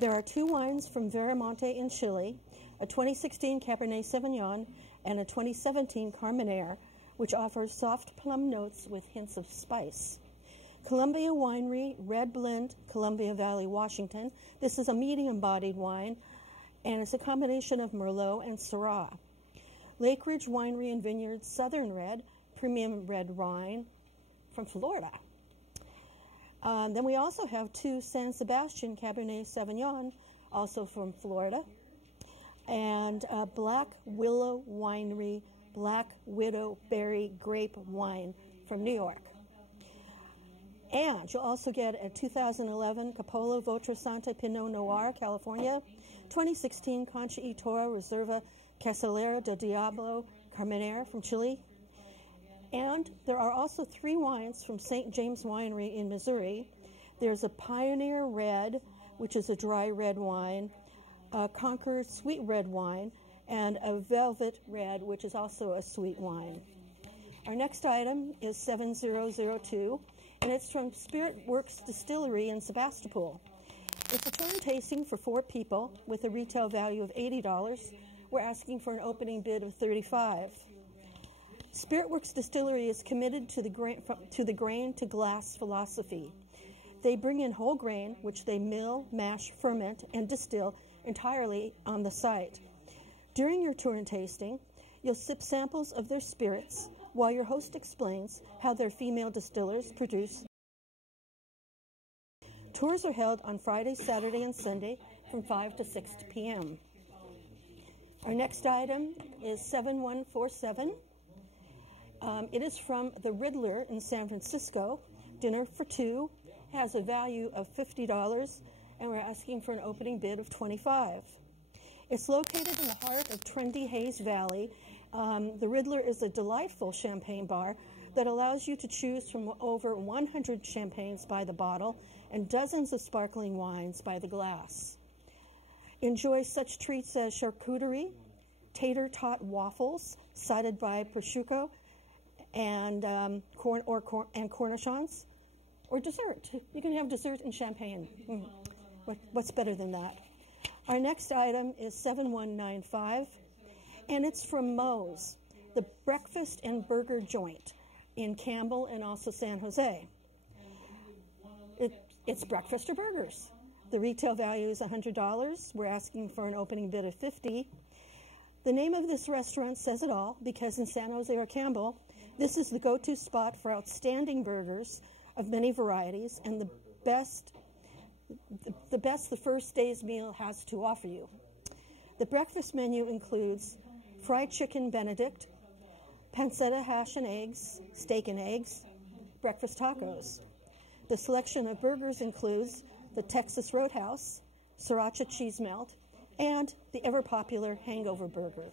There are two wines from Veramonte in Chile, a 2016 Cabernet Sauvignon and a 2017 Carmenere, which offers soft plum notes with hints of spice. Columbia Winery Red Blend, Columbia Valley, Washington. This is a medium-bodied wine, and it's a combination of Merlot and Syrah. Lake Ridge Winery and Vineyard Southern Red, premium red wine from Florida. Then we also have two San Sebastian Cabernet Sauvignon, also from Florida, and Black Willow Winery Black Widow Berry Grape Wine from New York. And you'll also get a 2011 Capolo Votrasanta Pinot Noir, California, 2016 Concha y Toro Reserva Casalera de Diablo Carmenere from Chile. And there are also three wines from St. James Winery in Missouri. There's a Pioneer Red, which is a dry red wine, a Concord Sweet Red wine, and a Velvet Red, which is also a sweet wine. Our next item is 7002, and it's from Spirit Works Distillery in Sebastopol. It's a turn tasting for 4 people with a retail value of $80. We're asking for an opening bid of $35. Spirit Works Distillery is committed to the grain to glass philosophy. They bring in whole grain, which they mill, mash, ferment, and distill entirely on the site. During your tour and tasting, you'll sip samples of their spirits while your host explains how their female distillers produce. Tours are held on Friday, Saturday, and Sunday from 5 to 6 p.m. Our next item is 7147. It is from the Riddler in San Francisco. Dinner for 2 has a value of $50, and we're asking for an opening bid of $25. It's located in the heart of trendy Hayes Valley. The Riddler is a delightful champagne bar that allows you to choose from over 100 champagnes by the bottle and dozens of sparkling wines by the glass. Enjoy such treats as charcuterie, tater tot waffles, sided by prosciutto, and cornichons, or dessert. You can have dessert and champagne. What's better than that? Our next item is 7195, and it's from Moe's, the breakfast and burger joint in Campbell and also San Jose. It's breakfast or burgers. The retail value is $100. We're asking for an opening bid of $50. The name of this restaurant says it all, because in San Jose or Campbell, this is the go-to spot for outstanding burgers of many varieties and the best the first day's meal has to offer you. The breakfast menu includes fried chicken Benedict, pancetta hash and eggs, steak and eggs, breakfast tacos. The selection of burgers includes the Texas Roadhouse, Sriracha cheese melt, and the ever-popular Hangover Burger.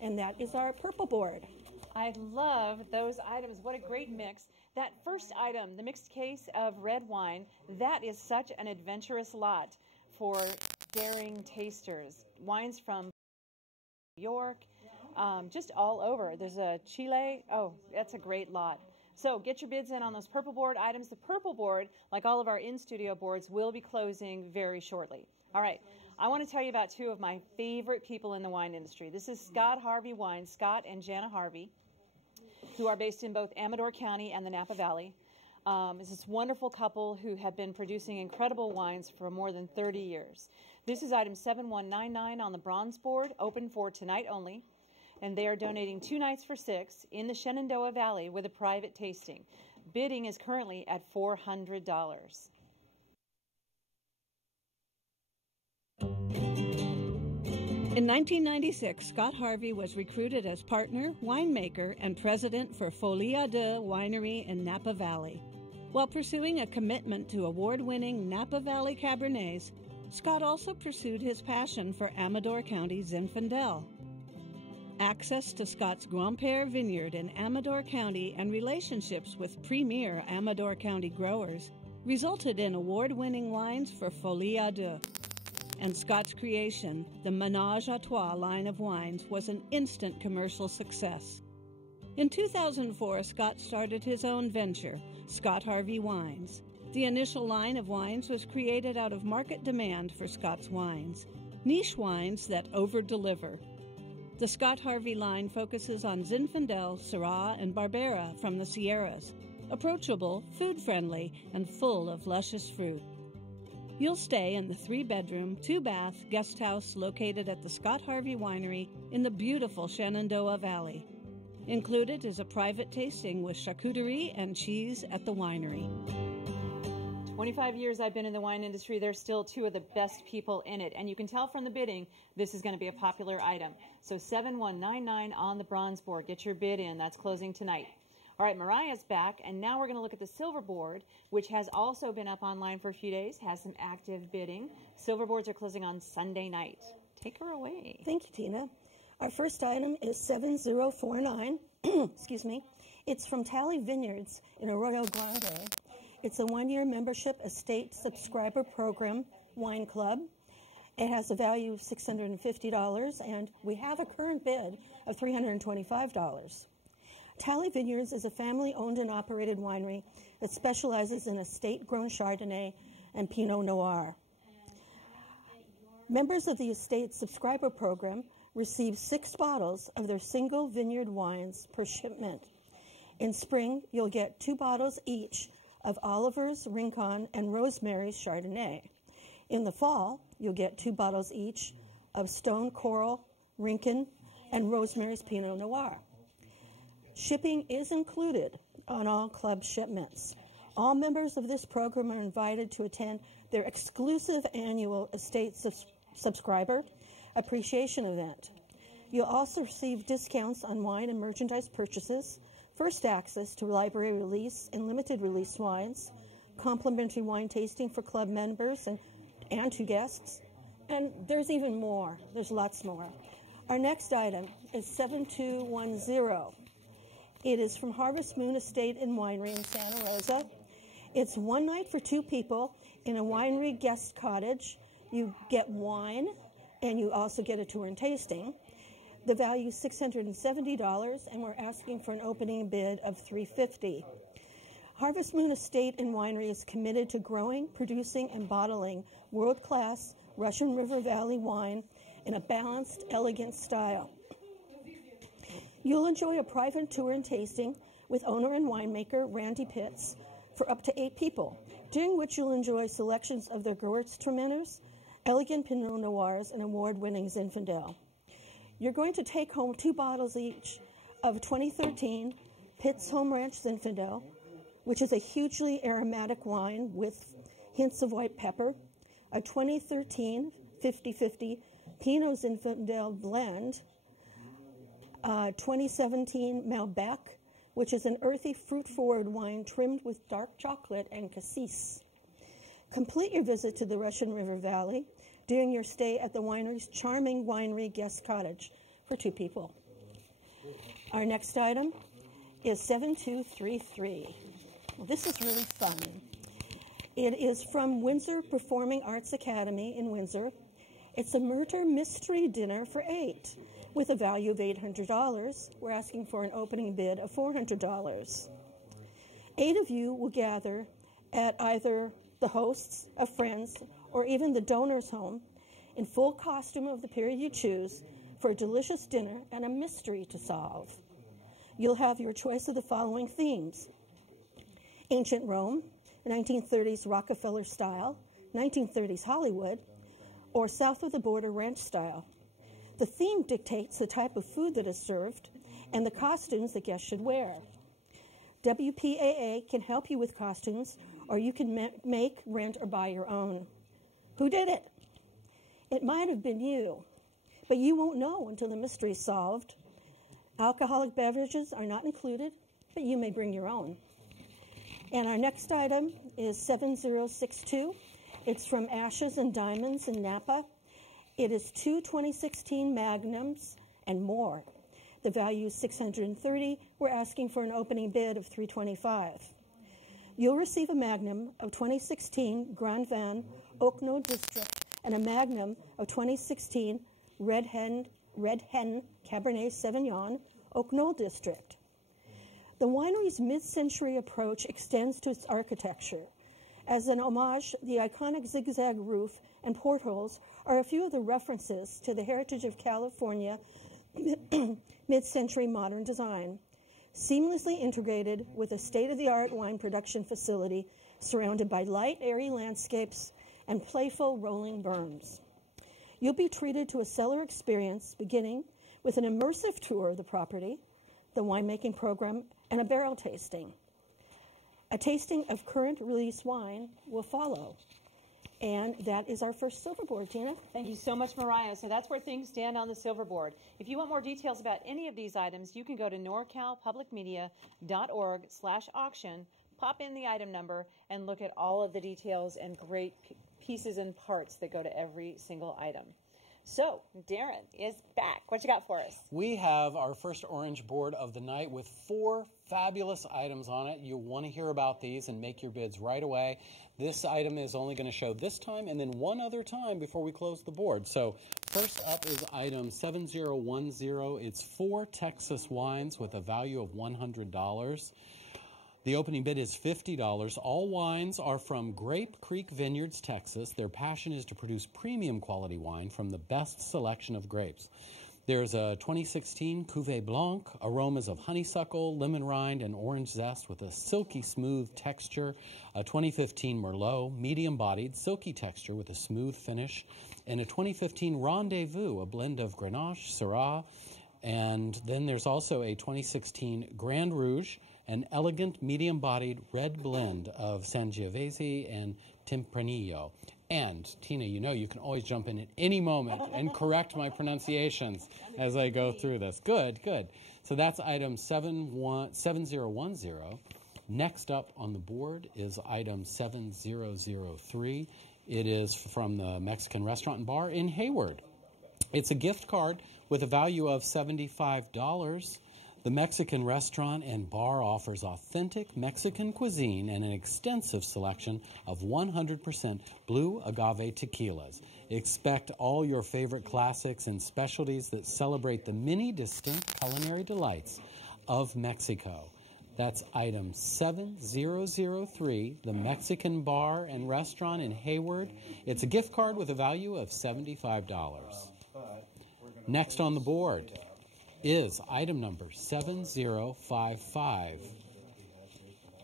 And that is our purple board. I love those items. What a great mix. That first item, the mixed case of red wine, that is such an adventurous lot for daring tasters. Wines from New York, just all over. There's a Chile. Oh, that's a great lot. So get your bids in on those purple board items. The purple board, like all of our in-studio boards, will be closing very shortly. All right, I want to tell you about 2 of my favorite people in the wine industry. This is Scott Harvey Wines, Scott and Jana Harvey, who are based in both Amador County and the Napa Valley. It's this wonderful couple who have been producing incredible wines for more than 30 years. This is item 7199 on the bronze board, open for tonight only. And they are donating 2 nights for 6 in the Shenandoah Valley with a private tasting. Bidding is currently at $400. In 1996, Scott Harvey was recruited as partner, winemaker, and president for Folia de Winery in Napa Valley. While pursuing a commitment to award-winning Napa Valley Cabernets, Scott also pursued his passion for Amador County Zinfandel. Access to Scott's Grand-Père Vineyard in Amador County and relationships with premier Amador County growers resulted in award-winning wines for Folia de. And Scott's creation, the Ménage à Trois line of wines, was an instant commercial success. In 2004, Scott started his own venture, Scott Harvey Wines. The initial line of wines was created out of market demand for Scott's wines, niche wines that over-deliver. The Scott Harvey line focuses on Zinfandel, Syrah, and Barbera from the Sierras, approachable, food-friendly, and full of luscious fruit. You'll stay in the 3-bedroom, 2-bath guest house located at the Scott Harvey Winery in the beautiful Shenandoah Valley. Included is a private tasting with charcuterie and cheese at the winery. 25 years I've been in the wine industry. There's still two of the best people in it. And you can tell from the bidding, this is going to be a popular item. So 7199 on the bronze board. Get your bid in. That's closing tonight. All right, Mariah's back, and now we're going to look at the silver board, which has also been up online for a few days, has some active bidding. Silver boards are closing on Sunday night. Take her away. Thank you, Tina. Our first item is 7049. Excuse me. It's from Tally Vineyards in Arroyo Grande. It's a 1-year membership estate subscriber program wine club. It has a value of $650, and we have a current bid of $325. Tally Vineyards is a family-owned and operated winery that specializes in estate-grown Chardonnay and Pinot Noir. Members of the estate subscriber program receive 6 bottles of their single vineyard wines per shipment. In spring, you'll get 2 bottles each of Oliver's, Rincon, and Rosemary's Chardonnay. In the fall, you'll get 2 bottles each of Stone Coral, Rincon, and Rosemary's Pinot Noir. Shipping is included on all club shipments. All members of this program are invited to attend their exclusive annual estate subscriber appreciation event. You'll also receive discounts on wine and merchandise purchases, first access to library release and limited release wines, complimentary wine tasting for club members and to guests, and there's even more. There's lots more. Our next item is 7210. It is from Harvest Moon Estate and Winery in Santa Rosa. It's 1 night for 2 people in a winery guest cottage. You get wine, and you also get a tour and tasting. The value is $670, and we're asking for an opening bid of $350. Harvest Moon Estate and Winery is committed to growing, producing, and bottling world-class Russian River Valley wine in a balanced, elegant style. You'll enjoy a private tour and tasting with owner and winemaker Randy Pitts for up to 8 people, during which you'll enjoy selections of their Gewürztraminers, elegant Pinot Noirs, and award-winning Zinfandel. You're going to take home 2 bottles each of 2013 Pitts Home Ranch Zinfandel, which is a hugely aromatic wine with hints of white pepper, a 2013 50-50 Pinot Zinfandel blend, 2017 Malbec, which is an earthy, fruit-forward wine trimmed with dark chocolate and cassis. Complete your visit to the Russian River Valley during your stay at the winery's charming winery guest cottage for 2 people. Our next item is 7233. Well, this is really fun. It is from Windsor Performing Arts Academy in Windsor. It's a murder mystery dinner for 8 with a value of $800. We're asking for an opening bid of $400. 8 of you will gather at either the host's, a friend's, or even the donor's home in full costume of the period you choose for a delicious dinner and a mystery to solve. You'll have your choice of the following themes: Ancient Rome, 1930s Rockefeller style, 1930s Hollywood, or south of the border ranch style. The theme dictates the type of food that is served and the costumes the guests should wear. WPAA can help you with costumes, or you can make, rent, or buy your own. Who did it? It might have been you, but you won't know until the mystery is solved. Alcoholic beverages are not included, but you may bring your own. And our next item is 7062. It's from Ashes and Diamonds in Napa. It is 2 2016 Magnums and more. The value is $630. We're asking for an opening bid of $325. You'll receive a Magnum of 2016 Grand Van Oakno District and a Magnum of 2016 Red Hen Cabernet Sauvignon Oakno District. The winery's mid-century approach extends to its architecture, As an homage, the iconic zigzag roof and portholes are a few of the references to the heritage of California mid-century modern design, seamlessly integrated with a state-of-the-art wine production facility surrounded by light, airy landscapes and playful rolling berms. You'll be treated to a cellar experience beginning with an immersive tour of the property, the winemaking program, and a barrel tasting. A tasting of current release wine will follow. And that is our first Silverboard, Tina. Thank you so much, Mariah. So that's where things stand on the Silverboard. If you want more details about any of these items, you can go to norcalpublicmedia.org/auction, pop in the item number, and look at all of the details and great pieces and parts that go to every single item. So, Darren is back. What you got for us? We have our first orange board of the night with 4 fabulous items on it. You'll want to hear about these and make your bids right away. This item is only going to show this time and then one other time before we close the board. So first up is item 7010. It's 4 Texas wines with a value of $100. The opening bid is $50. All wines are from Grape Creek Vineyards, Texas. Their passion is to produce premium quality wine from the best selection of grapes. There's a 2016 Cuvée Blanc, aromas of honeysuckle, lemon rind, and orange zest with a silky smooth texture. A 2015 Merlot, medium-bodied, silky texture with a smooth finish. And a 2015 Rendezvous, a blend of Grenache, Syrah. And then there's also a 2016 Grand Rouge, an elegant, medium-bodied red blend of Sangiovese and Tempranillo. And, Tina, you know you can always jump in at any moment and correct my pronunciations as I go through this. Good, good. So that's item 7010. Next up on the board is item 7003. It is from the Mexican Restaurant and Bar in Hayward. It's a gift card with a value of $75. The Mexican Restaurant and Bar offers authentic Mexican cuisine and an extensive selection of 100% blue agave tequilas. Expect all your favorite classics and specialties that celebrate the many distinct culinary delights of Mexico. That's item 7003, the Mexican Bar and Restaurant in Hayward. It's a gift card with a value of $75. Next on the board is item number 7055.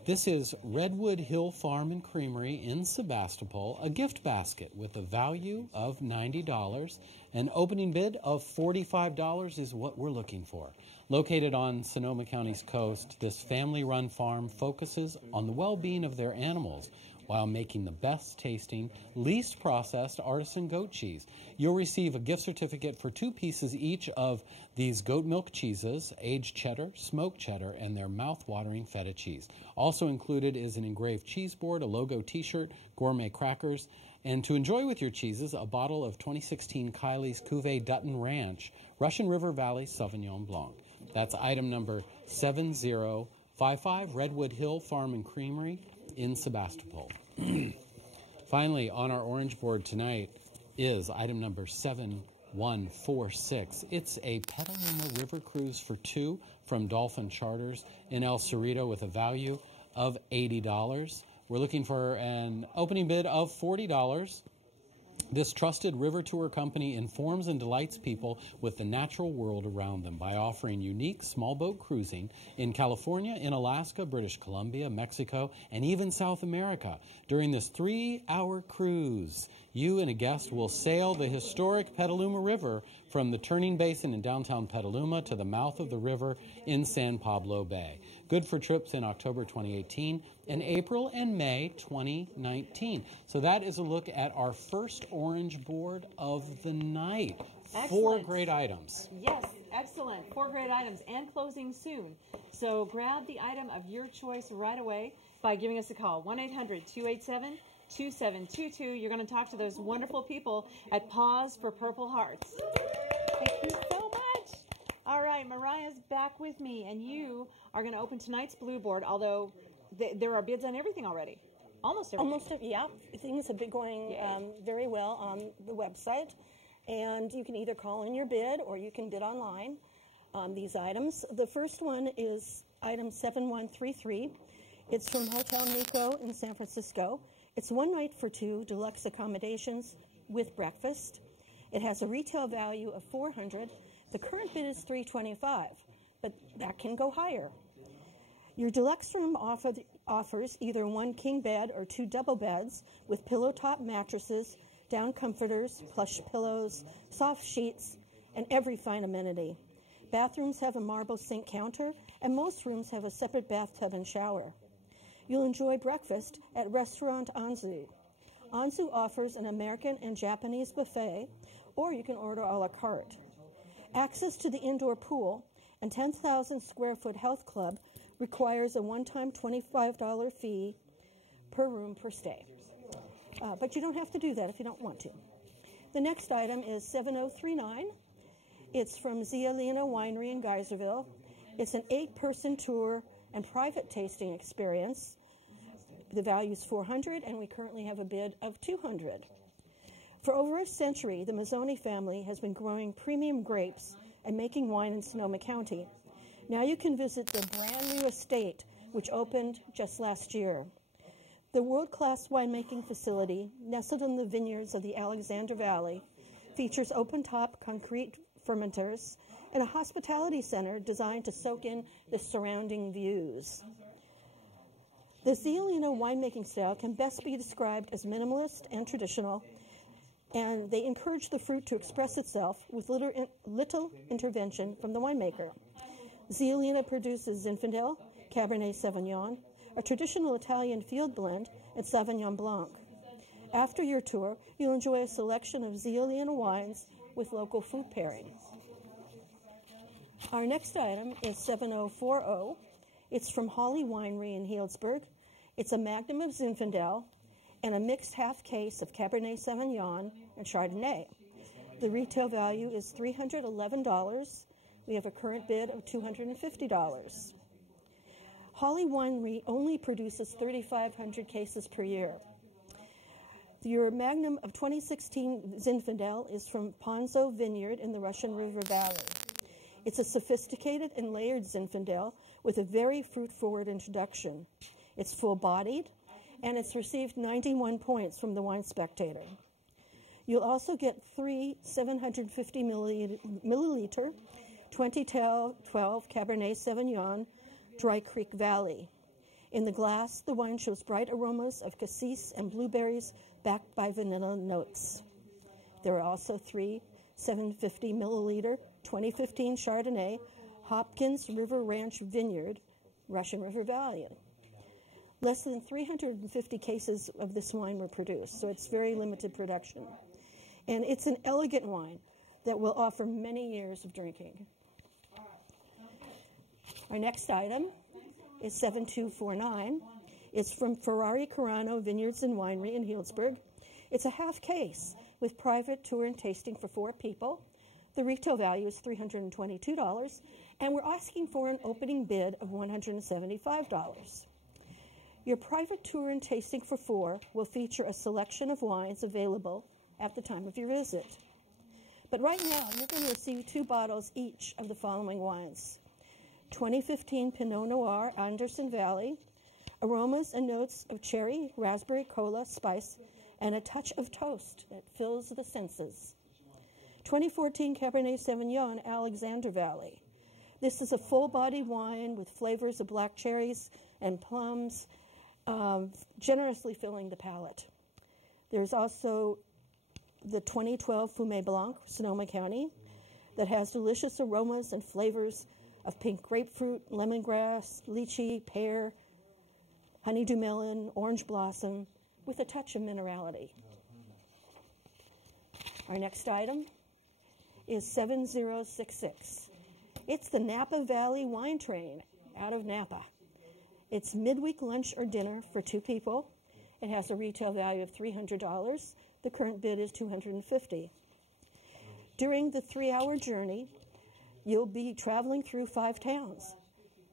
This is Redwood Hill Farm and Creamery in Sebastopol, a gift basket with a value of $90. An opening bid of $45 is what we're looking for. Located on Sonoma County's coast, this family-run farm focuses on the well-being of their animals while making the best tasting, least processed artisan goat cheese. You'll receive a gift certificate for 2 pieces each of these goat milk cheeses, aged cheddar, smoked cheddar, and their mouth-watering feta cheese. Also included is an engraved cheese board, a logo t-shirt, gourmet crackers, and to enjoy with your cheeses, a bottle of 2016 Kylie's Cuvée Dutton Ranch, Russian River Valley Sauvignon Blanc. That's item number 7055, Redwood Hill Farm and Creamery in Sebastopol. Finally, on our orange board tonight is item number 7146. It's a Petaluma River Cruise for 2 from Dolphin Charters in El Cerrito with a value of $80. We're looking for an opening bid of $40. This trusted river tour company informs and delights people with the natural world around them by offering unique small boat cruising in California, in Alaska, British Columbia, Mexico, and even South America. During this 3-hour cruise, you and a guest will sail the historic Petaluma River from the Turning Basin in downtown Petaluma to the mouth of the river in San Pablo Bay. Good for trips in October 2018 and April and May 2019. So that is a look at our first orange board of the night. Excellent. 4 great items. Yes, excellent. 4 great items and closing soon. So grab the item of your choice right away by giving us a call, 1-800-287-2722. You're going to talk to those wonderful people at Pause for Purple Hearts. Thank you so much. All right, Mariah's back with me, and you are going to open tonight's blue board, although there are bids on everything already. Almost everything. Yeah. Things have been going very well on the website, and you can either call in your bid or you can bid online on these items. The first one is item 7133. It's from Hotel Nico in San Francisco. It's one night for two, deluxe accommodations with breakfast. It has a retail value of $400. The current bid is $325, but that can go higher. Your deluxe room offers either one king bed or two double beds with pillow top mattresses, down comforters, plush pillows, soft sheets, and every fine amenity. Bathrooms have a marble sink counter, and most rooms have a separate bathtub and shower. You'll enjoy breakfast at Restaurant Anzu. Anzu offers an American and Japanese buffet, or you can order a la carte. Access to the indoor pool and 10,000 square foot health club requires a one-time $25 fee per room per stay. But you don't have to do that if you don't want to. The next item is 7039. It's from Zeolina Winery in Geyserville. It's an 8-person tour and private tasting experience. The value is $400, and we currently have a bid of $200. For over a century, the Mazzoni family has been growing premium grapes and making wine in Sonoma County. Now you can visit the brand new estate, which opened just last year. The world-class winemaking facility, nestled in the vineyards of the Alexander Valley, features open-top concrete fermenters and a hospitality center designed to soak in the surrounding views. The Zeolina winemaking style can best be described as minimalist and traditional, and they encourage the fruit to express itself with little intervention from the winemaker. Zeolina produces Zinfandel, Cabernet Sauvignon, a traditional Italian field blend, and Sauvignon Blanc. After your tour, you'll enjoy a selection of Zeolina wines with local food pairings. Our next item is 7040. It's from Holly Winery in Healdsburg. It's a magnum of Zinfandel and a mixed half case of Cabernet Sauvignon and Chardonnay. The retail value is $311. We have a current bid of $250. Holly Winery only produces 3,500 cases per year. Your magnum of 2016 Zinfandel is from Ponzo Vineyard in the Russian River Valley. It's a sophisticated and layered Zinfandel with a very fruit-forward introduction. It's full-bodied, and it's received 91 points from the Wine Spectator. You'll also get 3 750 milliliter 2012 Cabernet Sauvignon Dry Creek Valley. In the glass, the wine shows bright aromas of cassis and blueberries backed by vanilla notes. There are also 3 750 milliliter 2015 Chardonnay Hopkins River Ranch Vineyard, Russian River Valley. Less than 350 cases of this wine were produced, so it's very limited production. And it's an elegant wine that will offer many years of drinking. Our next item is 7249. It's from Ferrari Carano Vineyards and Winery in Healdsburg. It's a half case with private tour and tasting for 4 people. The retail value is $322, and we're asking for an opening bid of $175. Your private tour and tasting for 4 will feature a selection of wines available at the time of your visit. But right now, you're going to receive 2 bottles each of the following wines. 2015 Pinot Noir, Anderson Valley, aromas and notes of cherry, raspberry, cola, spice, and a touch of toast that fills the senses. 2014 Cabernet Sauvignon, Alexander Valley. This is a full-bodied wine with flavors of black cherries and plums, generously filling the palate. There's also the 2012 Fumé Blanc, Sonoma County, that has delicious aromas and flavors of pink grapefruit, lemongrass, lychee, pear, honeydew melon, orange blossom, with a touch of minerality. Our next item is 7066. It's the Napa Valley Wine Train out of Napa. It's midweek lunch or dinner for 2 people. It has a retail value of $300. The current bid is $250. During the 3-hour journey, you'll be traveling through 5 towns: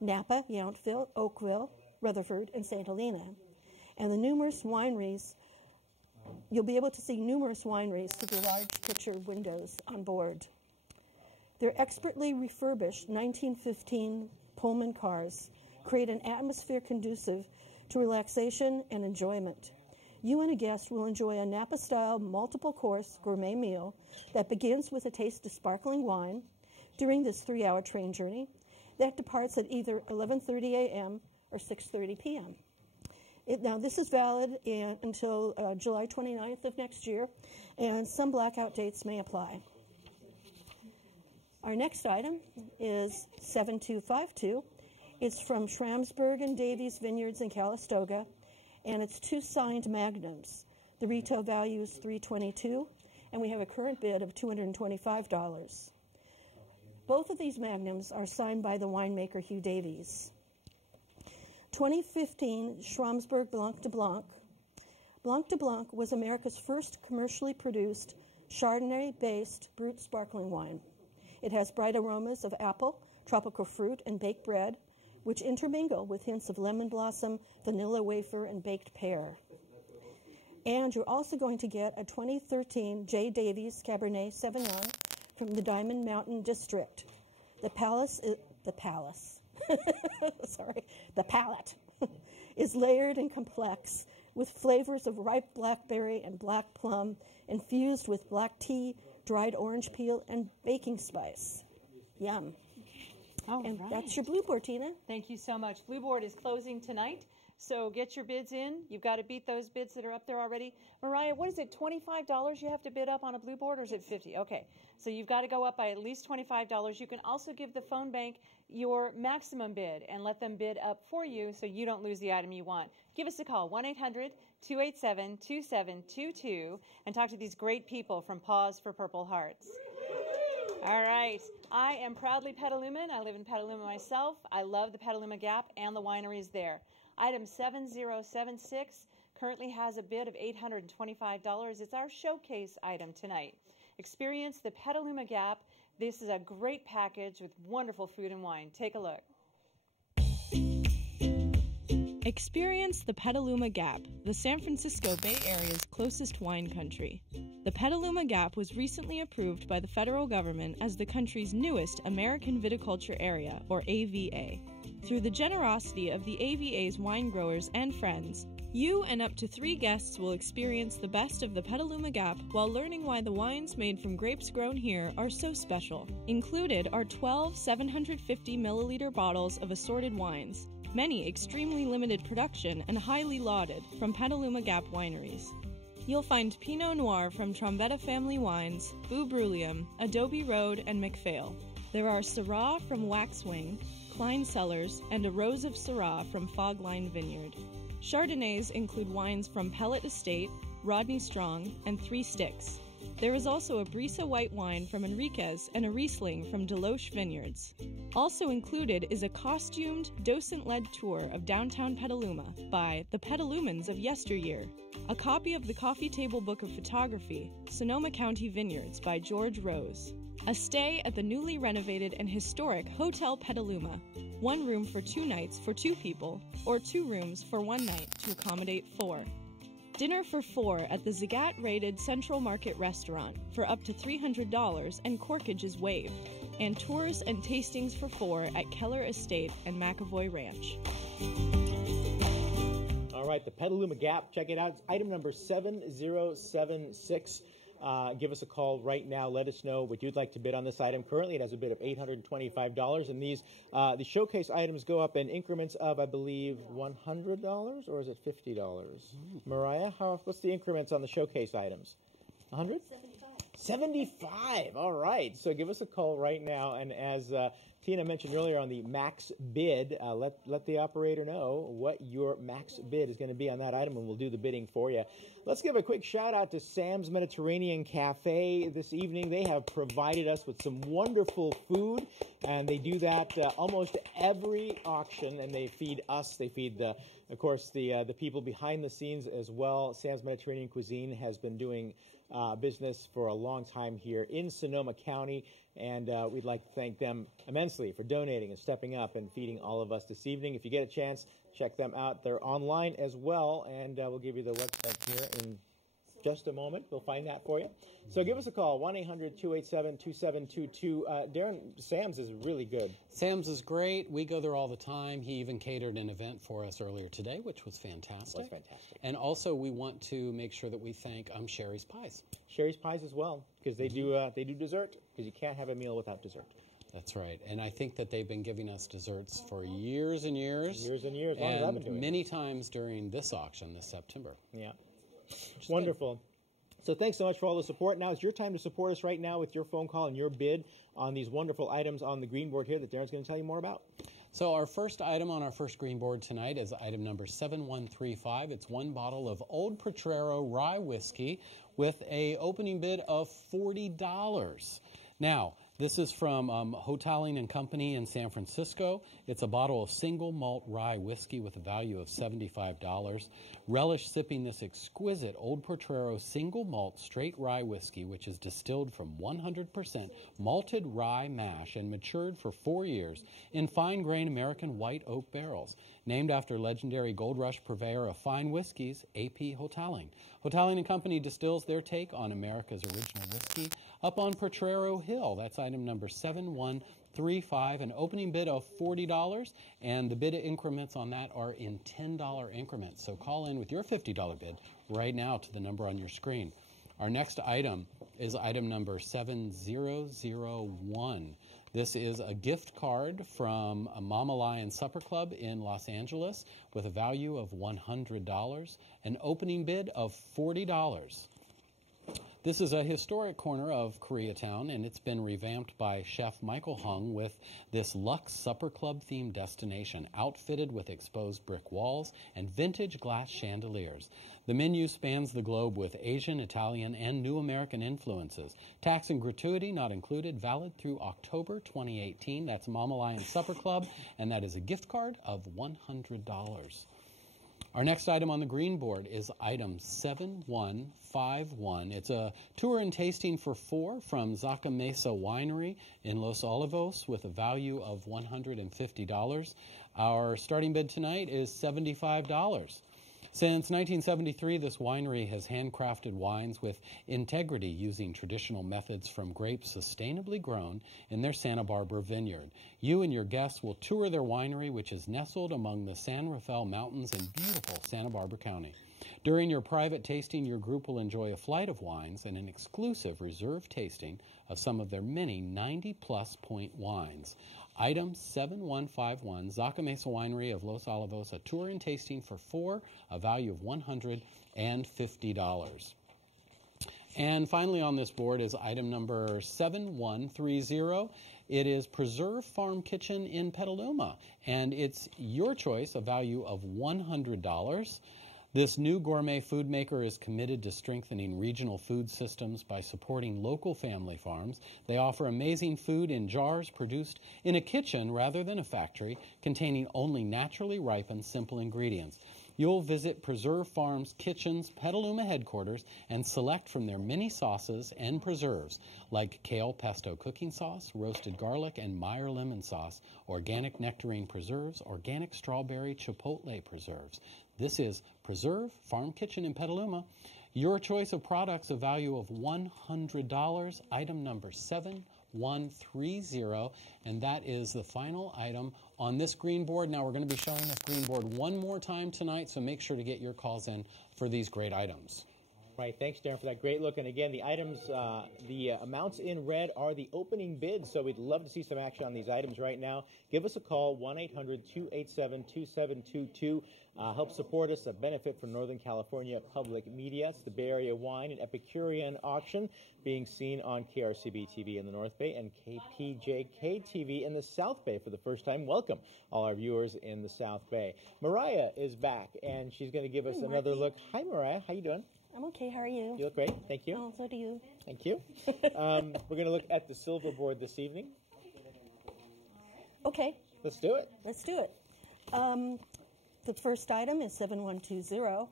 Napa, Yountville, Oakville, Rutherford, and St. Helena. And the numerous wineries, you'll be able to see numerous wineries through the large picture windows on board. Their expertly refurbished 1915 Pullman cars create an atmosphere conducive to relaxation and enjoyment. You and a guest will enjoy a Napa-style multiple-course gourmet meal that begins with a taste of sparkling wine during this 3-hour train journey that departs at either 11:30 a.m. or 6:30 p.m. Now, this is valid until July 29th of next year, and some blackout dates may apply. Our next item is 7252. It's from Schramsberg and Davies Vineyards in Calistoga, and it's 2 signed magnums. The retail value is $322, and we have a current bid of $225. Both of these magnums are signed by the winemaker Hugh Davies. 2015 Schramsberg Blanc de Blanc. Blanc de Blanc was America's first commercially produced Chardonnay-based brut sparkling wine. It has bright aromas of apple, tropical fruit, and baked bread, which intermingle with hints of lemon blossom, vanilla wafer, and baked pear. And you're also going to get a 2013 J. Davies Cabernet Sauvignon from the Diamond Mountain District. The palate is layered and complex with flavors of ripe blackberry and black plum infused with black tea, dried orange peel, and baking spice. Yum. And that's your Blue Board, Tina. Thank you so much. Blue Board is closing tonight, so get your bids in. You've got to beat those bids that are up there already. Mariah, what is it, $25 you have to bid up on a Blue Board, or is it $50? Okay, so you've got to go up by at least $25. You can also give the phone bank your maximum bid and let them bid up for you so you don't lose the item you want. Give us a call, 1-800-287-2722, and talk to these great people from Paws for Purple Hearts. All right. I am proudly Petaluma. I live in Petaluma myself. I love the Petaluma Gap and the wineries there. Item 7076 currently has a bid of $825. It's our showcase item tonight. Experience the Petaluma Gap. This is a great package with wonderful food and wine. Take a look. Experience the Petaluma Gap, the San Francisco Bay Area's closest wine country. The Petaluma Gap was recently approved by the federal government as the country's newest American Viticulture Area, or AVA. Through the generosity of the AVA's wine growers and friends, you and up to 3 guests will experience the best of the Petaluma Gap while learning why the wines made from grapes grown here are so special. Included are 12 750 milliliter bottles of assorted wines, many extremely limited production and highly lauded from Petaluma Gap wineries. You'll find Pinot Noir from Trombetta Family Wines, Boo Brulium, Adobe Road, and McPhail. There are Syrah from Waxwing, Klein Cellars, and a Rose of Syrah from Fogline Vineyard. Chardonnays include wines from Pellet Estate, Rodney Strong, and 3 Sticks. There is also a Brisa white wine from Enriquez and a Riesling from Deloche Vineyards. Also included is a costumed, docent-led tour of downtown Petaluma by the Petalumans of yesteryear, a copy of the Coffee Table Book of Photography, Sonoma County Vineyards by George Rose, a stay at the newly renovated and historic Hotel Petaluma, 1 room for 2 nights for 2 people, or 2 rooms for 1 night to accommodate 4. Dinner for 4 at the Zagat-rated Central Market Restaurant for up to $300 and corkage is waived, and tours and tastings for 4 at Keller Estate and McAvoy Ranch. All right, the Petaluma Gap, check it out. It's item number 7076. Give us a call right now. Let us know what you'd like to bid on this item. Currently, it has a bid of $825, and these the showcase items go up in increments of, I believe, $100, or is it $50? Mariah, what's the increments on the showcase items? 100? 75. All right. So give us a call right now, and as Tina mentioned earlier on the max bid, let the operator know what your max bid is going to be on that item, and we'll do the bidding for you. Let's give a quick shout out to Sam's Mediterranean Cafe this evening. They have provided us with some wonderful food, and they do that almost every auction, and they feed us. They feed, of course, the people behind the scenes as well. Sam's Mediterranean Cuisine has been doing business for a long time here in Sonoma County, and we'd like to thank them immensely for donating and stepping up and feeding all of us this evening. If you get a chance, check them out. They're online as well, and we'll give you the website here in just a moment. We'll find that for you. So give us a call, 1-800-287-2722. Darren, Sam's is really good. Sam's is great. We go there all the time. He even catered an event for us earlier today, which was fantastic. That's fantastic. And also, we want to make sure that we thank Sherry's Pies. Sherry's Pies as well, because they do dessert, because you can't have a meal without dessert. That's right. And I think that they've been giving us desserts for years and years. Years and years. Long as I've been doing it. Many times during this auction this September. Yeah. Wonderful. So thanks so much for all the support. Now it's your time to support us right now with your phone call and your bid on these wonderful items on the green board here that Darren's going to tell you more about. So our first item on our first green board tonight is item number 7135. It's one bottle of Old Potrero rye whiskey with a opening bid of $40. Now, this is from Hotaling and Company in San Francisco. It's a bottle of single malt rye whiskey with a value of $75. Relish sipping this exquisite Old Potrero single malt straight rye whiskey, which is distilled from 100% malted rye mash and matured for 4 years in fine grain American white oak barrels. Named after legendary Gold Rush purveyor of fine whiskeys, A.P. Hotaling. Hotaling and Company distills their take on America's original whiskey up on Potrero Hill. That's item number 7135, an opening bid of $40, and the bid increments on that are in $10 increments. So call in with your $50 bid right now to the number on your screen. Our next item is item number 7001. This is a gift card from Mama Lion Supper Club in Los Angeles with a value of $100, an opening bid of $40. This is a historic corner of Koreatown, and it's been revamped by Chef Michael Hung with this Lux Supper Club themed destination, outfitted with exposed brick walls and vintage glass chandeliers. The menu spans the globe with Asian, Italian, and New American influences. Tax and gratuity not included, valid through October 2018. That's Mama Lion Supper Club, and that is a gift card of $100. Our next item on the green board is item 7151. It's a tour and tasting for 4 from Zaca Mesa Winery in Los Olivos with a value of $150. Our starting bid tonight is $75. Since 1973, this winery has handcrafted wines with integrity using traditional methods from grapes sustainably grown in their Santa Barbara vineyard. You and your guests will tour their winery, which is nestled among the San Rafael Mountains in beautiful Santa Barbara County. During your private tasting, your group will enjoy a flight of wines and an exclusive reserve tasting of some of their many 90-plus point wines. Item 7151, Zaca Mesa Winery of Los Olivos, a tour and tasting for 4, a value of $150. And finally on this board is item number 7130. It is Preserve Farm Kitchen in Petaluma, and it's your choice, a value of $100. This new gourmet food maker is committed to strengthening regional food systems by supporting local family farms. They offer amazing food in jars produced in a kitchen rather than a factory, containing only naturally ripened, simple ingredients. You'll visit Preserve Farms Kitchen's Petaluma headquarters and select from their many sauces and preserves like kale pesto cooking sauce, roasted garlic and Meyer lemon sauce, organic nectarine preserves, organic strawberry chipotle preserves. This is Preserve Farm Kitchen in Petaluma. Your choice of products, a value of $100, item number 7130, and that is the final item on this green board. Now we're going to be showing this green board one more time tonight, so make sure to get your calls in for these great items. Right, thanks, Darren, for that great look. And again, the items, the amounts in red are the opening bids, so we'd love to see some action on these items right now. Give us a call, 1-800-287-2722. Help support us, a benefit from Northern California Public Media. It's the Bay Area Wine and Epicurean Auction being seen on KRCB-TV in the North Bay and KPJK-TV in the South Bay for the first time. Welcome, all our viewers in the South Bay. Mariah is back, and she's going to give us another look. Hi, Mariah. How you doing? I'm okay. How are you? You look great. Thank you. Oh, so do you. Thank you. We're going to look at the silver board this evening. Okay. Let's do it. Let's do it. The first item is 7120.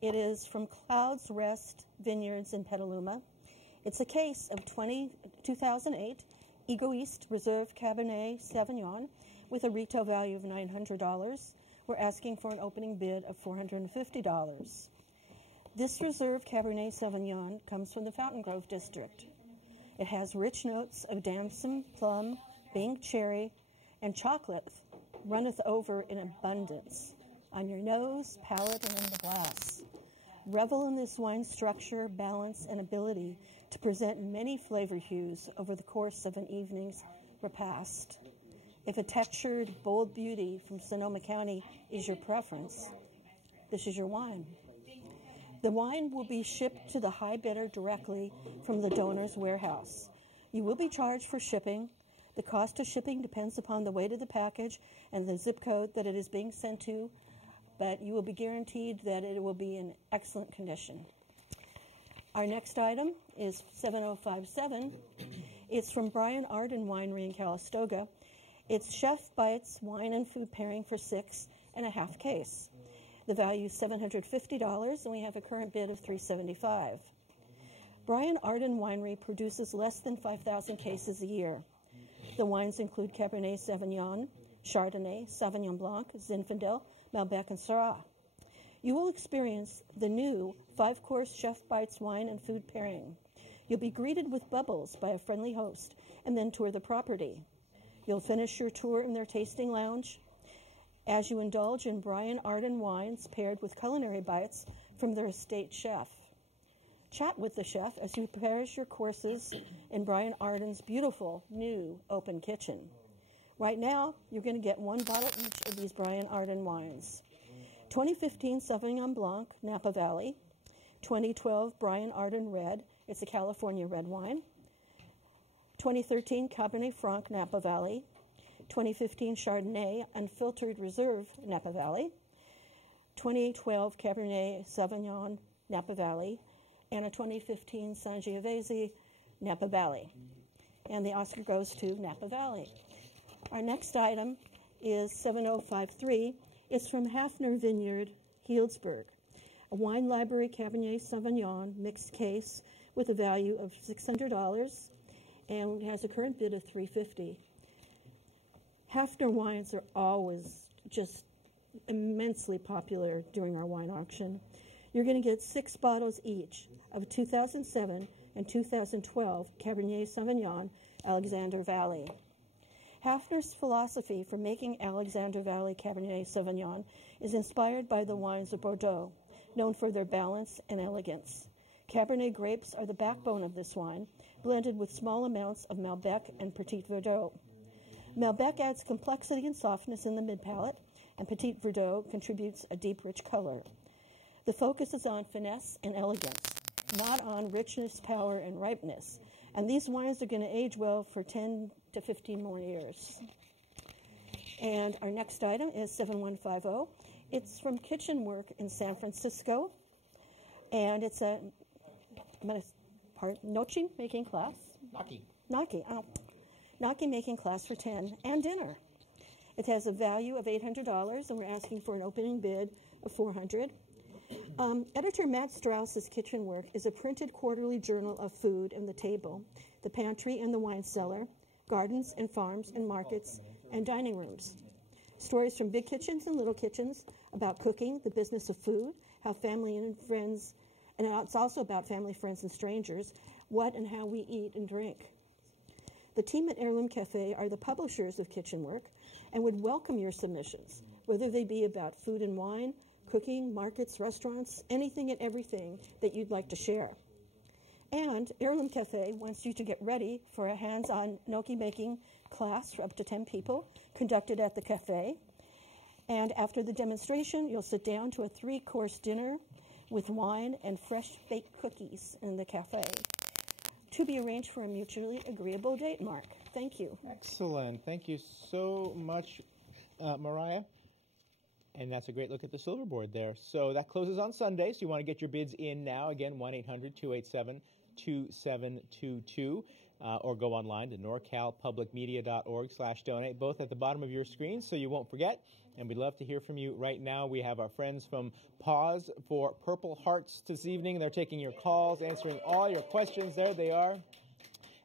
It is from Clouds Rest Vineyards in Petaluma. It's a case of 2008 Egoist Reserve Cabernet Sauvignon with a retail value of $900. We're asking for an opening bid of $450. This reserve Cabernet Sauvignon comes from the Fountain Grove district. It has rich notes of damson, plum, Bing cherry, and chocolate runneth over in abundance on your nose, palate, and in the glass. Revel in this wine's structure, balance, and ability to present many flavor hues over the course of an evening's repast. If a textured, bold beauty from Sonoma County is your preference, this is your wine. The wine will be shipped to the high bidder directly from the donor's warehouse. You will be charged for shipping. The cost of shipping depends upon the weight of the package and the zip code that it is being sent to, but you will be guaranteed that it will be in excellent condition. Our next item is 7057. It's from Brian Arden Winery in Calistoga. It's Chef Bites Wine and Food Pairing for 6.5 case. The value is $750, and we have a current bid of $375. Brian Arden Winery produces less than 5,000 cases a year. The wines include Cabernet Sauvignon, Chardonnay, Sauvignon Blanc, Zinfandel, Malbec, and Syrah. You will experience the new 5-course Chef Bites Wine and Food Pairing. You'll be greeted with bubbles by a friendly host and then tour the property. You'll finish your tour in their tasting lounge as you indulge in Brian Arden wines paired with culinary bites from their estate chef. Chat with the chef as you prepare your courses in Brian Arden's beautiful new open kitchen. Right now, you're going to get 1 bottle each of these Brian Arden wines. 2015 Sauvignon Blanc, Napa Valley. 2012 Brian Arden Red, it's a California red wine. 2013 Cabernet Franc, Napa Valley. 2015 Chardonnay, Unfiltered Reserve, Napa Valley. 2012 Cabernet Sauvignon, Napa Valley. And a 2015 Sangiovese, Napa Valley. And the Oscar goes to Napa Valley. Our next item is 7053. It's from Hafner Vineyard, Healdsburg. A wine library Cabernet Sauvignon mixed case with a value of $600 and has a current bid of $350. Hafner wines are always just immensely popular during our wine auction. You're going to get 6 bottles each of 2007 and 2012 Cabernet Sauvignon, Alexander Valley. Hafner's philosophy for making Alexander Valley Cabernet Sauvignon is inspired by the wines of Bordeaux, known for their balance and elegance. Cabernet grapes are the backbone of this wine, blended with small amounts of Malbec and Petit Verdot. Malbec adds complexity and softness in the mid-palate, and Petit Verdot contributes a deep, rich color. The focus is on finesse and elegance, not on richness, power, and ripeness. And these wines are going to age well for 10 to 15 more years. And our next item is 7150. It's from Kitchen Work in San Francisco. And it's a gnocchi making class. Gnocchi making class for 10 and dinner. It has a value of $800, and we're asking for an opening bid of $400. Editor Matt Strauss's Kitchen Work is a printed quarterly journal of food and the table, the pantry and the wine cellar, gardens and farms and markets and dining rooms. Stories from big kitchens and little kitchens about cooking, the business of food, how family and friends, and it's also about family, friends, and strangers, what and how we eat and drink. The team at Heirloom Cafe are the publishers of Kitchen Work and would welcome your submissions, whether they be about food and wine, cooking, markets, restaurants, anything and everything that you'd like to share. And Heirloom Cafe wants you to get ready for a hands-on gnocchi making class for up to 10 people conducted at the cafe. And after the demonstration, you'll sit down to a 3-course dinner with wine and fresh baked cookies in the cafe. To be arranged for a mutually agreeable date, Mark. Thank you. Excellent. Thank you so much, Mariah. And that's a great look at the silver board there. So that closes on Sunday, so you want to get your bids in now. Again, 1-800-287-2722. Or go online to norcalpublicmedia.org/donate, both at the bottom of your screen so you won't forget. And we'd love to hear from you right now. We have our friends from Pause for Purple Hearts this evening. They're taking your calls, answering all your questions. There they are.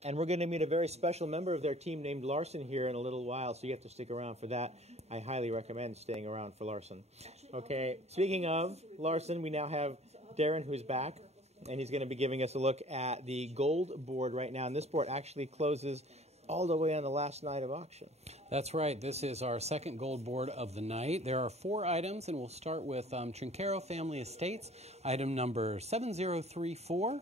And we're going to meet a very special member of their team named Larson here in a little while, so you have to stick around for that. I highly recommend staying around for Larson. Okay, speaking of Larson, we now have Darren, who's back, and he's going to be giving us a look at the gold board right now. And this board actually closes all the way on the last night of auction. That's right. This is our second gold board of the night. There are 4 items, and we'll start with Trinchero Family Estates, item number 7034.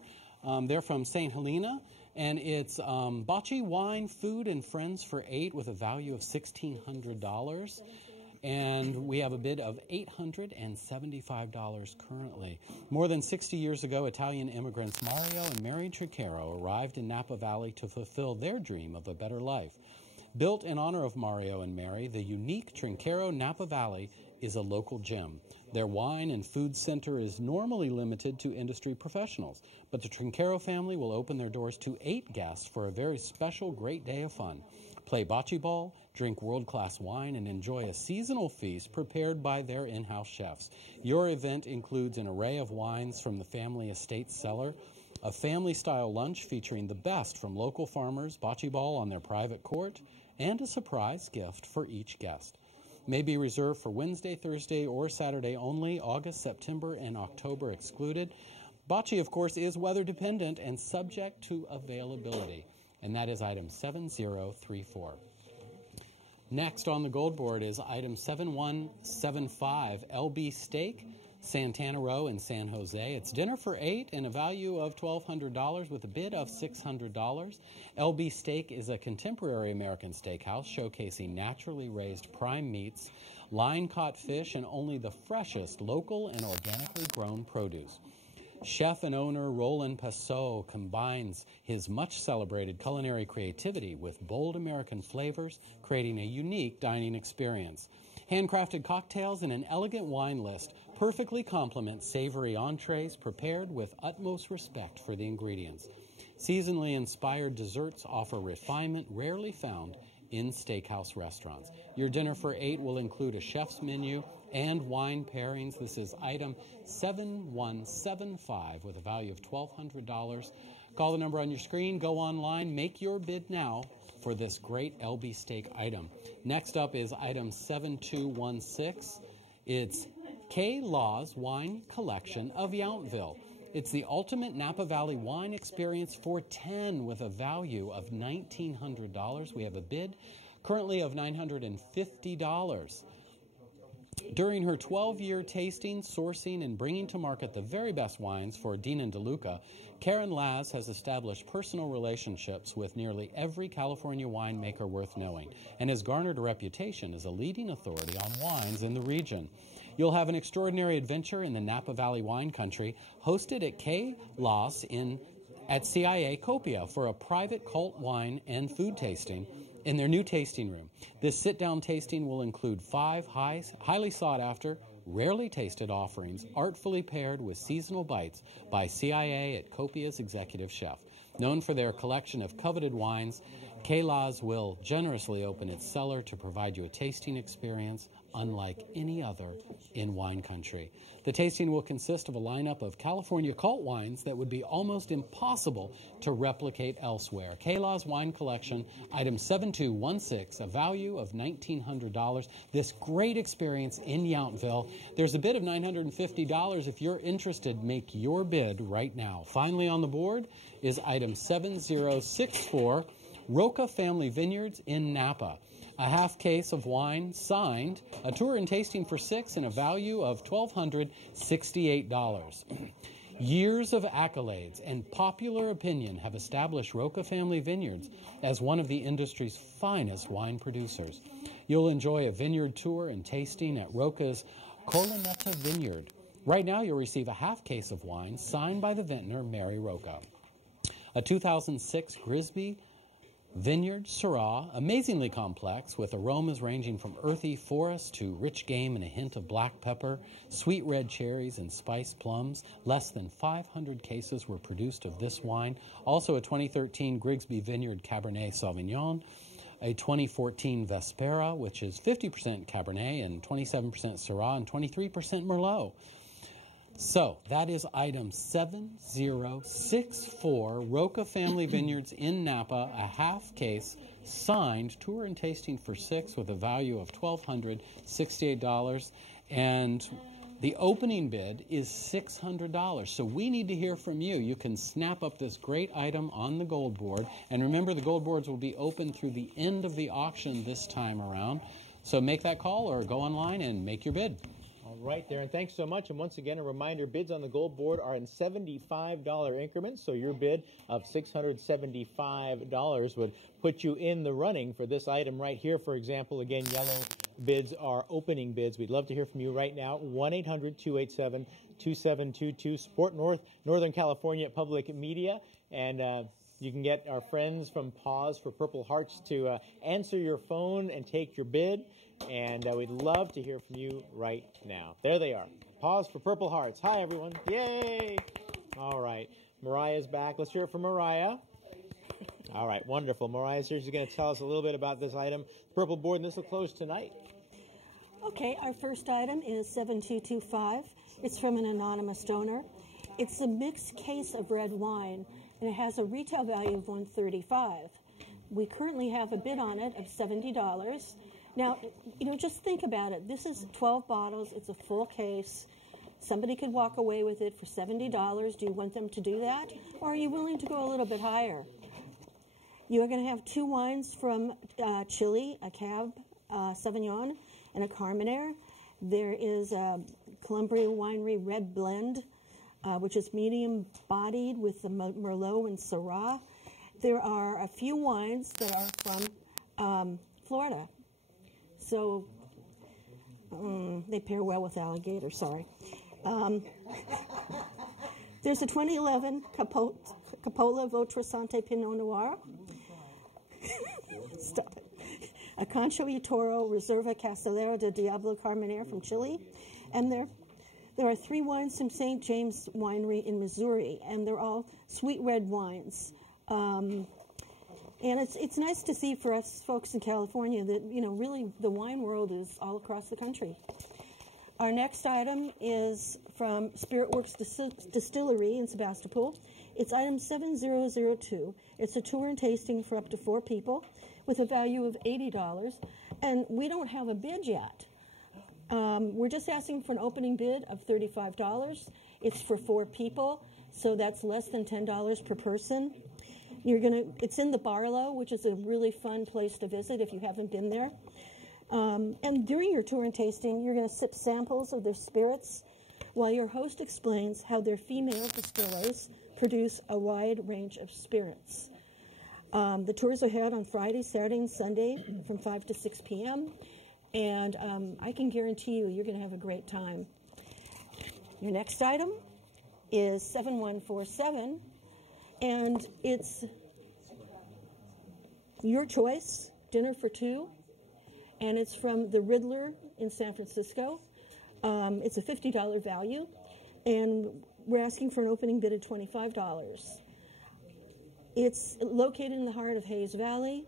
They're from St. Helena, and it's bocce wine, food, and friends for 8 with a value of $1,600. And we have a bid of $875 currently. More than 60 years ago, Italian immigrants Mario and Mary Trinchero arrived in Napa Valley to fulfill their dream of a better life. Built in honor of Mario and Mary, the unique Trinchero Napa Valley is a local gem. Their wine and food center is normally limited to industry professionals, but the Trinchero family will open their doors to 8 guests for a very special great day of fun. Play bocce ball, drink world-class wine, and enjoy a seasonal feast prepared by their in-house chefs. Your event includes an array of wines from the family estate cellar, a family-style lunch featuring the best from local farmers, bocce ball on their private court, and a surprise gift for each guest. May be reserved for Wednesday, Thursday, or Saturday only, August, September, and October excluded. Bocce, of course, is weather-dependent and subject to availability, and that is item 7034. Next on the gold board is item 7175, LB Steak, Santana Row in San Jose. It's dinner for 8 and a value of $1,200 with a bid of $600. LB Steak is a contemporary American steakhouse showcasing naturally raised prime meats, line-caught fish, and only the freshest local and organically grown produce. Chef and owner Roland Passot combines his much-celebrated culinary creativity with bold American flavors, creating a unique dining experience. Handcrafted cocktails and an elegant wine list perfectly complement savory entrees prepared with utmost respect for the ingredients. Seasonally inspired desserts offer refinement rarely found in steakhouse restaurants. Your dinner for 8 will include a chef's menu and wine pairings. This is item 7175 with a value of $1,200. Call the number on your screen, go online, make your bid now for this great LB Steak item. Next up is item 7216. It's K. Law's Wine Collection of Yountville. It's the ultimate Napa Valley wine experience for 10 with a value of $1,900. We have a bid currently of $950. During her 12-year tasting, sourcing, and bringing to market the very best wines for Dean and DeLuca, Karen Laz has established personal relationships with nearly every California winemaker worth knowing and has garnered a reputation as a leading authority on wines in the region. You'll have an extraordinary adventure in the Napa Valley wine country, hosted at K. Law's at CIA Copia for a private cult wine and food tasting in their new tasting room. This sit-down tasting will include 5 highly sought-after, rarely tasted offerings, artfully paired with seasonal bites by CIA at Copia's executive chef. Known for their collection of coveted wines, K. Law's will generously open its cellar to provide you a tasting experience unlike any other in wine country. The tasting will consist of a lineup of California cult wines that would be almost impossible to replicate elsewhere. K. Law's Wine Collection, item 7216, a value of $1,900. This great experience in Yountville. There's a bid of $950. If you're interested, make your bid right now. Finally on the board is item 7064, Roca Family Vineyards in Napa. A half case of wine signed, a tour and tasting for 6 and a value of $1,268. Years of accolades and popular opinion have established Roca Family Vineyards as one of the industry's finest wine producers. You'll enjoy a vineyard tour and tasting at Roca's Colanetta Vineyard. Right now, you'll receive a half case of wine signed by the vintner, Mary Roca. A 2006 Grisby Vineyard Syrah, amazingly complex, with aromas ranging from earthy forest to rich game and a hint of black pepper, sweet red cherries, and spiced plums. Less than 500 cases were produced of this wine. Also a 2013 Grigsby Vineyard Cabernet Sauvignon, a 2014 Vespera, which is 50% Cabernet and 27% Syrah and 23% Merlot. So that is item 7064, Roca Family Vineyards in Napa, a half case, signed, tour and tasting for 6 with a value of $1,268. And The opening bid is $600, so we need to hear from you. You can snap up this great item on the gold board, and remember the gold boards will be open through the end of the auction this time around. So make that call or go online and make your bid. All right, Darren, thanks so much. And once again, a reminder, bids on the gold board are in $75 increments, so your bid of $675 would put you in the running for this item right here. For example, again, yellow bids are opening bids. We'd love to hear from you right now. 1-800-287-2722. Support Northern California Public Media. And you can get our friends from Pause for Purple Hearts to answer your phone and take your bid. And we'd love to hear from you right now. There they are. Pause for Purple Hearts. Hi, everyone. Yay! All right. Mariah's back. Let's hear it from Mariah. All right. Wonderful. Mariah's here. She's going to tell us a little bit about this item. Purple board, and this will close tonight. Okay, our first item is 7225. It's from an anonymous donor. It's a mixed case of red wine, and it has a retail value of $135. We currently have a bid on it of $70. Now, just think about it. This is 12 bottles. It's a full case. Somebody could walk away with it for $70. Do you want them to do that? Or are you willing to go a little bit higher? You are going to have two wines from Chile, a Cab Sauvignon and a Carmenere. There is a Columbia Winery Red Blend, which is medium-bodied with the Merlot and Syrah. There are a few wines that are from Florida. So they pair well with alligator, sorry. There's a 2011 Coppola Votrasante Pinot Noir. Stop it. A Concho y Toro Reserva Castellera de Diablo Carmenere from Chile. And there are three wines from St. James Winery in Missouri, and they're all sweet red wines. And it's nice to see for us folks in California that, really the wine world is all across the country. Our next item is from Spirit Works Distillery in Sebastopol. It's item 7002. It's a tour and tasting for up to 4 people with a value of $80. And we don't have a bid yet. We're just asking for an opening bid of $35. It's for 4 people, so that's less than $10 per person. It's in the Barlow, which is a really fun place to visit if you haven't been there. And during your tour and tasting, you're going to sip samples of their spirits while your host explains how their female distillers produce a wide range of spirits. The tours are held on Friday, Saturday, and Sunday from 5 to 6 p.m. And I can guarantee you're going to have a great time. Your next item is 7147. And it's your choice, dinner for 2, and it's from the Riddler in San Francisco. It's a $50 value, and we're asking for an opening bid of $25. It's located in the heart of Hayes Valley,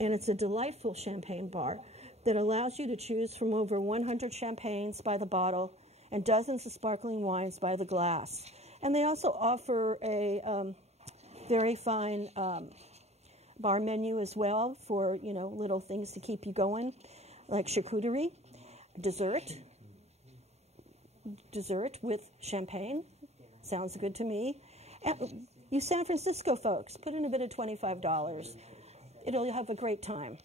and it's a delightful champagne bar that allows you to choose from over 100 champagnes by the bottle and dozens of sparkling wines by the glass. And they also offer a very fine bar menu as well for, little things to keep you going, like charcuterie, dessert with champagne. Sounds good to me. And you San Francisco folks, put in a bid of $25. You'll have a great time.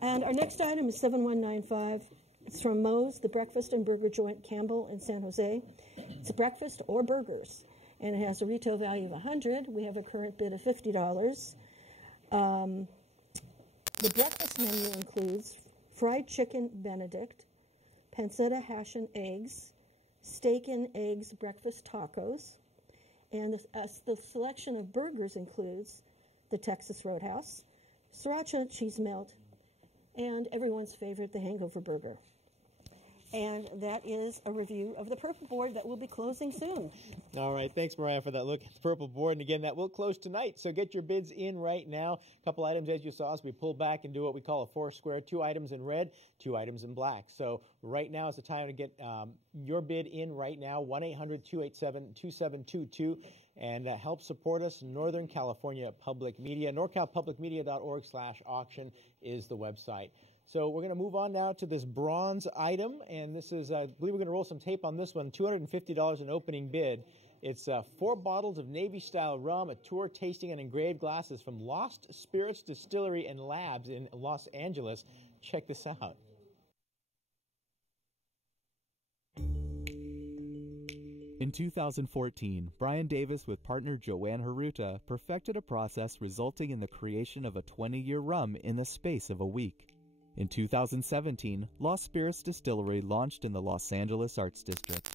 And our next item is 7195. It's from Moe's, the Breakfast and Burger Joint Campbell in San Jose. It's a breakfast or burgers, and it has a retail value of $100. We have a current bid of $50. The breakfast menu includes fried chicken Benedict, pancetta hash and eggs, steak and eggs breakfast tacos, and the selection of burgers includes the Texas Roadhouse, sriracha cheese melt, and everyone's favorite, the Hangover Burger. And that is a review of the Purple Board that will be closing soon. All right. Thanks, Mariah, for that look at the Purple Board. And again, that will close tonight. So get your bids in right now. A couple items, as you saw, as we pull back and do what we call a 4 square, 2 items in red, 2 items in black. So right now is the time to get your bid in right now, 1-800-287-2722. And help support us, Northern California Public Media. NorCalPublicMedia.org/auction is the website. So we're going to move on now to this bronze item, and this is, I believe we're going to roll some tape on this one, $250 an opening bid. It's 4 bottles of Navy-style rum, a tour tasting and engraved glasses from Lost Spirits Distillery and Labs in Los Angeles. Check this out. In 2014, Brian Davis with partner Joanne Haruta perfected a process resulting in the creation of a 20-year rum in the space of a week. In 2017, Lost Spirits Distillery launched in the Los Angeles Arts District.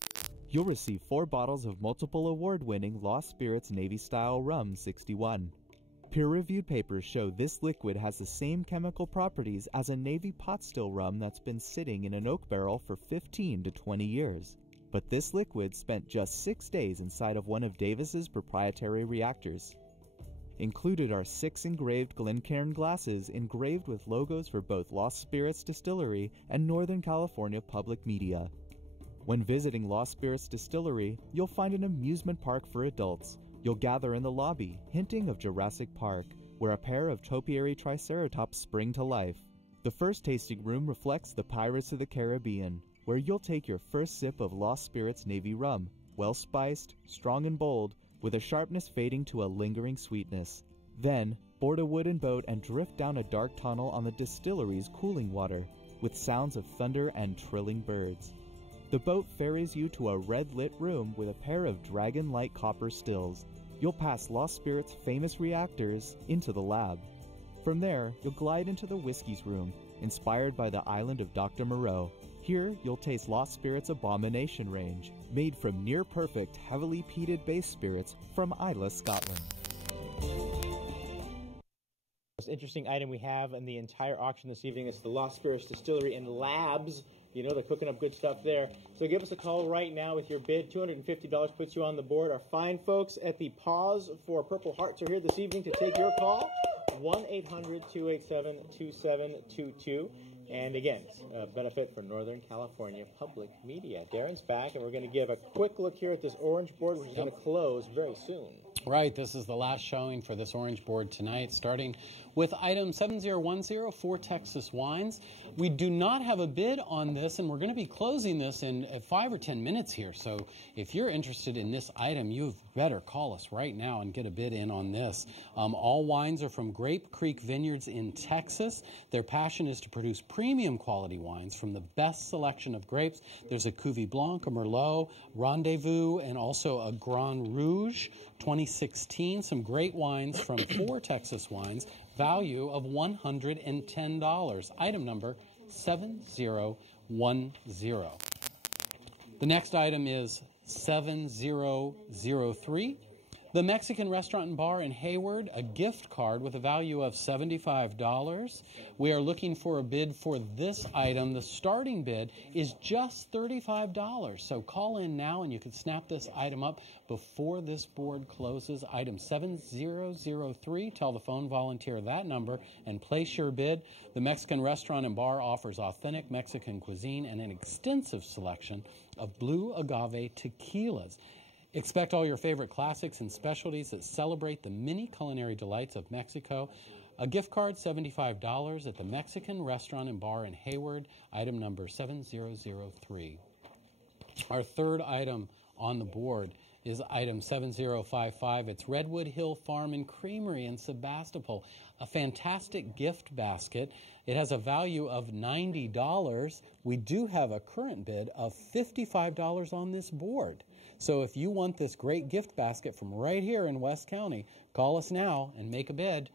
You'll receive 4 bottles of multiple award-winning Lost Spirits Navy-style rum 61. Peer-reviewed papers show this liquid has the same chemical properties as a Navy pot still rum that's been sitting in an oak barrel for 15 to 20 years. But this liquid spent just 6 days inside of one of Davis's proprietary reactors. Included are 6 engraved Glencairn glasses engraved with logos for both Lost Spirits Distillery and Northern California Public Media. When visiting Lost Spirits Distillery, you'll find an amusement park for adults. You'll gather in the lobby, hinting of Jurassic Park, where a pair of topiary triceratops spring to life. The first tasting room reflects the Pirates of the Caribbean, where you'll take your first sip of Lost Spirits Navy rum, well-spiced, strong and bold, with a sharpness fading to a lingering sweetness. Then, board a wooden boat and drift down a dark tunnel on the distillery's cooling water, with sounds of thunder and trilling birds. The boat ferries you to a red-lit room with a pair of dragon-like copper stills. You'll pass Lost Spirits' famous reactors into the lab. From there, you'll glide into the whiskeys room, inspired by the island of Dr. Moreau. Here, you'll taste Lost Spirits' Abomination range, made from near-perfect, heavily peated base spirits from Islay, Scotland. Most interesting item we have in the entire auction this evening is the Lost Spirits Distillery and Labs. You know they're cooking up good stuff there. So give us a call right now with your bid. $250 puts you on the board. Our fine folks at the Pause for Purple Hearts are here this evening to take your call. 1-800-287-2722. And again, benefit for Northern California Public Media. Darren's back, and we're going to give a quick look here at this orange board, which is going to close very soon. Right, this is the last showing for this orange board tonight, starting with item 7010 for Texas Wines. We do not have a bid on this, and we're going to be closing this in 5 or 10 minutes here. So if you're interested in this item, you better call us right now and get a bid in on this. All wines are from Grape Creek Vineyards in Texas. Their passion is to produce premium quality wines from the best selection of grapes. There's a Cuvée Blanc, a Merlot, Rendezvous, and also a Grand Rouge 2016. Some great wines from 4 Texas Wines, value of $110. Item number 7010. The next item is 7003. The Mexican Restaurant and Bar in Hayward, a gift card with a value of $75. We are looking for a bid for this item. The starting bid is just $35. So call in now and you can snap this item up before this board closes. Item 7003. Tell the phone volunteer that number and place your bid. The Mexican Restaurant and Bar offers authentic Mexican cuisine and an extensive selection of blue agave tequilas. Expect all your favorite classics and specialties that celebrate the many culinary delights of Mexico. A gift card, $75 at the Mexican Restaurant and Bar in Hayward, item number 7003. Our third item on the board is item 7055. It's Redwood Hill Farm and Creamery in Sebastopol, a fantastic gift basket. It has a value of $90. We do have a current bid of $55 on this board. So if you want this great gift basket from right here in West County, call us now and make a bid.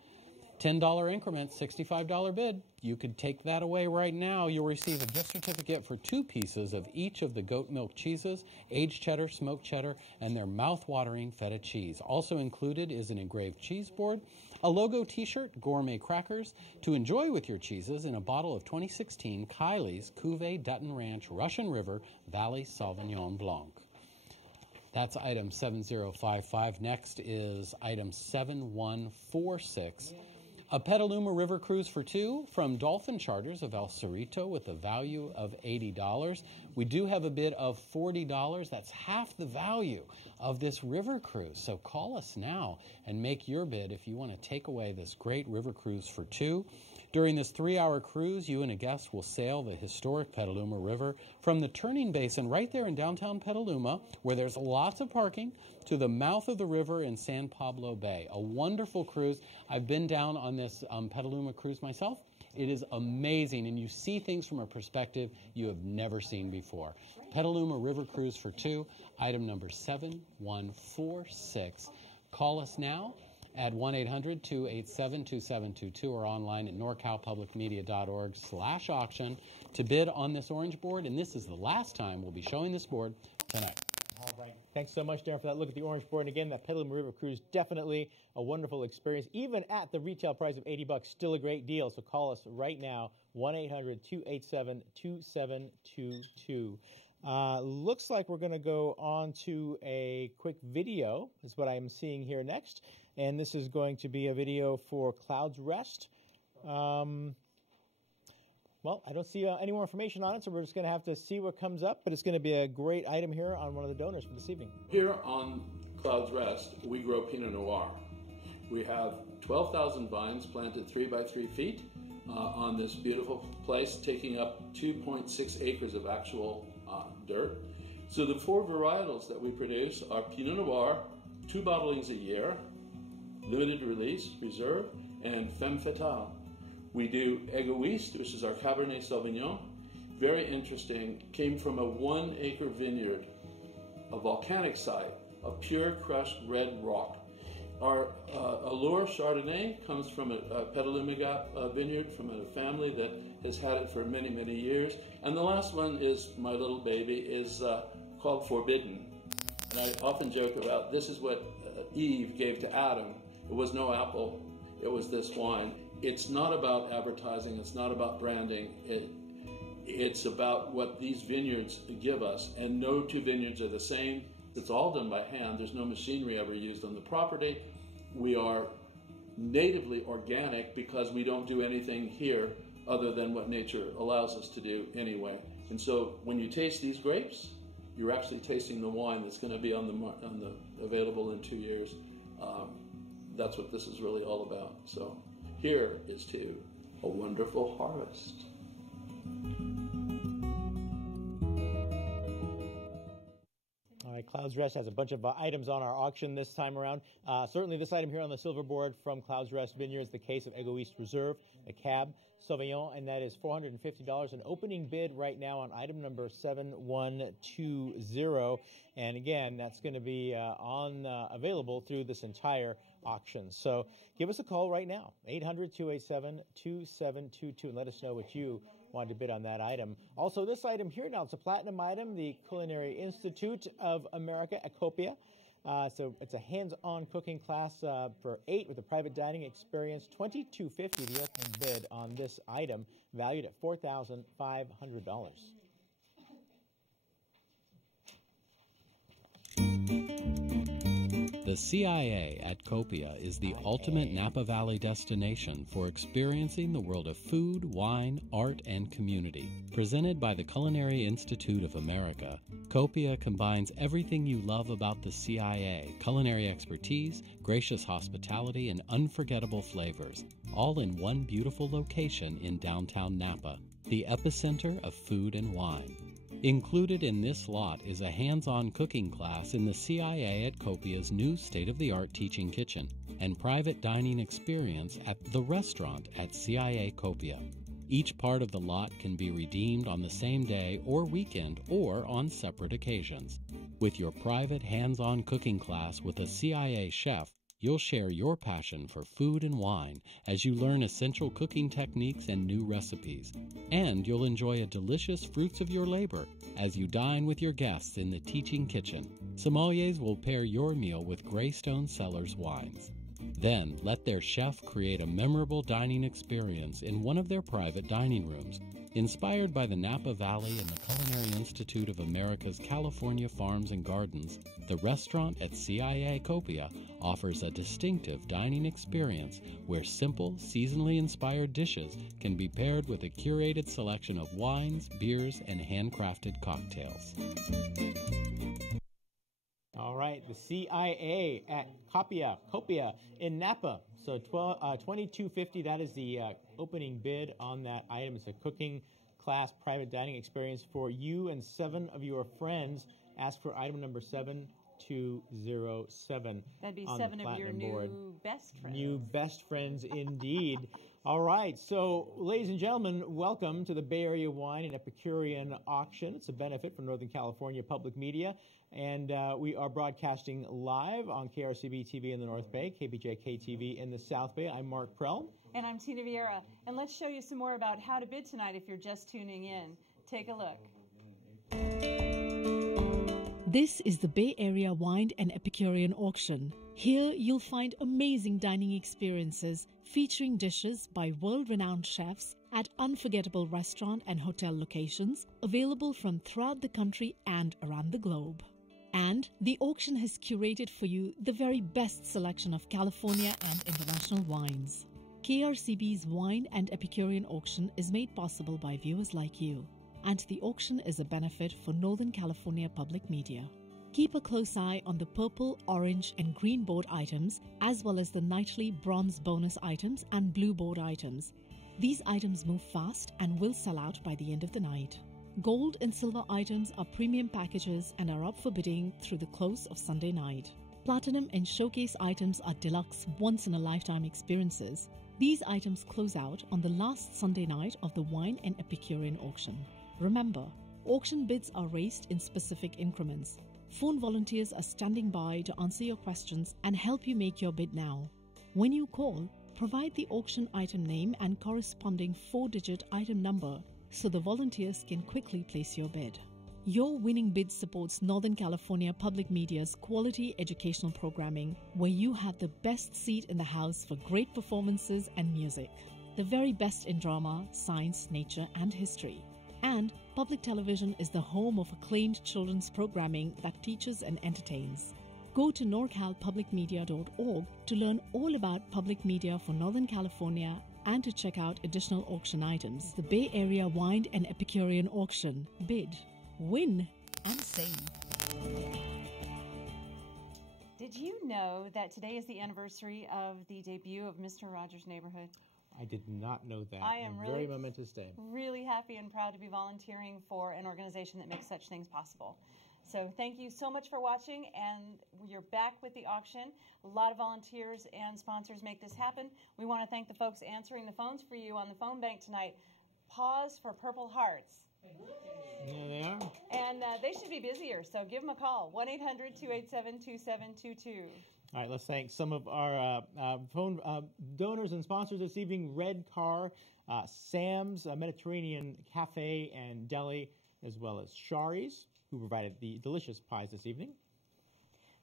$10 increment, $65 bid. You could take that away right now. You'll receive a gift certificate for 2 pieces of each of the goat milk cheeses, aged cheddar, smoked cheddar, and their mouth-watering feta cheese. Also included is an engraved cheese board, a logo t-shirt, gourmet crackers to enjoy with your cheeses, and a bottle of 2016 Kylie's Cuvée Dutton Ranch Russian River Valley Sauvignon Blanc. That's item 7055. Next is item 7146. A Petaluma River Cruise for two from Dolphin Charters of El Cerrito with a value of $80. We do have a bid of $40. That's half the value of this river cruise. So call us now and make your bid if you want to take away this great river cruise for two. During this 3-hour cruise, you and a guest will sail the historic Petaluma River from the turning basin right there in downtown Petaluma, where there's lots of parking, to the mouth of the river in San Pablo Bay. A wonderful cruise. I've been down on this Petaluma cruise myself. It is amazing, and you see things from a perspective you have never seen before. Petaluma River Cruise for two, item number 7146. Call us now at 1-800-287-2722 or online at norcalpublicmedia.org/auction to bid on this orange board. And this is the last time we'll be showing this board tonight. All right. Thanks so much, Darren, for that look at the orange board. And again, that Petaluma River Cruise, definitely a wonderful experience. Even at the retail price of $80, still a great deal. So call us right now, 1-800-287-2722. Looks like we're going to go on to a quick video, is what I'm seeing here next. And this is going to be a video for Clouds Rest. Well, I don't see any more information on it, so we're just going to have to see what comes up. But it's going to be a great item here on one of the donors for this evening. Here on Clouds Rest, we grow Pinot Noir. We have 12,000 vines planted 3 by 3 feet on this beautiful place, taking up 2.6 acres of actual dirt. So the 4 varietals that we produce are Pinot Noir, 2 bottlings a year, limited release, reserve, and Femme Fatale. We do Egoiste, which is our Cabernet Sauvignon. Very interesting, came from a 1-acre vineyard, a volcanic site of pure crushed red rock. Our Allure Chardonnay comes from a Petaluma Gap vineyard from a family that has had it for many, many years. And the last one is my little baby, is called Forbidden. And I often joke about this is what Eve gave to Adam. It was no apple, it was this wine. It's not about advertising, it's not about branding. It's about what these vineyards give us, and no 2 vineyards are the same. It's all done by hand. There's no machinery ever used on the property. We are natively organic because we don't do anything here other than what nature allows us to do anyway. And so when you taste these grapes, you're actually tasting the wine that's going to be on the available in 2 years. That's what this is really all about. So here is to a wonderful harvest. All right, Clouds Rest has a bunch of items on our auction this time around. Certainly this item here on the silver board from Clouds Rest Vineyards, the case of Egoiste Reserve, the Cab Sauvignon, and that is $450. An opening bid right now on item number 7120. And again, that's going to be available through this entire auction. So give us a call right now, 800-287-2722, and let us know what you want to bid on that item. Also, this item here, now it's a platinum item, the Culinary Institute of America, Acopia. So it's a hands-on cooking class for 8 with a private dining experience, $2,250 the opening bid on this item, valued at $4,500. The CIA at Copia is the ultimate Napa Valley destination for experiencing the world of food, wine, art, and community. Presented by the Culinary Institute of America, Copia combines everything you love about the CIA: culinary expertise, gracious hospitality, and unforgettable flavors, all in one beautiful location in downtown Napa, the epicenter of food and wine. Included in this lot is a hands-on cooking class in the CIA at Copia's new state-of-the-art teaching kitchen and private dining experience at the restaurant at CIA Copia. Each part of the lot can be redeemed on the same day or weekend or on separate occasions. With your private hands-on cooking class with a CIA chef, you'll share your passion for food and wine as you learn essential cooking techniques and new recipes. And you'll enjoy a delicious fruits of your labor as you dine with your guests in the teaching kitchen. Sommeliers will pair your meal with Greystone Cellars wines. Then let their chef create a memorable dining experience in one of their private dining rooms. Inspired by the Napa Valley and the Culinary Institute of America's California Farms and Gardens, the restaurant at CIA Copia offers a distinctive dining experience where simple, seasonally inspired dishes can be paired with a curated selection of wines, beers, and handcrafted cocktails. All right, the CIA at Copia in Napa. So $22.50, that is the opening bid on that item. It's a cooking class private dining experience for you and 7 of your friends. Ask for item number 7207. That'd be 7 of your new best friends. New best friends indeed. All right, so ladies and gentlemen, welcome to the Bay Area Wine and Epicurean Auction. It's a benefit from Northern California Public Media, and we are broadcasting live on KRCB TV in the North Bay, KBJK TV in the South Bay. I'm Mark Prell. And I'm Tina Vieira. And let's show you some more about how to bid tonight if you're just tuning in. Take a look. This is the Bay Area Wine and Epicurean Auction. Here you'll find amazing dining experiences featuring dishes by world-renowned chefs at unforgettable restaurant and hotel locations available from throughout the country and around the globe. And the auction has curated for you the very best selection of California and international wines. KRCB's Wine and Epicurean Auction is made possible by viewers like you, and the auction is a benefit for Northern California Public Media. Keep a close eye on the purple, orange, and green board items, as well as the nightly bronze bonus items and blue board items. These items move fast and will sell out by the end of the night. Gold and silver items are premium packages and are up for bidding through the close of Sunday night. Platinum and showcase items are deluxe once-in-a-lifetime experiences. These items close out on the last Sunday night of the Wine and Epicurean Auction. Remember, auction bids are raised in specific increments. Phone volunteers are standing by to answer your questions and help you make your bid now. When you call, provide the auction item name and corresponding 4-digit item number so the volunteers can quickly place your bid. Your winning bid supports Northern California Public Media's quality educational programming, where you have the best seat in the house for great performances and music, the very best in drama, science, nature, and history. And public television is the home of acclaimed children's programming that teaches and entertains. Go to norcalpublicmedia.org to learn all about public media for Northern California and to check out additional auction items. The Bay Area Wine and Epicurean Auction. Bid, win, and save. Did you know that today is the anniversary of the debut of Mr. Rogers' Neighborhood? I did not know that. I am Very momentous day. Really happy and proud to be volunteering for an organization that makes such things possible. So thank you so much for watching, and you're back with the auction. A lot of volunteers and sponsors make this happen. We want to thank the folks answering the phones for you on the phone bank tonight. Pause for Purple Hearts. There they are. And they should be busier, so give them a call, 1-800-287-2722. All right, let's thank some of our phone donors and sponsors this evening. Red Car, Sam's Mediterranean Cafe and Deli, as well as Shari's, who provided the delicious pies this evening.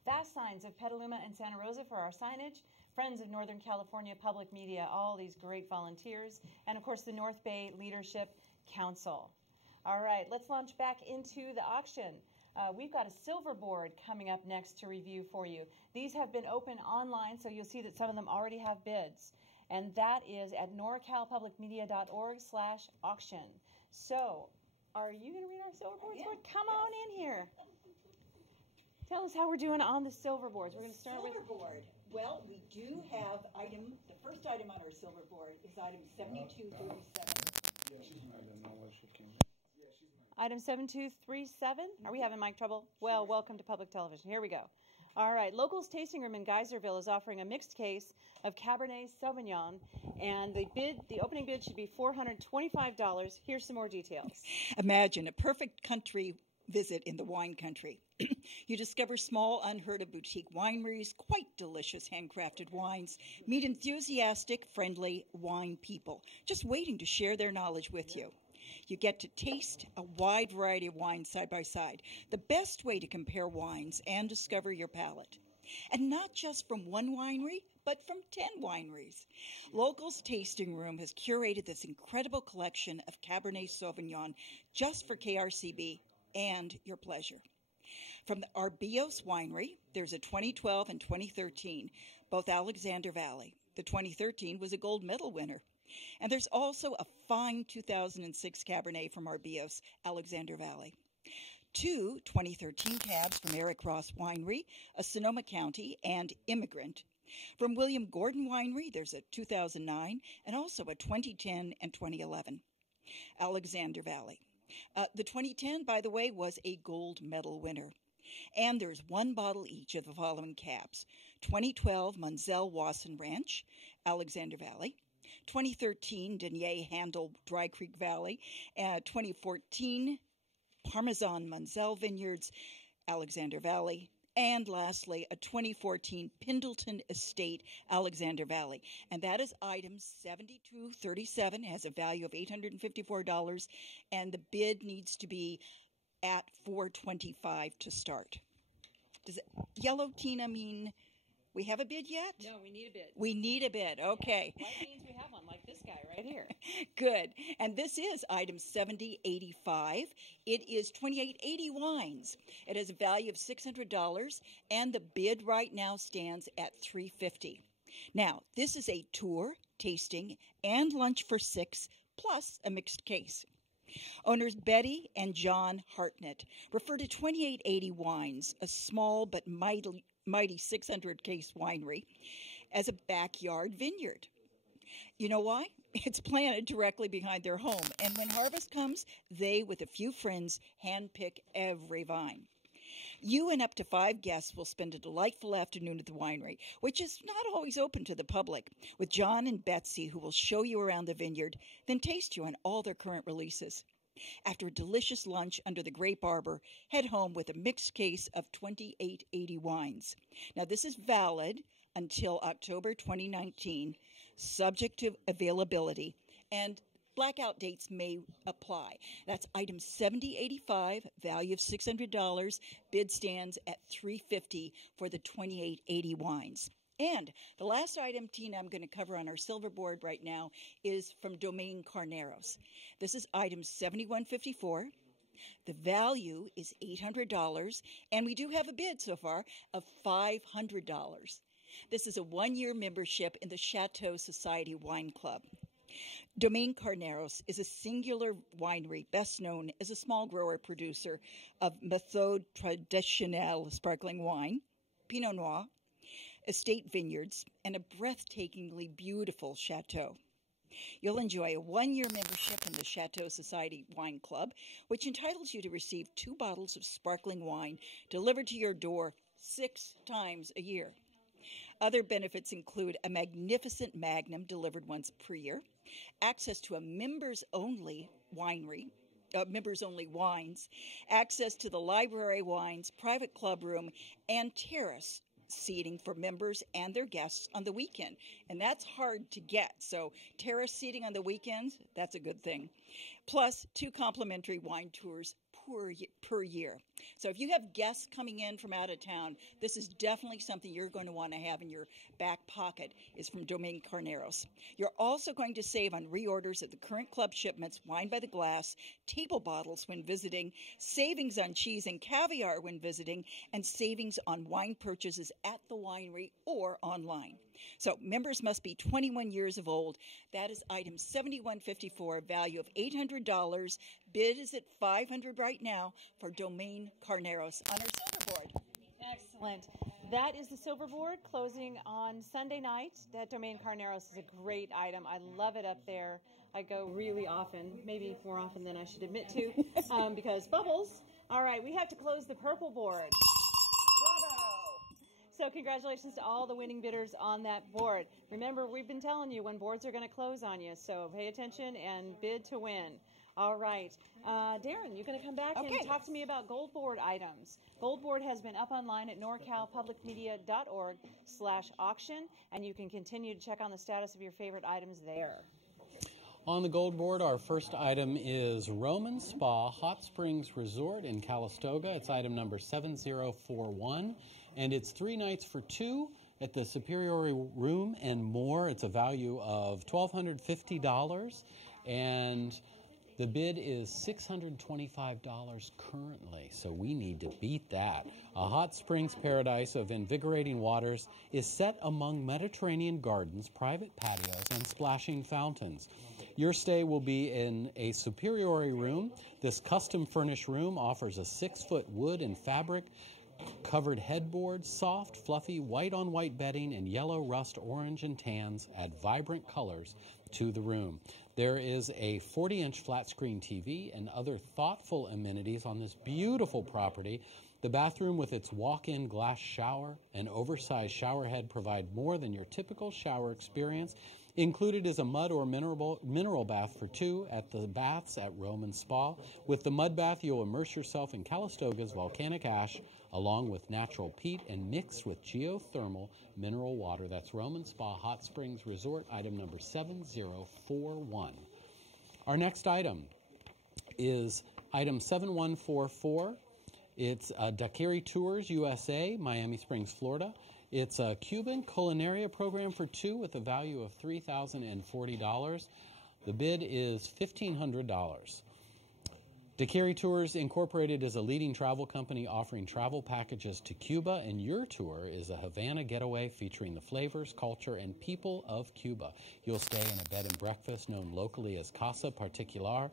Fast Signs of Petaluma and Santa Rosa for our signage. Friends of Northern California Public Media, all these great volunteers. And, of course, the North Bay Leadership Council. All right, let's launch back into the auction. We've got a silver board coming up next to review for you. These have been open online, so you'll see that some of them already have bids. And that is at norcalpublicmedia.org/auction. So, are you going to read our silver boards? Yeah. Come on in here. Tell us how we're doing on the silver boards. We're going to start with silver board. Well, we do have the first item on our silver board is item 7237. Item 7237. Are we having mic trouble? Well, welcome to public television. Here we go. All right. Locals Tasting Room in Geyserville is offering a mixed case of Cabernet Sauvignon, and the opening bid should be $425. Here's some more details. Imagine a perfect country visit in the wine country. You discover small, unheard-of boutique wineries, quite delicious handcrafted wines, meet enthusiastic, friendly wine people, just waiting to share their knowledge with you. You get to taste a wide variety of wines side by side, the best way to compare wines and discover your palate. And not just from one winery, but from 10 wineries. Locals Tasting Room has curated this incredible collection of Cabernet Sauvignon just for KRCB and your pleasure. From the Arbios Winery, there's a 2012 and 2013, both Alexander Valley. The 2013 was a gold medal winner. And there's also a fine 2006 Cabernet from Arbios, Alexander Valley. 2 2013 cabs from Eric Ross Winery, a Sonoma County, and Immigrant. From William Gordon Winery, there's a 2009 and also a 2010 and 2011. Alexander Valley. The 2010, by the way, was a gold medal winner. And there's 1 bottle each of the following cabs. 2012 Munzel Wasson Ranch, Alexander Valley. 2013 Denier Handel Dry Creek Valley. 2014 Parmesan Munzel Vineyards, Alexander Valley. And lastly, a 2014 Pendleton Estate, Alexander Valley. And that is item 7237, has a value of $854, and the bid needs to be at $425 to start. Does it, Yellow Tina, mean we have a bid yet? No, we need a bid. We need a bid, okay. White means we have one, like this guy right here. Good. And this is item 7085. It is 2880 wines. It has a value of $600, and the bid right now stands at $350. Now, this is a tour, tasting, and lunch for 6, plus a mixed case. Owners Betty and John Hartnett refer to 2880 Wines, a small but mighty 600-case winery, as a backyard vineyard. You know why? It's planted directly behind their home, and when harvest comes, they, with a few friends, handpick every vine. You and up to 5 guests will spend a delightful afternoon at the winery, which is not always open to the public, with John and Betsy, who will show you around the vineyard, then taste you on all their current releases. After a delicious lunch under the grape arbor, head home with a mixed case of 2880 wines. Now, this is valid until October 2019, subject to availability, and blackout dates may apply. That's item 7085, value of $600. Bid stands at $350 for the 2880 wines. And the last item, Tina, I'm going to cover on our silver board right now is from Domaine Carneros. This is item 7154. The value is $800, and we do have a bid so far of $500. This is a 1-year membership in the Chateau Society Wine Club. Domaine Carneros is a singular winery best known as a small grower producer of Méthode Traditionnelle sparkling wine, Pinot Noir, estate vineyards, and a breathtakingly beautiful chateau. You'll enjoy a 1-year membership in the Chateau Society Wine Club, which entitles you to receive 2 bottles of sparkling wine delivered to your door 6 times a year. Other benefits include a magnificent magnum delivered once per year, access to a members-only winery, members-only wines, access to the library wines, private club room, and terrace seating for members and their guests on the weekend. And that's hard to get. So terrace seating on the weekends, that's a good thing. Plus 2 complimentary wine tours per year. So if you have guests coming in from out of town, this is definitely something you're going to want to have in your back pocket, is from Domaine Carneros. You're also going to save on reorders of the current club shipments, wine by the glass, table bottles when visiting, savings on cheese and caviar when visiting, and savings on wine purchases at the winery or online. So members must be 21 years of old. That is item 7154, value of $800. Bid is at $500 right now for Domaine Carneros on our silver board. Excellent. That is the silver board closing on Sunday night. That Domaine Carneros is a great item. I love it up there. I go really often, maybe more often than I should admit to, because bubbles. All right, we have to close the purple board. So congratulations to all the winning bidders on that board. Remember, we've been telling you when boards are going to close on you, so pay attention and bid to win. All right. Darren, you're going to come back and talk to me about Gold Board items. Gold Board has been up online at norcalpublicmedia.org/auction, and you can continue to check on the status of your favorite items there. On the Gold Board, our first item is Roman Spa Hot Springs Resort in Calistoga. It's item number 7041, and it's 3 nights for 2 At the Superiore Room and more, it's a value of $1,250, and the bid is $625 currently, so we need to beat that. A hot springs paradise of invigorating waters is set among Mediterranean gardens, private patios, and splashing fountains. Your stay will be in a Superiore Room. This custom furnished room offers a 6-foot wood and fabric covered headboard, soft, fluffy, white-on-white bedding, and yellow, rust, orange, and tans add vibrant colors to the room. There is a 40-inch flat-screen TV and other thoughtful amenities on this beautiful property. The bathroom with its walk-in glass shower and oversized shower head provide more than your typical shower experience. Included is a mud or mineral bath for two at the baths at Roman Spa. With the mud bath, you'll immerse yourself in Calistoga's volcanic ash along with natural peat and mixed with geothermal mineral water. That's Roman Spa Hot Springs Resort, item number 7041. Our next item is item 7144. It's Daiquiri Tours USA, Miami Springs, Florida. It's a Cuban Culinaria program for two with a value of $3,040. The bid is $1,500. Daiquiri Tours Incorporated is a leading travel company offering travel packages to Cuba, and your tour is a Havana getaway featuring the flavors, culture, and people of Cuba. You'll stay in a bed and breakfast known locally as Casa Particular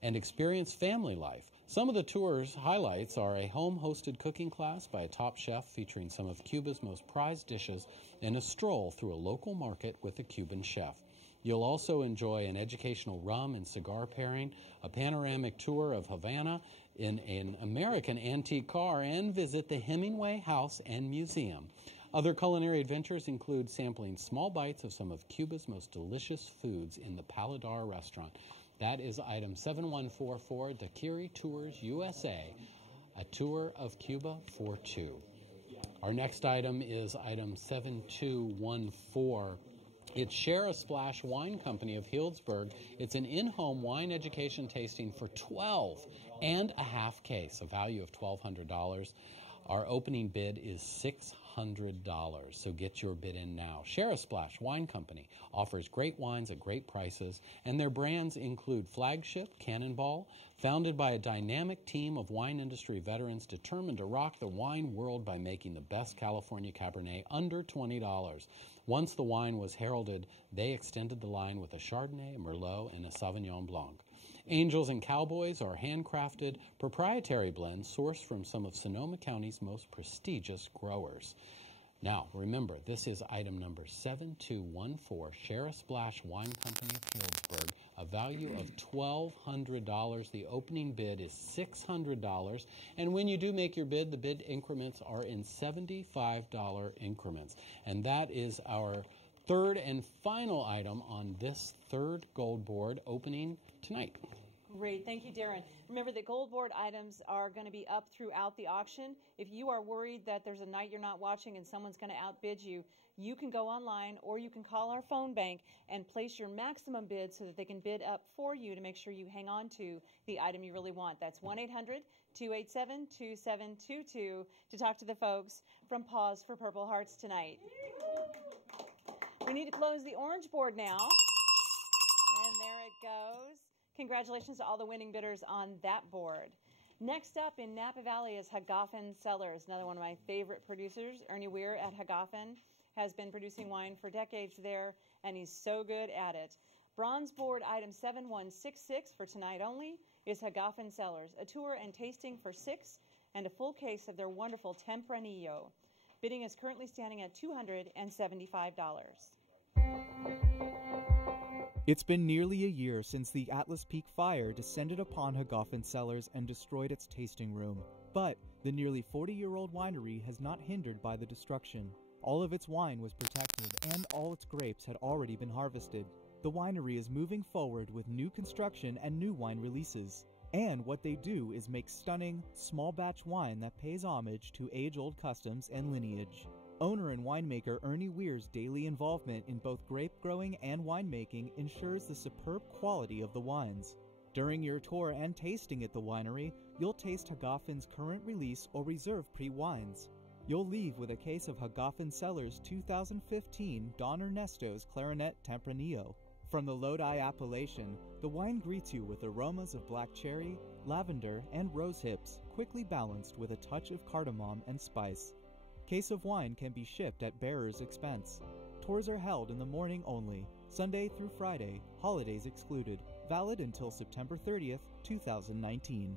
and experience family life. Some of the tour's highlights are a home-hosted cooking class by a top chef featuring some of Cuba's most prized dishes and a stroll through a local market with a Cuban chef. You'll also enjoy an educational rum and cigar pairing, a panoramic tour of Havana in an American antique car, and visit the Hemingway House and Museum. Other culinary adventures include sampling small bites of some of Cuba's most delicious foods in the Paladar restaurant. That is item 7144, Daiquiri Tours USA, a tour of Cuba for two. Our next item is item 7214. It's Share a Splash Wine Company of Healdsburg. It's an in-home wine education tasting for 12 and a half case, a value of $1,200. Our opening bid is $600, so get your bid in now. Share a Splash Wine Company offers great wines at great prices, and their brands include Flagship, Cannonball, founded by a dynamic team of wine industry veterans determined to rock the wine world by making the best California Cabernet under $20. Once the wine was heralded, they extended the line with a Chardonnay, a Merlot, and a Sauvignon Blanc. Angels and Cowboys are handcrafted, proprietary blends sourced from some of Sonoma County's most prestigious growers. Now, remember, this is item number 7214, Share a Splash Wine Company of Healdsburg, a value of $1,200. The opening bid is $600, and when you do make your bid, the bid increments are in $75 increments. And that is our third and final item on this third gold board opening tonight. Great. Thank you, Darren. Remember that gold board items are going to be up throughout the auction. If you are worried that there's a night you're not watching and someone's going to outbid you, you can go online or you can call our phone bank and place your maximum bid so that they can bid up for you to make sure you hang on to the item you really want. That's 1-800-287-2722 to talk to the folks from Paws for Purple Hearts tonight. We need to close the orange board now. And there it goes. Congratulations to all the winning bidders on that board. Next up in Napa Valley is Hagafen Cellars, another one of my favorite producers. Ernie Weir at Hagafen has been producing wine for decades there, and he's so good at it. Bronze board item 7166 for tonight only is Hagafen Cellars, a tour and tasting for 6 and a full case of their wonderful Tempranillo. Bidding is currently standing at $275. It's been nearly a year since the Atlas Peak fire descended upon Hagafen Cellars and destroyed its tasting room. But the nearly 40-year-old winery has not hindered by the destruction. All of its wine was protected, and all its grapes had already been harvested. The winery is moving forward with new construction and new wine releases. And what they do is make stunning, small-batch wine that pays homage to age-old customs and lineage. Owner and winemaker Ernie Weir's daily involvement in both grape growing and winemaking ensures the superb quality of the wines. During your tour and tasting at the winery, you'll taste Hagafen's current release or reserve pre-wines. You'll leave with a case of Hagafen Cellars 2015 Don Ernesto's Clarinet Tempranillo. From the Lodi appellation, the wine greets you with aromas of black cherry, lavender, and rose hips, quickly balanced with a touch of cardamom and spice. Case of wine can be shipped at bearer's expense. Tours are held in the morning only, Sunday through Friday, holidays excluded. Valid until September 30th, 2019.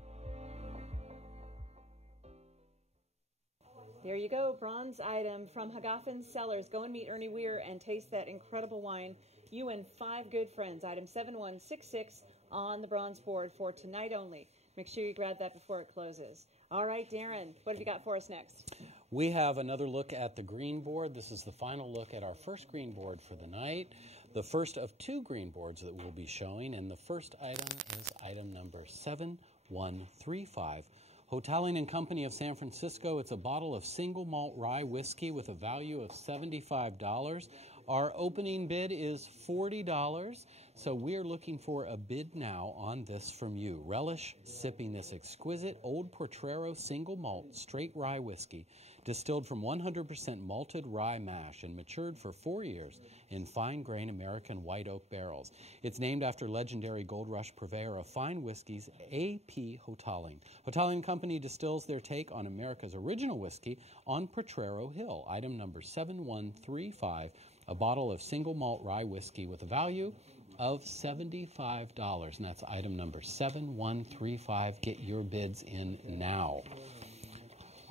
There you go, bronze item from Hagafen Cellars. Go and meet Ernie Weir and taste that incredible wine. You and 5 good friends. Item 7166 on the bronze board for tonight only. Make sure you grab that before it closes. All right, Darren, what have you got for us next? We have another look at the green board. This is the final look at our first green board for the night. The first of 2 green boards that we'll be showing, and the first item is item number 7135. Hotaling & Company of San Francisco. It's a bottle of single malt rye whiskey with a value of $75. Our opening bid is $40, so we're looking for a bid now on this from you. Relish sipping this exquisite Old Portrero single malt straight rye whiskey, distilled from 100% malted rye mash and matured for 4 years in fine-grain American white oak barrels. It's named after legendary Gold Rush purveyor of fine whiskeys, A.P. Hotaling. Hotaling & Company distills their take on America's original whiskey on Potrero Hill. Item number 7135. A bottle of single malt rye whiskey with a value of $75. And that's item number 7135. Get your bids in now.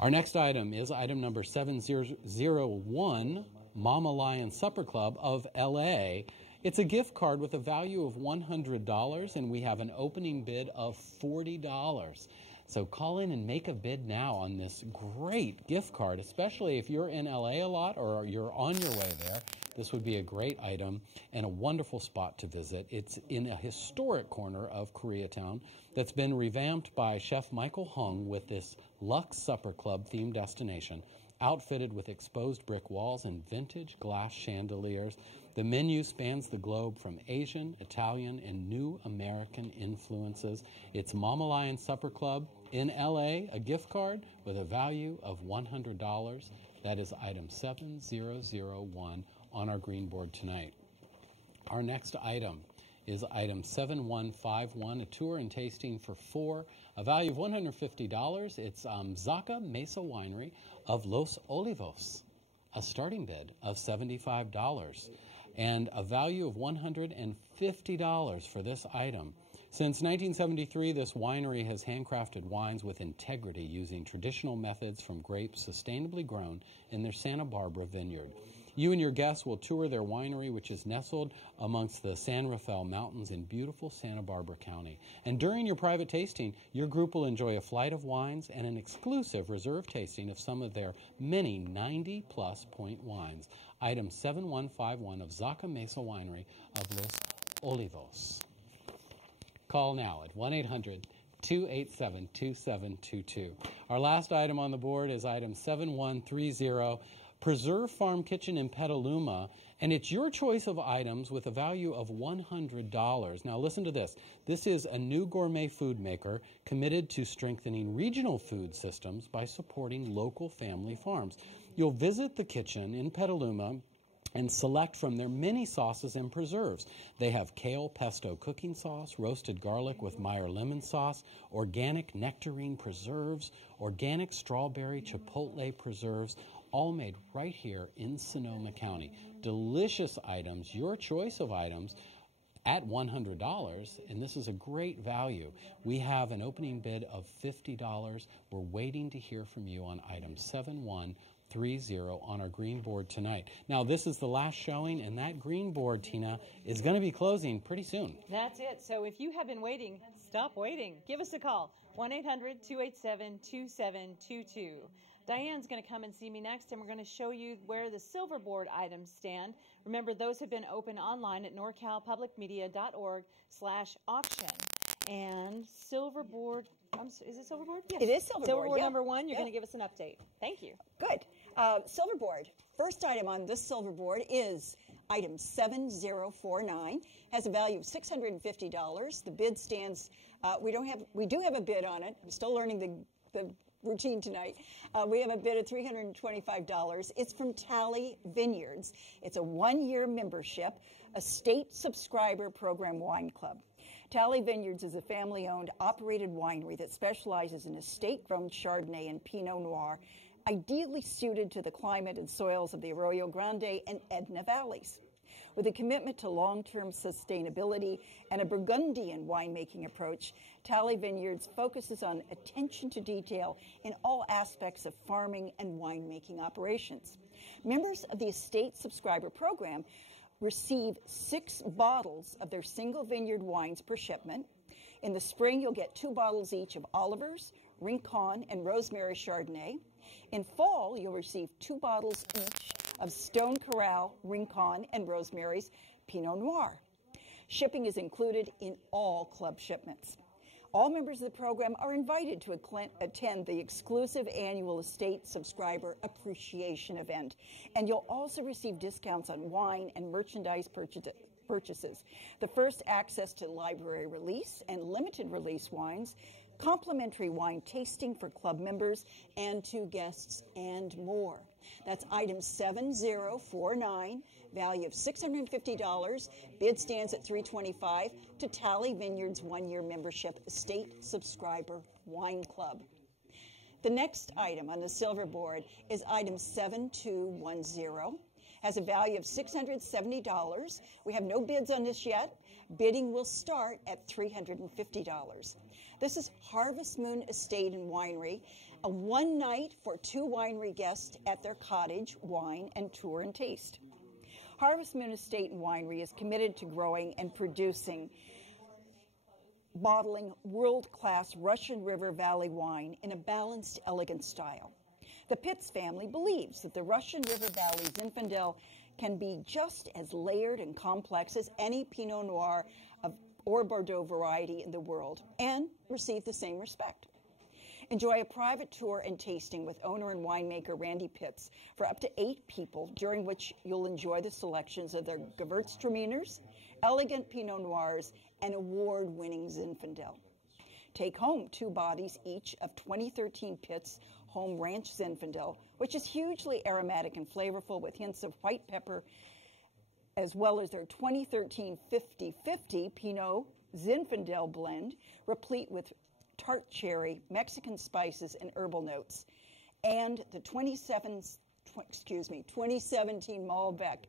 Our next item is item number 7001, Mama Lion Supper Club of L.A. It's a gift card with a value of $100, and we have an opening bid of $40. So call in and make a bid now on this great gift card, especially if you're in LA a lot or you're on your way there. This would be a great item and a wonderful spot to visit. It's in a historic corner of Koreatown that's been revamped by Chef Michael Hung with this Lux Supper Club themed destination, outfitted with exposed brick walls and vintage glass chandeliers. The menu spans the globe from Asian, Italian, and New American influences. It's Mama Lion Supper Club in LA, a gift card with a value of $100. That is item 7001 on our green board tonight. Our next item is item 7151, a tour and tasting for 4, a value of $150. It's Zaca Mesa Winery of Los Olivos, a starting bid of $75, and a value of $150 for this item. Since 1973, this winery has handcrafted wines with integrity using traditional methods from grapes sustainably grown in their Santa Barbara vineyard. You and your guests will tour their winery, which is nestled amongst the San Rafael Mountains in beautiful Santa Barbara County. And during your private tasting, your group will enjoy a flight of wines and an exclusive reserve tasting of some of their many 90-plus point wines. Item 7151 of Zaca Mesa Winery of Los Olivos. Call now at 1-800-287-2722. Our last item on the board is item 7130, Preserve Farm Kitchen in Petaluma, and it's your choice of items with a value of $100. Now listen to this. This is a new gourmet food maker committed to strengthening regional food systems by supporting local family farms. You'll visit the kitchen in Petaluma and select from their many sauces and preserves. They have kale pesto cooking sauce, roasted garlic with Meyer lemon sauce, organic nectarine preserves, organic strawberry chipotle preserves, all made right here in Sonoma County. Delicious items, your choice of items at $100, and this is a great value. We have an opening bid of $50. We're waiting to hear from you on item 7130 on our green board tonight. Now, this is the last showing, and that green board, Tina, is going to be closing pretty soon. That's it. So if you have been waiting, stop waiting. Give us a call, 1-800-287-2722. Diane's going to come and see me next, and we're going to show you where the silver board items stand. Remember, those have been open online at norcalpublicmedia.org/auction. And silver board, is it silver board? Yes. It is silver board. Silver board number 1, you're going to give us an update. Thank you. Good. Silver board. First item on this silver board is item 7049. Has a value of $650. The bid stands. We do have a bid on it. I'm still learning the routine tonight. We have a bid of $325. It's from Tally Vineyards. It's a one-year membership, a state subscriber program wine club. Tally Vineyards is a family-owned, operated winery that specializes in estate-grown Chardonnay and Pinot Noir, ideally suited to the climate and soils of the Arroyo Grande and Edna valleys. With a commitment to long-term sustainability and a Burgundian winemaking approach, Tally Vineyards focuses on attention to detail in all aspects of farming and winemaking operations. Members of the estate subscriber program receive 6 bottles of their single vineyard wines per shipment. In the spring, you'll get 2 bottles each of Oliver's, Rincon, and Rosemary Chardonnay. In fall, you'll receive 2 bottles each of Stone Corral, Rincon, and Rosemary's Pinot Noir. Shipping is included in all club shipments. All members of the program are invited to attend the exclusive annual estate subscriber appreciation event, and you'll also receive discounts on wine and merchandise purchases. The first access to library release and limited release wines, complimentary wine tasting for club members and to guests, and more. That's item 7049, value of $650. Bid stands at $325 to Tally Vineyards one-year membership estate subscriber wine club. The next item on the silver board is item 7210. Has a value of $670. We have no bids on this yet. Bidding will start at $350. This is Harvest Moon Estate and Winery, a one night for 2 winery guests at their cottage, wine, and tour and taste. Harvest Moon Estate and Winery is committed to growing and producing, bottling world-class Russian River Valley wine in a balanced, elegant style. The Pitts family believes that the Russian River Valley Zinfandel can be just as layered and complex as any Pinot Noir or Bordeaux variety in the world, and receive the same respect. Enjoy a private tour and tasting with owner and winemaker Randy Pitts for up to 8 people, during which you'll enjoy the selections of their Gewürztraminers, elegant Pinot Noirs, and award-winning Zinfandel. Take home 2 bodies each of 2013 Pitts Home Ranch Zinfandel, which is hugely aromatic and flavorful with hints of white pepper, as well as their 2013 50-50 Pinot Zinfandel blend, replete with tart cherry, Mexican spices, and herbal notes, and the 2017 Malbec,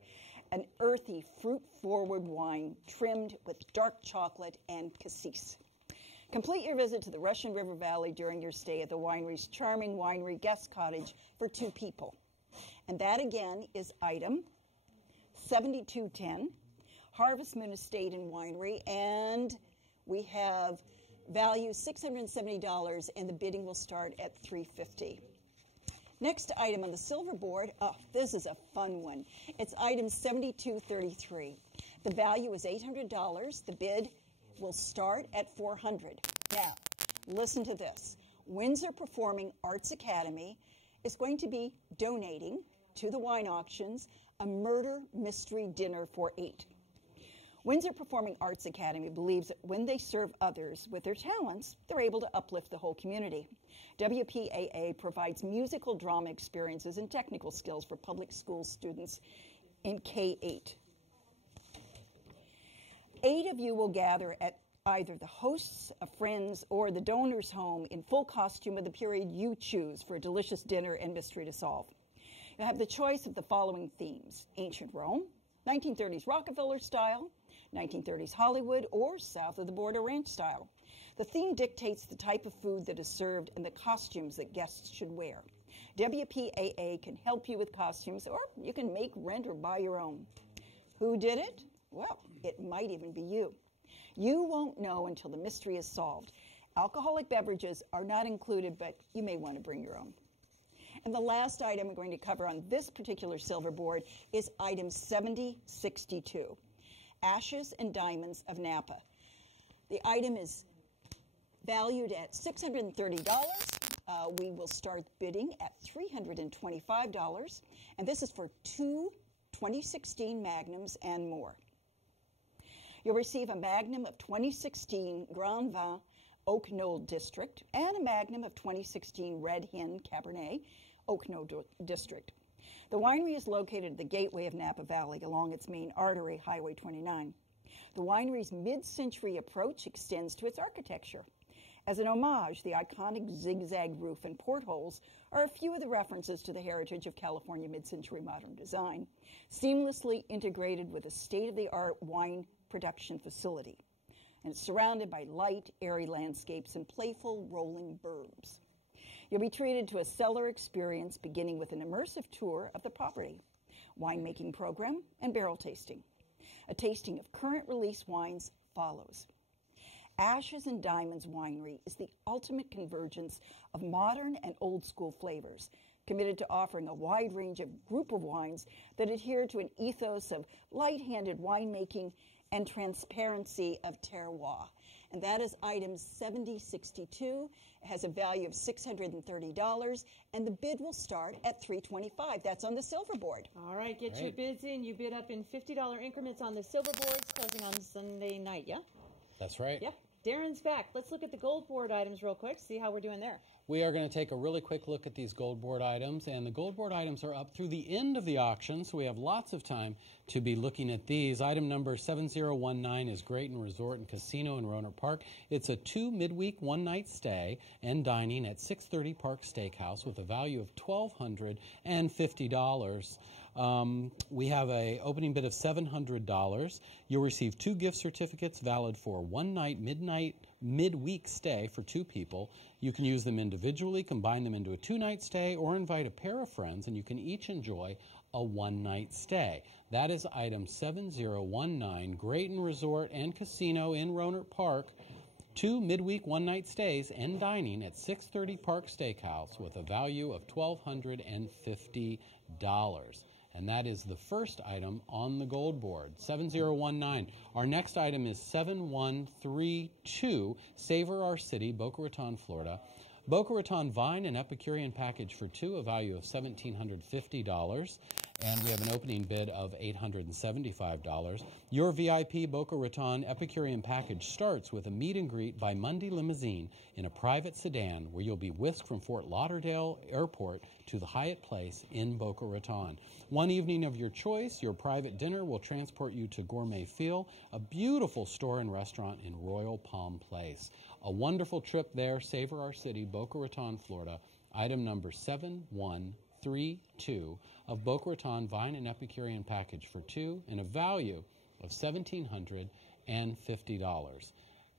an earthy, fruit-forward wine trimmed with dark chocolate and cassis. Complete your visit to the Russian River Valley during your stay at the winery's charming winery guest cottage for 2 people. And that, again, is item 7210, Harvest Moon Estate and Winery, and we have value $670, and the bidding will start at $350. Next item on the silver board, this is a fun one. It's item 7233. The value is $800. The bid will start at $400. Now, listen to this. Windsor Performing Arts Academy is going to be donating to the wine auctions a murder mystery dinner for 8. Windsor Performing Arts Academy believes that when they serve others with their talents, they're able to uplift the whole community. WPAA provides musical drama experiences and technical skills for public school students in K-8. 8 of you will gather at either the host's, a friend's, or the donor's home in full costume of the period you choose for a delicious dinner and mystery to solve. You'll have the choice of the following themes: Ancient Rome, 1930s Rockefeller style, 1930s Hollywood, or south of the border ranch style. The theme dictates the type of food that is served and the costumes that guests should wear. WPAA can help you with costumes, or you can make, rent, or buy your own. Who did it? Well, it might even be you. You won't know until the mystery is solved. Alcoholic beverages are not included, but you may want to bring your own. And the last item I'm going to cover on this particular silver board is item 7062, Ashes and Diamonds of Napa. The item is valued at $630. We will start bidding at $325, and this is for 2 2016 Magnums and more. You'll receive a Magnum of 2016 Grand Vin Oak Knoll District, and a magnum of 2016 Red Hen Cabernet, Oak Knoll District. The winery is located at the gateway of Napa Valley along its main artery, Highway 29. The winery's mid-century approach extends to its architecture. As an homage, the iconic zigzag roof and portholes are a few of the references to the heritage of California mid-century modern design, seamlessly integrated with a state-of-the-art wine production facility. And it's surrounded by light, airy landscapes and playful rolling berms. You'll be treated to a cellar experience beginning with an immersive tour of the property, winemaking program, and barrel tasting. A tasting of current release wines follows. Ashes and Diamonds Winery is the ultimate convergence of modern and old school flavors, committed to offering a wide range of group of wines that adhere to an ethos of light-handed winemaking and transparency of terroir. And that is item 7062. It has a value of $630, and the bid will start at $325. That's on the silver board. All right, get your bids in. You bid up in $50 increments on the silver boards, closing on Sunday night, yeah? That's right. Yep. Darren's back. Let's look at the gold board items real quick, see how we're doing there. We are going to take a really quick look at these gold board items, and the gold board items are up through the end of the auction, so we have lots of time to be looking at these. Item number 7019 is Grayton Resort and Casino in Rohnert Park. It's a 2 midweek, 1-night stay and dining at 630 Park Steakhouse with a value of $1,250. We have an opening bid of $700. You'll receive 2 gift certificates valid for a 1-night, midweek stay for 2 people. You can use them individually, combine them into a 2-night stay, or invite a pair of friends, and you can each enjoy a 1-night stay. That is item 7019, Grayton Resort and Casino in Rohnert Park. 2 midweek, 1-night stays and dining at 630 Park Steakhouse with a value of $1,250. And that is the first item on the gold board, 7019. Our next item is 7132, Savor Our City, Boca Raton, Florida. Boca Raton Vine and Epicurean package for 2, a value of $1,750. And we have an opening bid of $875. Your VIP Boca Raton Epicurean package starts with a meet and greet by Mundy Limousine in a private sedan where you'll be whisked from Fort Lauderdale Airport to the Hyatt Place in Boca Raton. One evening of your choice, your private dinner will transport you to Gourmet Feel, a beautiful store and restaurant in Royal Palm Place. A wonderful trip there, Savor Our City, Boca Raton, Florida. Item number 7132 of Boca Raton Vine and Epicurean package for 2 and a value of $1,750.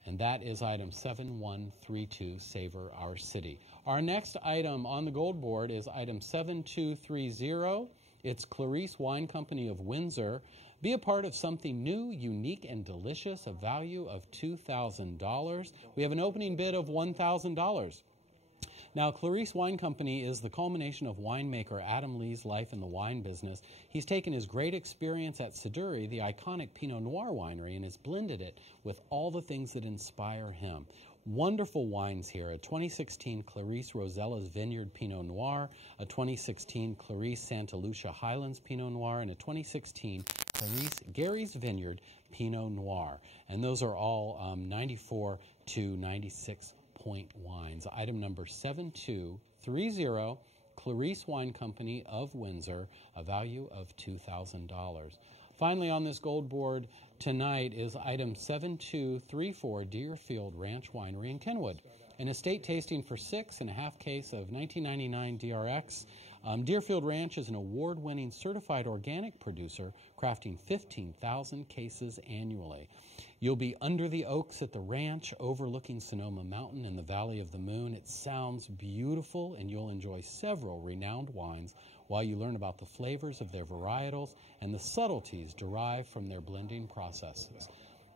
And that is item 7132, Savor Our City. Our next item on the gold board is item 7230. It's Clarice Wine Company of Windsor. Be a part of something new, unique, and delicious, a value of $2,000. We have an opening bid of $1,000. Now, Clarice Wine Company is the culmination of winemaker Adam Lee's life in the wine business. He's taken his great experience at Siduri, the iconic Pinot Noir winery, and has blended it with all the things that inspire him. Wonderful wines here, a 2016 Clarice Rosella's Vineyard Pinot Noir, a 2016 Clarice Santa Lucia Highlands Pinot Noir, and a 2016 Clarice Gary's Vineyard Pinot Noir. And those are all 94 to 96 point wines. Item number 7230, Clarice Wine Company of Windsor, a value of $2,000. Finally, on this gold board tonight is item 7234, Deerfield Ranch Winery in Kenwood. An estate tasting for 6 and a half case of 1999 DRX. Deerfield Ranch is an award-winning certified organic producer, crafting 15,000 cases annually. You'll be under the oaks at the ranch, overlooking Sonoma Mountain and the Valley of the Moon. It sounds beautiful, and you'll enjoy several renowned wines while you learn about the flavors of their varietals and the subtleties derived from their blending processes.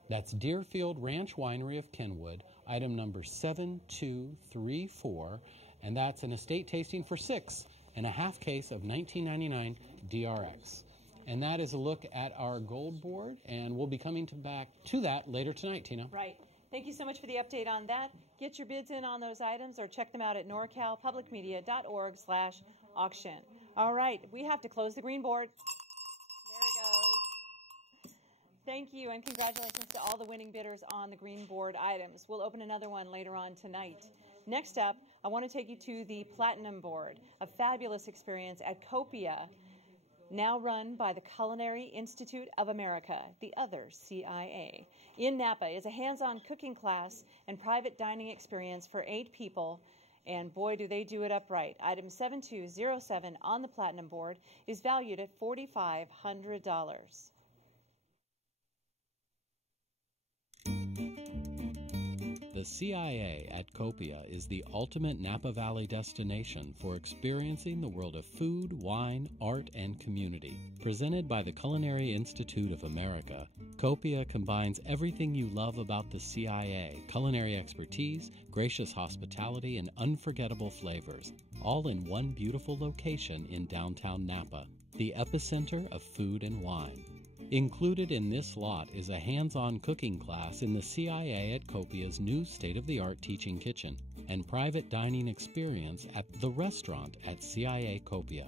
That's Deerfield Ranch Winery of Kenwood, item number 7234, and that's an estate tasting for 6 and a half case of 1999 DRX. And that is a look at our gold board, and we'll be coming back to that later tonight, Tina. Right. Thank you so much for the update on that. Get your bids in on those items or check them out at norcalpublicmedia.org/auction. All right, we have to close the green board. There it goes. Thank you, and congratulations to all the winning bidders on the green board items. We'll open another one later on tonight. Next up, I want to take you to the Platinum Board, a fabulous experience at Copia, now run by the Culinary Institute of America, the other CIA. In Napa is a hands-on cooking class and private dining experience for 8 people, and boy, do they do it upright. Item 7207 on the Platinum Board is valued at $4,500. The CIA at Copia is the ultimate Napa Valley destination for experiencing the world of food, wine, art, and community. Presented by the Culinary Institute of America, Copia combines everything you love about the CIA: culinary expertise, gracious hospitality, and unforgettable flavors, all in one beautiful location in downtown Napa, the epicenter of food and wine. Included in this lot is a hands-on cooking class in the CIA at Copia's new state-of-the-art teaching kitchen and private dining experience at the restaurant at CIA Copia.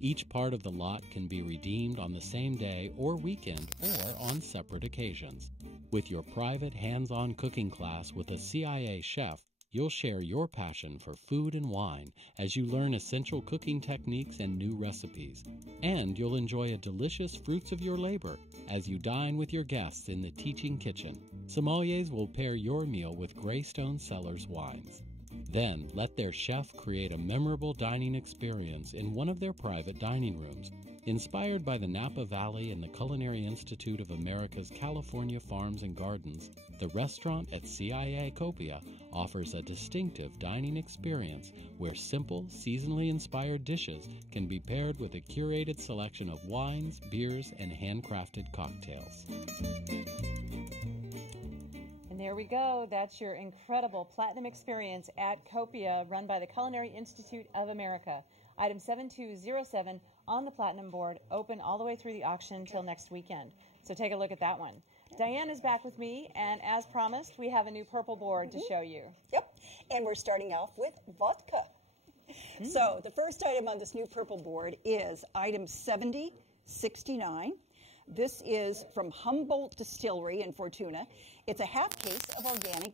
Each part of the lot can be redeemed on the same day or weekend or on separate occasions. With your private hands-on cooking class with a CIA chef, you'll share your passion for food and wine as you learn essential cooking techniques and new recipes. And you'll enjoy a delicious fruits of your labor as you dine with your guests in the teaching kitchen. Sommeliers will pair your meal with Greystone Cellars wines. Then let their chef create a memorable dining experience in one of their private dining rooms. Inspired by the Napa Valley and the Culinary Institute of America's California Farms and Gardens, the restaurant at CIA Copia offers a distinctive dining experience where simple, seasonally inspired dishes can be paired with a curated selection of wines, beers, and handcrafted cocktails. And there we go. That's your incredible Platinum experience at Copia, run by the Culinary Institute of America. Item 7207 on the Platinum Board, open all the way through the auction till next weekend. So take a look at that one. Diane is back with me, and as promised, we have a new purple board to show you. Yep, and we're starting off with vodka. So the first item on this new purple board is item 7069. This is from Humboldt Distillery in Fortuna. It's a half case of organic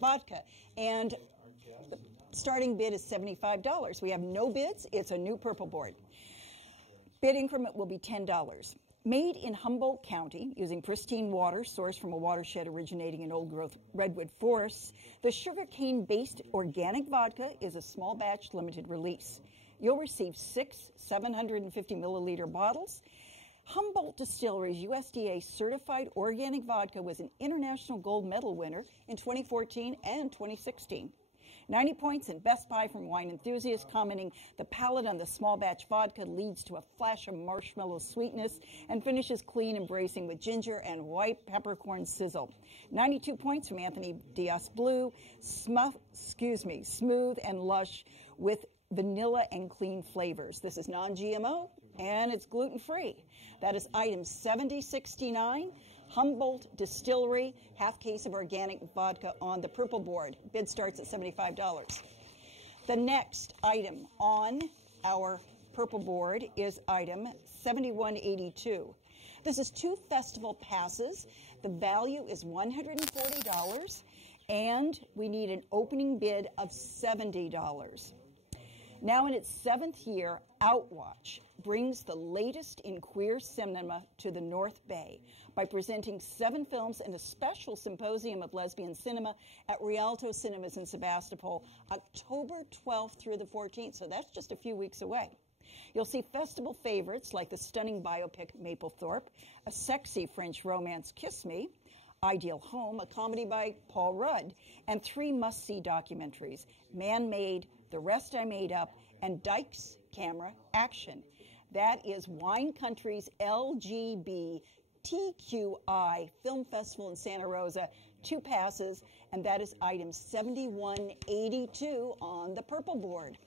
vodka, and the starting bid is $75. We have no bids. It's a new purple board. Bid increment will be $10. Made in Humboldt County, using pristine water sourced from a watershed originating in old-growth redwood forests, the sugarcane-based organic vodka is a small batch limited release. You'll receive 6 750-milliliter bottles. Humboldt Distillery's USDA certified organic vodka was an international gold medal winner in 2014 and 2016. 90 points in Best Buy from wine enthusiasts, commenting, the palate on the small batch vodka leads to a flash of marshmallow sweetness and finishes clean, embracing with ginger and white peppercorn sizzle. 92 points from Anthony Diaz Blue, smooth and lush with vanilla and clean flavors. This is non-GMO and it's gluten-free. That is item 7069. Humboldt Distillery, half case of organic vodka on the purple board. Bid starts at $75. The next item on our purple board is item 7182. This is 2 festival passes. The value is $140, and we need an opening bid of $70. Now in its 7th year, Outwatch brings the latest in queer cinema to the North Bay by presenting 7 films and a special symposium of lesbian cinema at Rialto Cinemas in Sebastopol, October 12th through the 14th, so that's just a few weeks away. You'll see festival favorites like the stunning biopic Mapplethorpe, a sexy French romance Kiss Me, Ideal Home, a comedy by Paul Rudd, and 3 must-see documentaries, Man-Made, The Rest I Made Up, and Dykes Camera Action. That is Wine Country's LGBTQI Film Festival in Santa Rosa, 2 passes, and that is item 7182 on the purple board.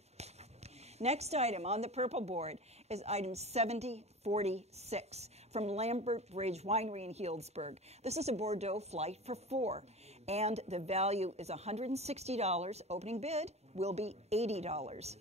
Next item on the purple board is item 7046 from Lambert Bridge Winery in Healdsburg. This is a Bordeaux flight for 4, and the value is $160. Opening bid will be $80.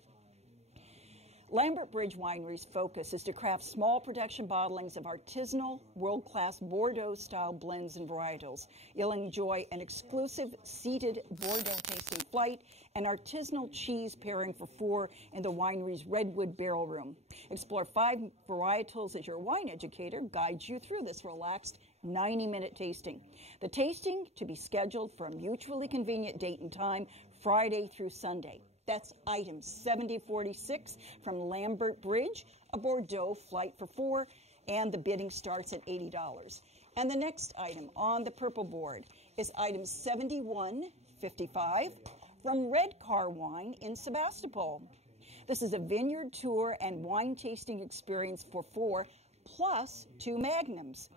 Lambert Bridge Winery's focus is to craft small production bottlings of artisanal, world-class Bordeaux-style blends and varietals. You'll enjoy an exclusive seated Bordeaux tasting flight and artisanal cheese pairing for 4 in the winery's Redwood Barrel Room. Explore 5 varietals as your wine educator guides you through this relaxed 90-minute tasting. The tasting to be scheduled for a mutually convenient date and time, Friday through Sunday. That's item 7046 from Lambert Bridge, a Bordeaux flight for 4, and the bidding starts at $80. And the next item on the purple board is item 7155 from Red Car Wine in Sebastopol. This is a vineyard tour and wine tasting experience for 4 plus 2 magnums.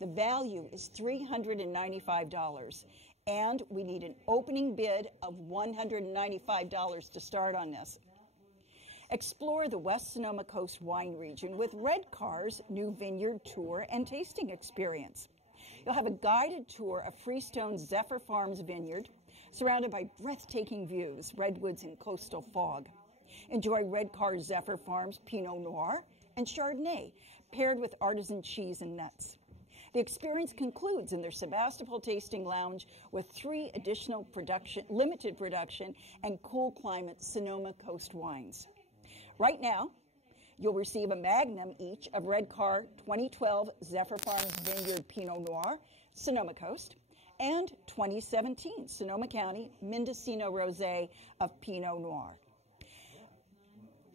The value is $395. And we need an opening bid of $195 to start on this. Explore the West Sonoma Coast wine region with Red Car's new vineyard tour and tasting experience. You'll have a guided tour of Freestone Zephyr Farms vineyard, surrounded by breathtaking views, redwoods, and coastal fog. Enjoy Red Car's Zephyr Farms Pinot Noir and Chardonnay, paired with artisan cheese and nuts. The experience concludes in their Sebastopol Tasting Lounge with 3 additional limited production and cool climate Sonoma Coast wines. Right now, you'll receive a magnum each of Red Car 2012 Zephyr Farms Vineyard Pinot Noir, Sonoma Coast, and 2017 Sonoma County Mendocino Rosé of Pinot Noir.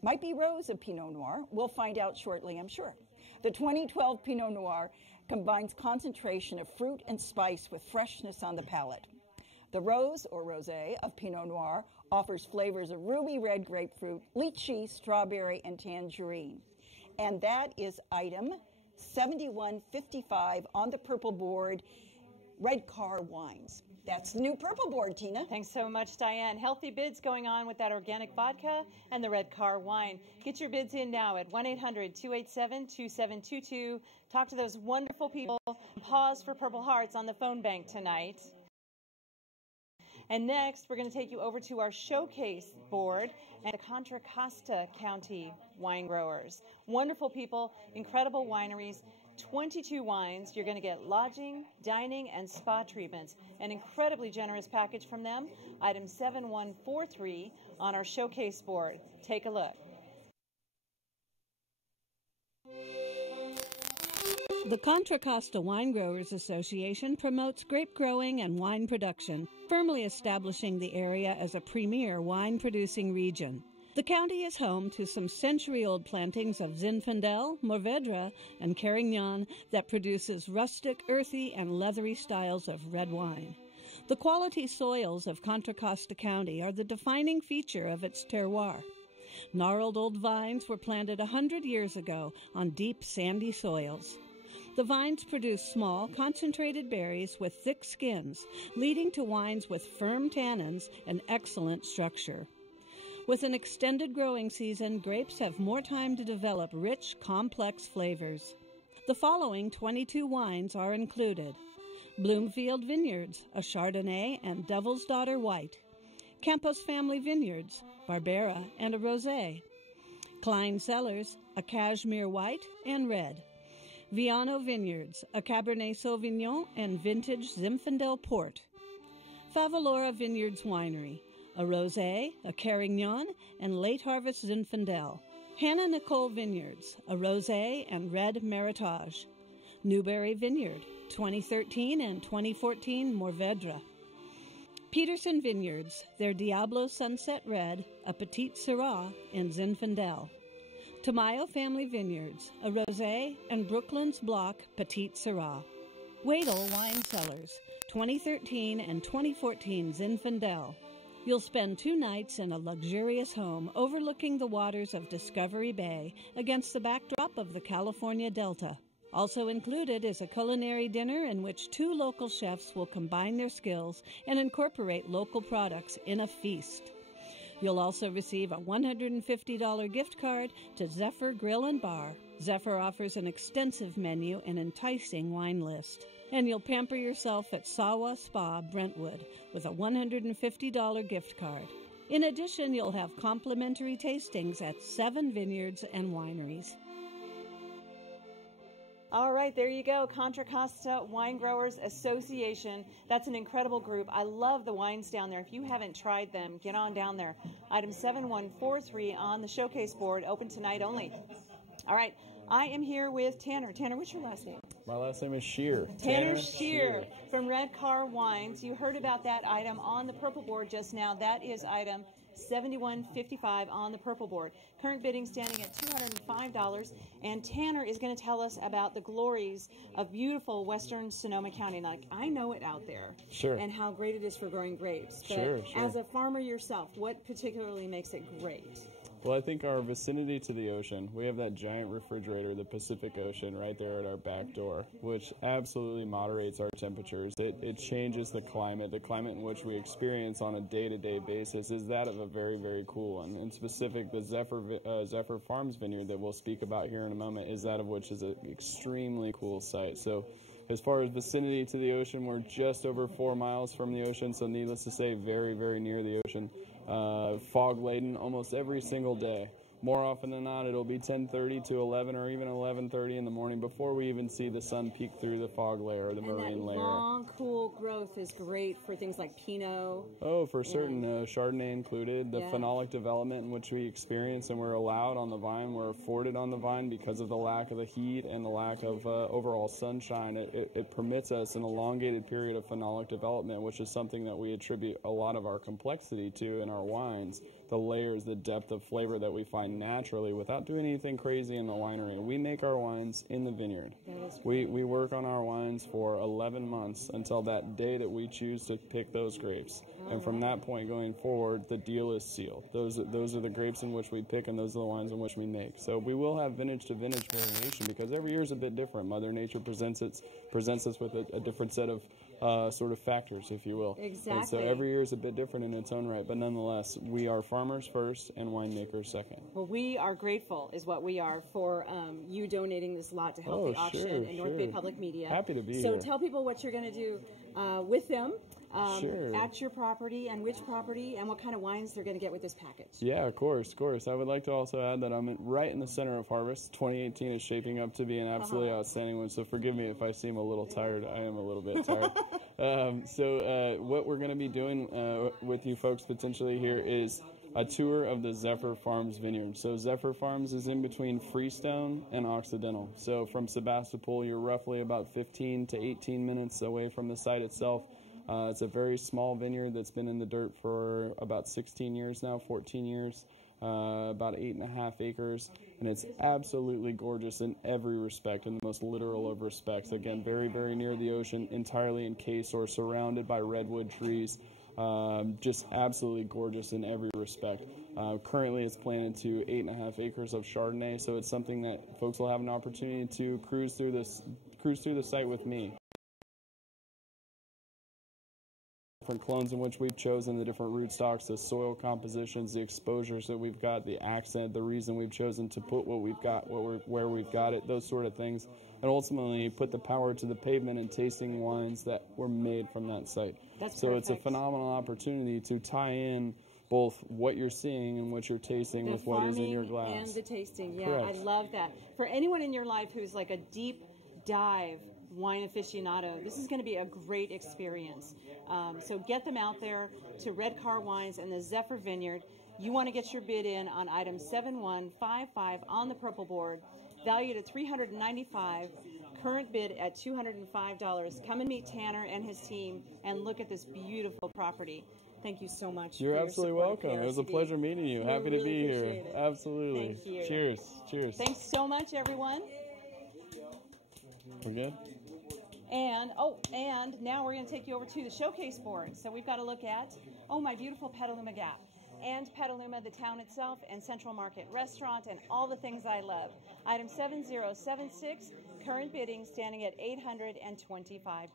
Might be Rose of Pinot Noir. We'll find out shortly, I'm sure. The 2012 Pinot Noir combines concentration of fruit and spice with freshness on the palate. The Rose, or Rosé, of Pinot Noir offers flavors of ruby red grapefruit, lychee, strawberry, and tangerine. And that is item 7155 on the purple board, Red Car Wines. That's the new purple board, Tina. Thanks so much, Diane. Healthy bids going on with that organic vodka and the Red Car wine. Get your bids in now at 1-800-287-2722. Talk to those wonderful people. Pause for Purple Hearts on the phone bank tonight. And next, we're going to take you over to our showcase board and the Contra Costa County wine growers. Wonderful people, incredible wineries. 22 wines. You're going to get lodging, dining, and spa treatments. An incredibly generous package from them. Item 7143 on our showcase board. Take a look. The Contra Costa Wine Growers Association promotes grape growing and wine production, firmly establishing the area as a premier wine-producing region. The county is home to some century-old plantings of Zinfandel, Mourvedre, and Carignan that produces rustic, earthy, and leathery styles of red wine. The quality soils of Contra Costa County are the defining feature of its terroir. Gnarled old vines were planted 100 years ago on deep, sandy soils. The vines produce small, concentrated berries with thick skins, leading to wines with firm tannins and excellent structure. With an extended growing season, grapes have more time to develop rich, complex flavors. The following 22 wines are included: Bloomfield Vineyards, a Chardonnay and Devil's Daughter White; Campos Family Vineyards, Barbera and a Rosé; Klein Cellars, a Cashmere White and Red; Viano Vineyards, a Cabernet Sauvignon and Vintage Zinfandel Port; Favalora Vineyards Winery, a Rosé, a Carignan, and Late Harvest Zinfandel; Hannah Nicole Vineyards, a Rosé and Red Meritage; Newberry Vineyard, 2013 and 2014 Mourvedre; Peterson Vineyards, their Diablo Sunset Red, a Petite Syrah, and Zinfandel; Tamayo Family Vineyards, a Rosé, and Brooklands Block Petite Syrah; Wadel Wine Cellars, 2013 and 2014 Zinfandel. You'll spend 2 nights in a luxurious home overlooking the waters of Discovery Bay against the backdrop of the California Delta. Also included is a culinary dinner in which 2 local chefs will combine their skills and incorporate local products in a feast. You'll also receive a $150 gift card to Zephyr Grill and Bar. Zephyr offers an extensive menu and enticing wine list. And you'll pamper yourself at Sawa Spa Brentwood with a $150 gift card. In addition, you'll have complimentary tastings at 7 vineyards and wineries. All right, there you go. Contra Costa Wine Growers Association. That's an incredible group. I love the wines down there. If you haven't tried them, get on down there. Item 7143 on the showcase board, open tonight only. All right, I am here with Tanner. Tanner, what's your last name? My last name is Shear. Tanner Shear from Red Car Wines. You heard about that item on the purple board just now. That is item 7155 on the purple board. Current bidding standing at $205, and Tanner is going to tell us about the glories of beautiful western Sonoma County. Like, I know it out there, sure, and how great it is for growing grapes. But sure. As a farmer yourself, what particularly makes it great? Well, I think our vicinity to the ocean, we have that giant refrigerator, the Pacific Ocean, right there at our back door, which absolutely moderates our temperatures. It changes the climate in which we experience on a day-to-day basis is that of a very, very cool one. In specific, the Zephyr Farms vineyard that we'll speak about here in a moment is that of which is an extremely cool site. So as far as vicinity to the ocean, we're just over 4 miles from the ocean, so needless to say, very, very near the ocean. Fog-laden almost every single day. More often than not, it'll be 10:30 to 11 or even 11:30 in the morning before we even see the sun peek through the fog layer or the marine layer. And that long, cool growth is great for things like Pinot. Oh, for certain, Chardonnay included. The phenolic development in which we experience and we're allowed on the vine, we're afforded on the vine because of the lack of the heat and the lack of overall sunshine. It permits us an elongated period of phenolic development, which is something that we attribute a lot of our complexity to in our wines. The layers, the depth of flavor that we find naturally without doing anything crazy in the winery. We make our wines in the vineyard. We work on our wines for 11 months until that day that we choose to pick those grapes. And from that point going forward, the deal is sealed. Those are the grapes in which we pick, and those are the wines in which we make. So we will have vintage to vintage variation because every year is a bit different. Mother Nature presents us with a different set of sort of factors, if you will. Exactly. And so every year is a bit different in its own right, but nonetheless, we are farmers first and winemakers second. Well, we are grateful, is what we are, for you donating this lot to help the auction and North Bay Public Media. Happy to be here. So tell people what you're going to do with them at your property, and which property, and what kind of wines they're going to get with this package. Yeah, of course. I would like to also add that I'm right in the center of harvest. 2018 is shaping up to be an absolutely outstanding one, so forgive me if I seem a little tired. I am a little bit tired. What we're going to be doing with you folks potentially here is a tour of the Zephyr Farms vineyard. So Zephyr Farms is in between Freestone and Occidental. So from Sebastopol, you're roughly about 15 to 18 minutes away from the site itself. It's a very small vineyard that's been in the dirt for about 16 years now, 14 years, about 8.5 acres, and it's absolutely gorgeous in every respect, in the most literal of respects. Again, very, very near the ocean, entirely encased or surrounded by redwood trees. Just absolutely gorgeous in every respect. Currently, it's planted to 8.5 acres of Chardonnay, so it's something that folks will have an opportunity to cruise through the site with me. Different clones in which we've chosen, the different rootstocks, the soil compositions, the exposures that we've got, the accent, the reason we've chosen to put what we've got, where we've got it, those sort of things, and ultimately put the power to the pavement and tasting wines that were made from that site. So it's a phenomenal opportunity to tie in both what you're seeing and what you're tasting with what is in your glass. And the tasting, Correct. I love that. For anyone in your life who's like a deep dive wine aficionado, this is going to be a great experience. So get them out there to Red Car Wines and the Zephyr Vineyard. You want to get your bid in on item 7155 on the purple board, valued at $395, current bid at $205. Come and meet Tanner and his team and look at this beautiful property. Thank you so much. You're absolutely welcome. It was a pleasure meeting you. Happy to be here. It. Absolutely. Thank you. Cheers. Cheers. Thanks so much, everyone. We're good? And now we're going to take you over to the showcase board. So we've got to look at, my beautiful Petaluma Gap. And Petaluma, the town itself, and Central Market Restaurant, and all the things I love. Item 7076, current bidding standing at $825.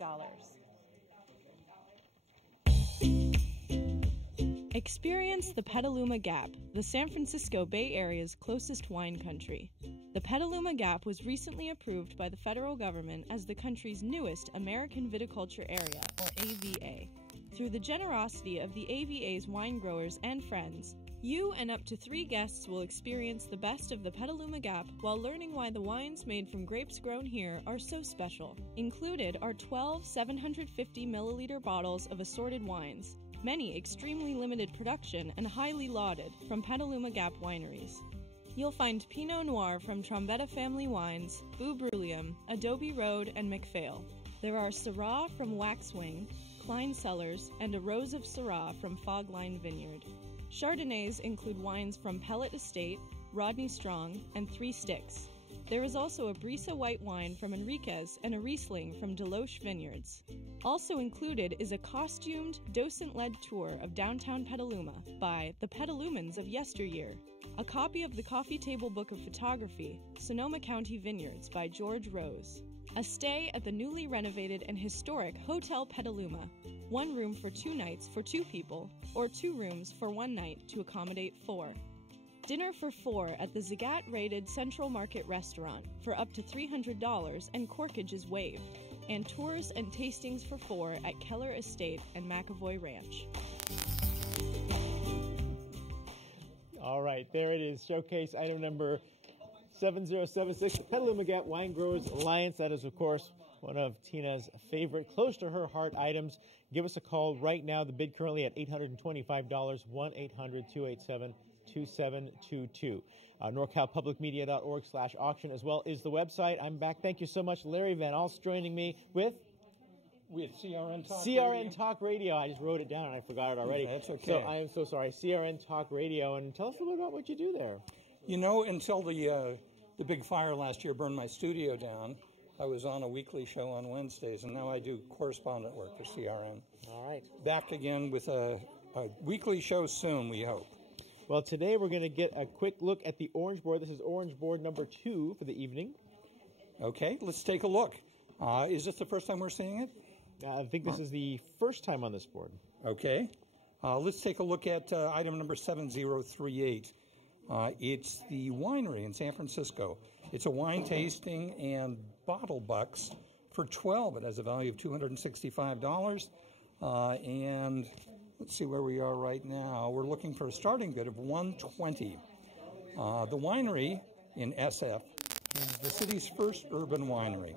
Experience the Petaluma Gap, the San Francisco Bay Area's closest wine country. The Petaluma Gap was recently approved by the federal government as the country's newest American Viticulture Area, or AVA. Through the generosity of the AVA's wine growers and friends, you and up to 3 guests will experience the best of the Petaluma Gap while learning why the wines made from grapes grown here are so special. Included are 12 750 milliliter bottles of assorted wines, many extremely limited production and highly lauded from Petaluma Gap wineries. You'll find Pinot Noir from Trombetta Family Wines, Boo Brulium, Adobe Road, and McPhail. There are Syrah from Waxwing, Klein Cellars, and a Rose of Syrah from Fogline Vineyard. Chardonnays include wines from Pellet Estate, Rodney Strong, and Three Sticks. There is also a Brisa white wine from Enriquez and a Riesling from Deloche Vineyards. Also included is a costumed, docent-led tour of downtown Petaluma by the Petalumans of yesteryear, a copy of the Coffee Table Book of Photography, Sonoma County Vineyards by George Rose, a stay at the newly renovated and historic Hotel Petaluma, 1 room for 2 nights for 2 people, or 2 rooms for 1 night to accommodate 4. Dinner for 4 at the Zagat-rated Central Market Restaurant for up to $300 and corkage is waived, and tours and tastings for 4 at Keller Estate and McAvoy Ranch. All right, there it is. Showcase item number 7076, the Petaluma Gap Wine Growers Alliance. That is, of course, one of Tina's favorite, close to her heart items. Give us a call right now. The bid currently at $825, 1-800-287-2722. NorCalPublicMedia.org/auction as well is the website. I'm back. Thank you so much. Larry Van Alst joining me with CRN Talk Radio. Talk Radio. I just wrote it down and I forgot it already. That's okay. So I am so sorry. CRN Talk Radio. And tell us a little bit about what you do there. You know, until the big fire last year burned my studio down, I was on a weekly show on Wednesdays, and now I do correspondent work for CRN. All right. Back again with a weekly show soon, we hope. Well, today we're going to get a quick look at the orange board. This is orange board number 2 for the evening. Okay, let's take a look. Is this the first time we're seeing it? I think this is the first time on this board. Okay. Let's take a look at item number 7038. It's the winery in San Francisco. It's a wine tasting and bottle bucks for 12. It has a value of $265. And let's see where we are right now. We're looking for a starting bid of $120. The winery in SF is the city's first urban winery.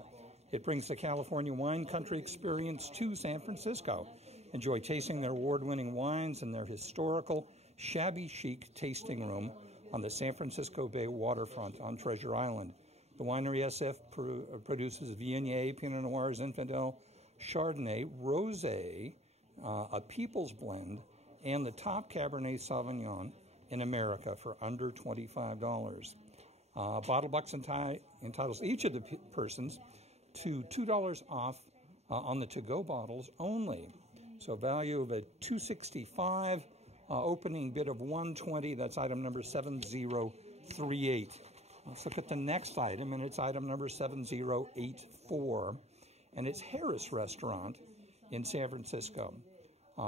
It brings the California wine country experience to San Francisco. Enjoy tasting their award-winning wines in their historical, shabby chic tasting room on the San Francisco Bay waterfront on Treasure Island. The winery SF produces Viognier, Pinot Noir, Zinfandel, Chardonnay, Rosé, a People's Blend, and the top Cabernet Sauvignon in America for under $25. Bottle Bucks entitles each of the persons to $2 off on the to-go bottles only. So value of a $265, opening bid of $120. That's item number 7038. Let's look at the next item, and it's item number 7084, and it's Harris Restaurant in San Francisco.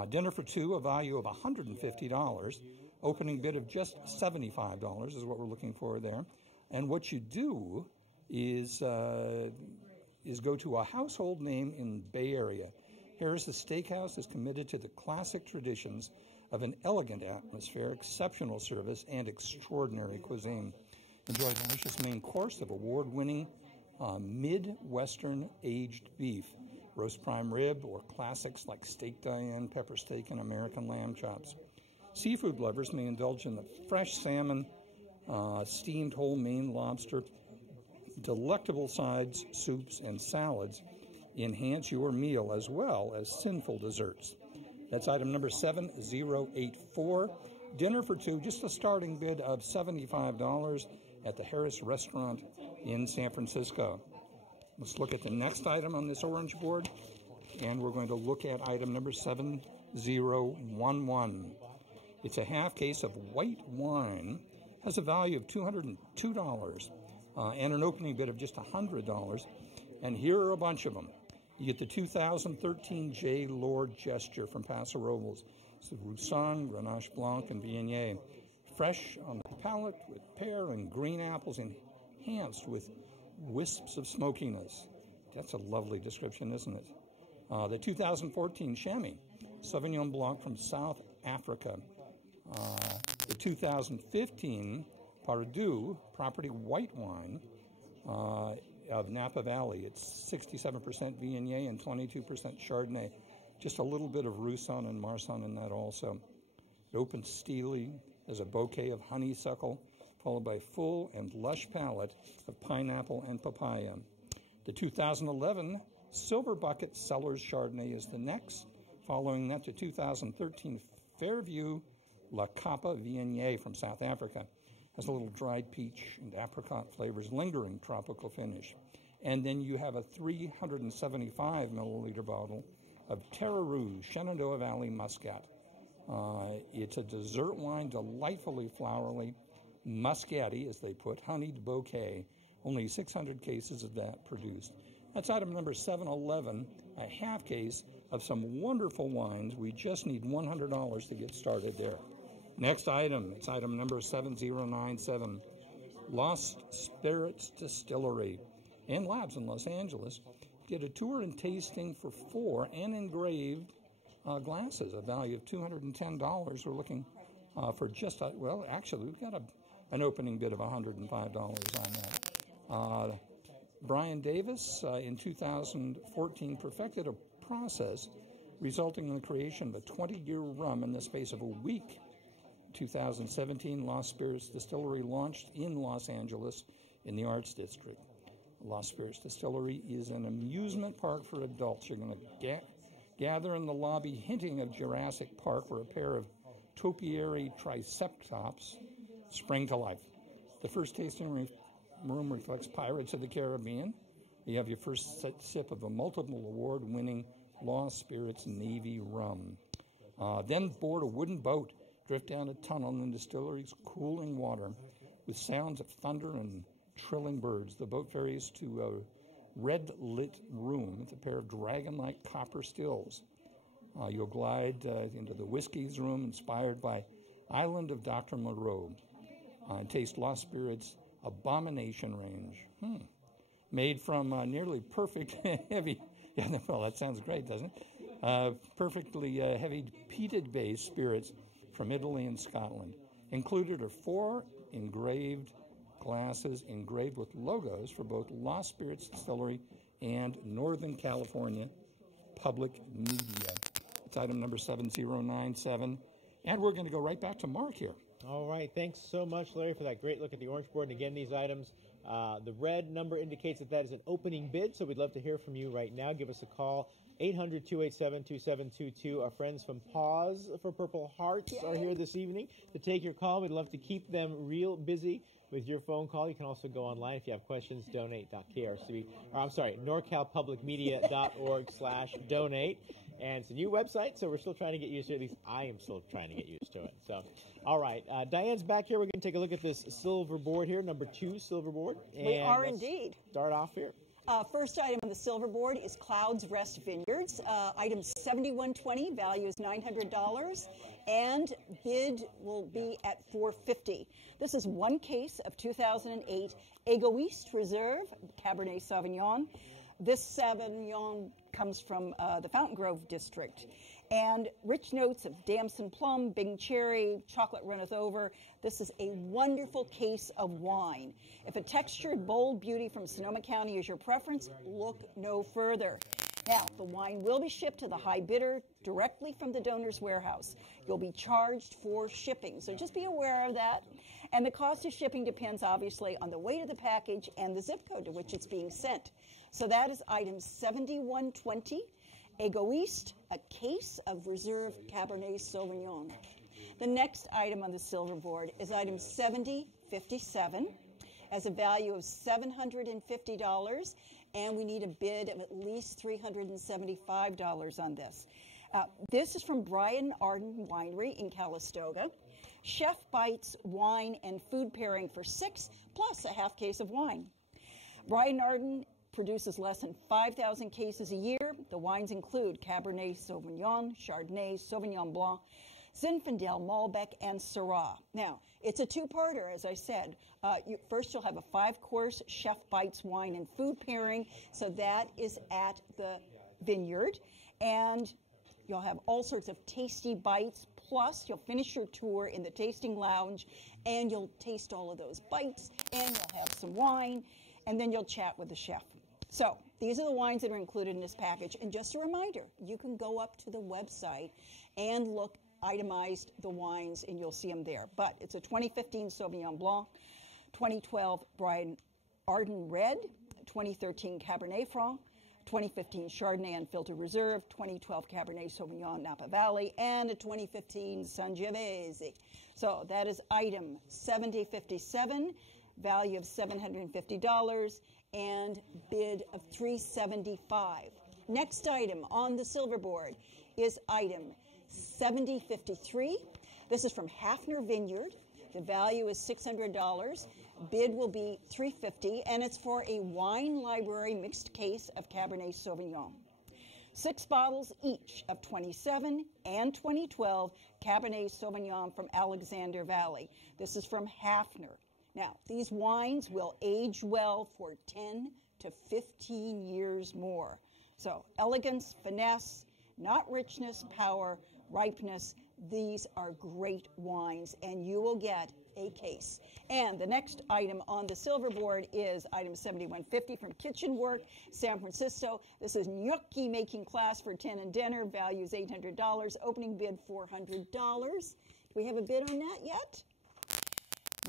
Dinner for 2, a value of $150. Opening bid of just $75 is what we're looking for there. And what you do is go to a household name in the Bay Area. Harris's Steakhouse is committed to the classic traditions of an elegant atmosphere, exceptional service, and extraordinary cuisine. Enjoy a delicious main course of award-winning Midwestern aged beef, roast prime rib, or classics like steak Diane, pepper steak, and American lamb chops. Seafood lovers may indulge in the fresh salmon, steamed whole Maine lobster. Delectable sides, soups, and salads enhance your meal as well as sinful desserts. That's item number 7084. Dinner for 2, just a starting bid of $75 at the Harris Restaurant in San Francisco. Let's look at the next item on this orange board, and we're going to look at item number 7011. It's a half case of white wine, has a value of $202, and an opening bid of just $100. And here are a bunch of them. You get the 2013 J. Lord Gesture from Paso Robles. It's the Roussanne, Grenache Blanc, and Viognier. Fresh on the palate with pear and green apples, enhanced with wisps of smokiness. That's a lovely description, isn't it? The 2014 Chamois Sauvignon Blanc from South Africa. The 2015 Pardue Property White Wine of Napa Valley. It's 67% Viognier and 22% Chardonnay. Just a little bit of Roussanne and Marsanne in that also. It opens steely. There's a bouquet of honeysuckle, followed by a full and lush palette of pineapple and papaya. The 2011 Silver Bucket Cellars Chardonnay is the next. Following that, the 2013 Fairview La Capa Viognier from South Africa. Has a little dried peach and apricot flavors, lingering tropical finish. And then you have a 375 milliliter bottle of Terra Rouge Shenandoah Valley Muscat. It's a dessert wine, delightfully flowery, muscatty, as they put, honeyed bouquet. Only 600 cases of that produced. That's item number 711, a half case of some wonderful wines. We just need $100 to get started there. Next item, it's item number 7097, Lost Spirits Distillery and Labs in Los Angeles did a tour and tasting for 4 and engraved glasses, a value of $210. We're looking for just, well, actually, we've got an opening bid of $105 on that. Brian Davis, in 2014, perfected a process resulting in the creation of a 20-year rum in the space of a week. 2017, Lost Spirits Distillery launched in Los Angeles in the Arts District. Lost Spirits Distillery is an amusement park for adults. You're going to gather in the lobby hinting of Jurassic Park, where a pair of topiary triceratops spring to life. The first tasting room reflects Pirates of the Caribbean. You have your first sip of a multiple award-winning Lost Spirits Navy rum. Then board a wooden boat, drift down a tunnel in the distillery's cooling water with sounds of thunder and trilling birds. The boat ferries to a red-lit room with a pair of dragon-like copper stills. You'll glide into the whiskeys room inspired by Island of Dr. Moreau. And taste Lost Spirits Abomination Range. Made from nearly perfect heavy, yeah, well, that sounds great, doesn't it? Perfectly heavy peated-based spirits from Italy and Scotland. Included are 4 engraved glasses engraved with logos for both Lost Spirits Distillery and Northern California Public Media. It's item number 7097. And we're going to go right back to Mark here. All right. Thanks so much, Larry, for that great look at the orange board. And again, these items, the red number indicates that is an opening bid, so we'd love to hear from you right now. Give us a call, 800-287-2722. Our friends from Pause for Purple Hearts are here this evening to take your call. We'd love to keep them real busy with your phone call. You can also go online if you have questions, NorCalPublicMedia.org/donate. And it's a new website, so we're still trying to get used to it. At least I am still trying to get used to it. So, all right. Diane's back here. We're going to take a look at this silver board here, number 2 silver board. We are indeed. Start off here. First item on the silver board is Clouds Rest Vineyards. Item 7120, value is $900, and bid will be at $450. This is 1 case of 2008 Egoiste Reserve Cabernet Sauvignon. This Sauvignon comes from the Fountain Grove district. And rich notes of damson plum, Bing cherry, chocolate runneth over. This is a wonderful case of wine. If a textured, bold beauty from Sonoma County is your preference, look no further. Now, the wine will be shipped to the high bidder directly from the donor's warehouse. You'll be charged for shipping, so just be aware of that. And the cost of shipping depends, obviously, on the weight of the package and the zip code to which it's being sent. So that is item 7120. Egoiste, a case of Reserve Cabernet Sauvignon. The next item on the silver board is item 7057, has a value of $750, and we need a bid of at least $375 on this. This is from Brian Arden Winery in Calistoga. Chef Bites wine and food pairing for 6 plus a half case of wine. Brian Arden produces less than 5,000 cases a year. The wines include Cabernet Sauvignon, Chardonnay, Sauvignon Blanc, Zinfandel, Malbec, and Syrah. Now, it's a 2-parter, as I said. First, you'll have a 5-course Chef Bites wine and food pairing, so that is at the vineyard. And You'll have all sorts of tasty bites. Plus, you'll finish your tour in the tasting lounge, and you'll taste all of those bites, and you'll have some wine, and then you'll chat with the chef. So these are the wines that are included in this package. And just a reminder, you can go up to the website and look, itemized the wines, and you'll see them there. But it's a 2015 Sauvignon Blanc, 2012 Brian Arden Red, 2013 Cabernet Franc, 2015 Chardonnay Unfiltered Reserve, 2012 Cabernet Sauvignon Napa Valley, and a 2015 Sangiovese. So that is item 7057, value of $750, and bid of $375. Next item on the silver board is item 7053. This is from Hafner Vineyard. The value is $600. Bid will be $350, and it's for a wine library mixed case of Cabernet Sauvignon. 6 bottles each of 27 and 2012 Cabernet Sauvignon from Alexander Valley. This is from Hafner. Now, these wines will age well for 10 to 15 years more. So, elegance, finesse, not richness, power, ripeness. These are great wines, and you will get a case. And the next item on the silver board is item 7150 from Kitchen Work, San Francisco. This is gnocchi making class for 10 and dinner. Value is $800. Opening bid $400. Do we have a bid on that yet?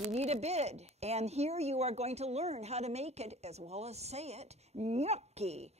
You need a bid, and here you are going to learn how to make it as well as say it, gnocchi.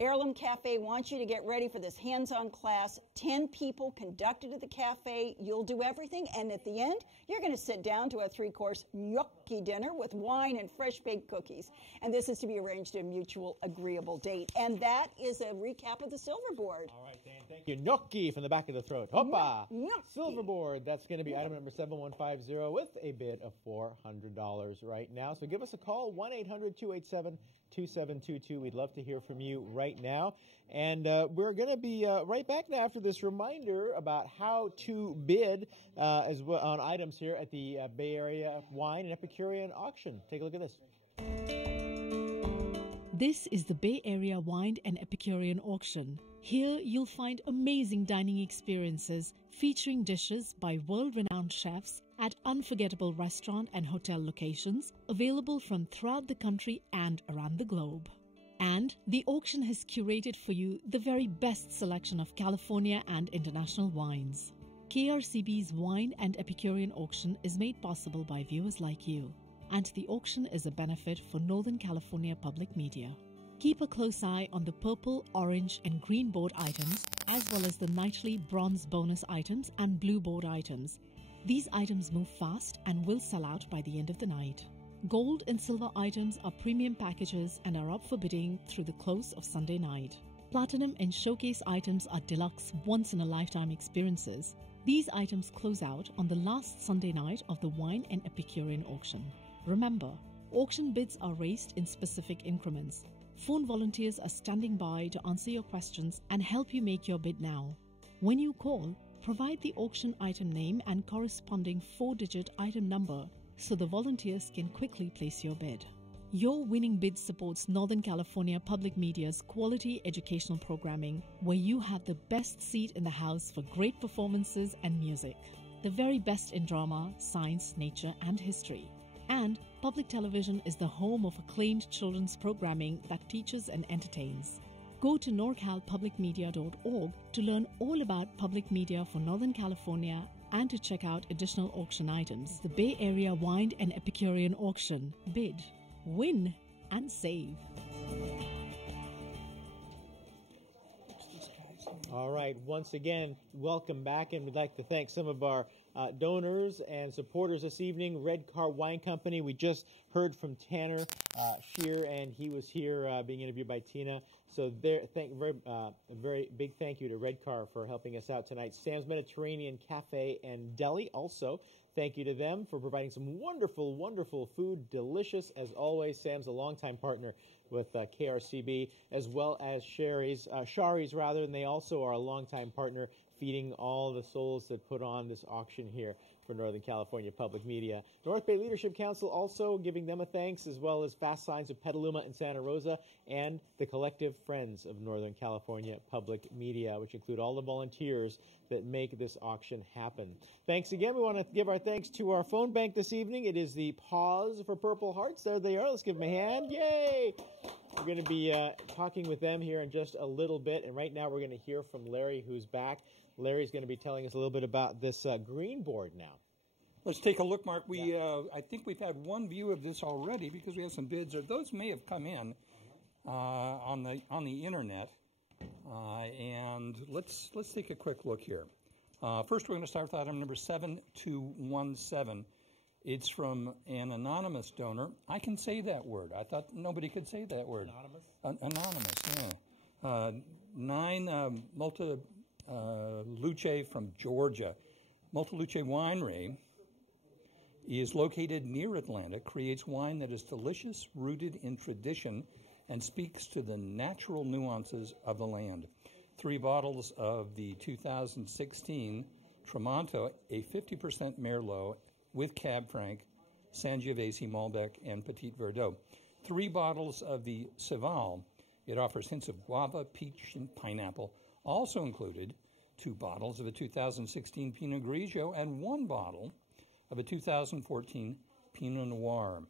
Heirloom Cafe wants you to get ready for this hands-on class. 10 people conducted at the cafe. You'll do everything, and at the end, you're going to sit down to a 3-course gnocchi dinner with wine and fresh-baked cookies. And this is to be arranged at a mutual agreeable date. And that is a recap of the silver board. All right, Dan, thank you. Gnocchi from the back of the throat. Hoppa! Silver board. That's going to be item number 7150 with a bid of $400 right now. So give us a call, 1-800-287-2722. We'd love to hear from you right now. And we're going to be right back now after this reminder about how to bid as well on items here at the Bay Area Wine and Epicurean Auction. Take a look at this. This is the Bay Area Wine and Epicurean Auction. Here you'll find amazing dining experiences featuring dishes by world-renowned chefs at unforgettable restaurant and hotel locations available from throughout the country and around the globe. And the auction has curated for you the very best selection of California and international wines. KRCB's Wine and Epicurean Auction is made possible by viewers like you, and the auction is a benefit for Northern California Public Media. Keep a close eye on the purple, orange, and green board items, as well as the nightly bronze bonus items and blue board items. These items move fast and will sell out by the end of the night. Gold and silver items are premium packages and are up for bidding through the close of Sunday night. Platinum and showcase items are deluxe once-in-a-lifetime experiences. These items close out on the last Sunday night of the Wine and Epicurean Auction. Remember, auction bids are raised in specific increments. Phone volunteers are standing by to answer your questions and help you make your bid now. When you call, provide the auction item name and corresponding 4-digit item number so the volunteers can quickly place your bid. Your winning bid supports Northern California Public Media's quality educational programming, where you have the best seat in the house for great performances and music, the very best in drama, science, nature, and history. And public television is the home of acclaimed children's programming that teaches and entertains. Go to norcalpublicmedia.org to learn all about public media for Northern California and to check out additional auction items. The Bay Area Wine and Epicurean Auction. Bid, win, and save. All right, once again, welcome back, and we'd like to thank some of our donors and supporters this evening. Red Car Wine Company. We just heard from Tanner Shear, and he was here being interviewed by Tina. So a very big thank you to Red Car for helping us out tonight. Sam's Mediterranean Cafe and Deli also. Thank you to them for providing some wonderful, wonderful food. Delicious as always. Sam's a longtime partner with KRCB, as well as Shari's, and they also are a longtime partner feeding all the souls that put on this auction here. for Northern California Public Media. North Bay Leadership Council also giving them a thanks, as well as Fast Signs of Petaluma and Santa Rosa, and the Collective Friends of Northern California Public Media, which include all the volunteers that make this auction happen. Thanks again. We want to give our thanks to our phone bank this evening. It is the Pause for Purple Hearts. There they are. Let's give them a hand. Yay! We're going to be talking with them here in just a little bit, and right now we're going to hear from Larry, who's back. Larry's going to be telling us a little bit about this green board now. Let's take a look, Mark. I think we've had one view of this already because we have some bids, or those may have come in on the internet. And let's take a quick look here. First, we're going to start with item number 7217. It's from an anonymous donor. I can say that word. I thought nobody could say that word. Anonymous? Anonymous, yeah. 9 Multiluce from Georgia. Multiluce Winery is located near Atlanta, creates wine that is delicious, rooted in tradition, and speaks to the natural nuances of the land. 3 bottles of the 2016 Tramonto, a 50% Merlot with Cab Franc, Sangiovese, Malbec, and Petit Verdot. 3 bottles of the Cival. It offers hints of guava, peach, and pineapple. Also included 2 bottles of a 2016 Pinot Grigio and 1 bottle of a 2014 Pinot Noir.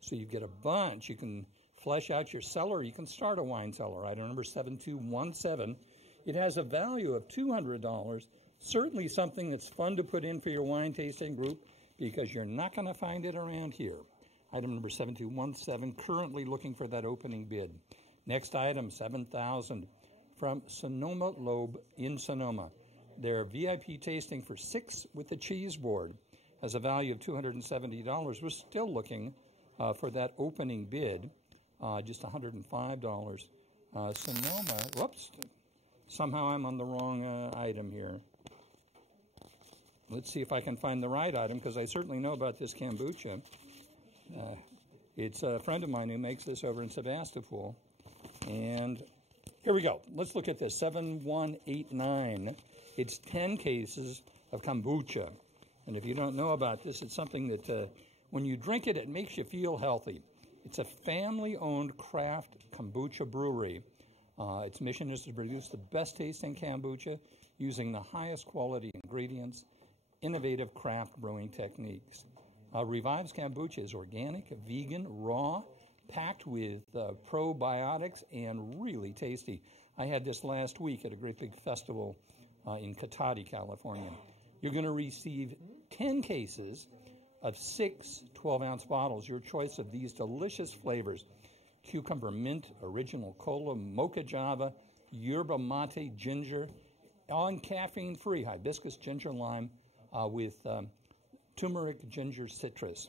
So you get a bunch. You can flesh out your cellar. You can start a wine cellar. Item number 7217. It has a value of $200. Certainly something that's fun to put in for your wine tasting group because you're not going to find it around here. Item number 7217, currently looking for that opening bid. Next item, 7,000 from Sonoma Lobe in Sonoma. Their VIP tasting for 6 with the cheese board has a value of $270. We're still looking for that opening bid, just $105. Sonoma, whoops, somehow I'm on the wrong item here. Let's see if I can find the right item, because I certainly know about this kombucha. It's a friend of mine who makes this over in Sebastopol. And here we go. Let's look at this, 7189. It's 10 cases of kombucha. And if you don't know about this, it's something that when you drink it, it makes you feel healthy. It's a family-owned craft kombucha brewery. Its mission is to produce the best-tasting kombucha using the highest quality ingredients, innovative craft brewing techniques. Revive's kombucha is organic, vegan, raw, packed with probiotics, and really tasty. I had this last week at a great big festival in Cotati, California. You're going to receive 10 cases of 6 12-ounce bottles, your choice of these delicious flavors: cucumber mint, original cola, mocha java, yerba mate ginger, on caffeine-free hibiscus ginger lime with turmeric ginger citrus.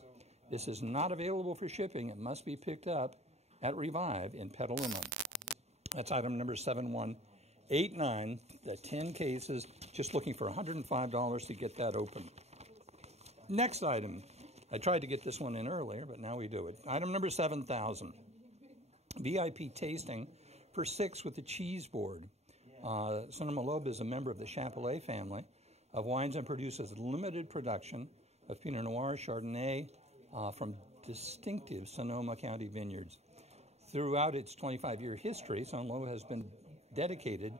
This is not available for shipping. It must be picked up at Revive in Petaluma. That's item number 7189, the 10 cases, just looking for $105 to get that open. Next item, I tried to get this one in earlier, but now we do it. Item number 7,000, VIP tasting for 6 with the cheese board. Sonoma Lobe is a member of the Chapelet family of wines and produces limited production of Pinot Noir, Chardonnay from distinctive Sonoma County vineyards. Throughout its 25-year history, Sonoma Lobe has been dedicated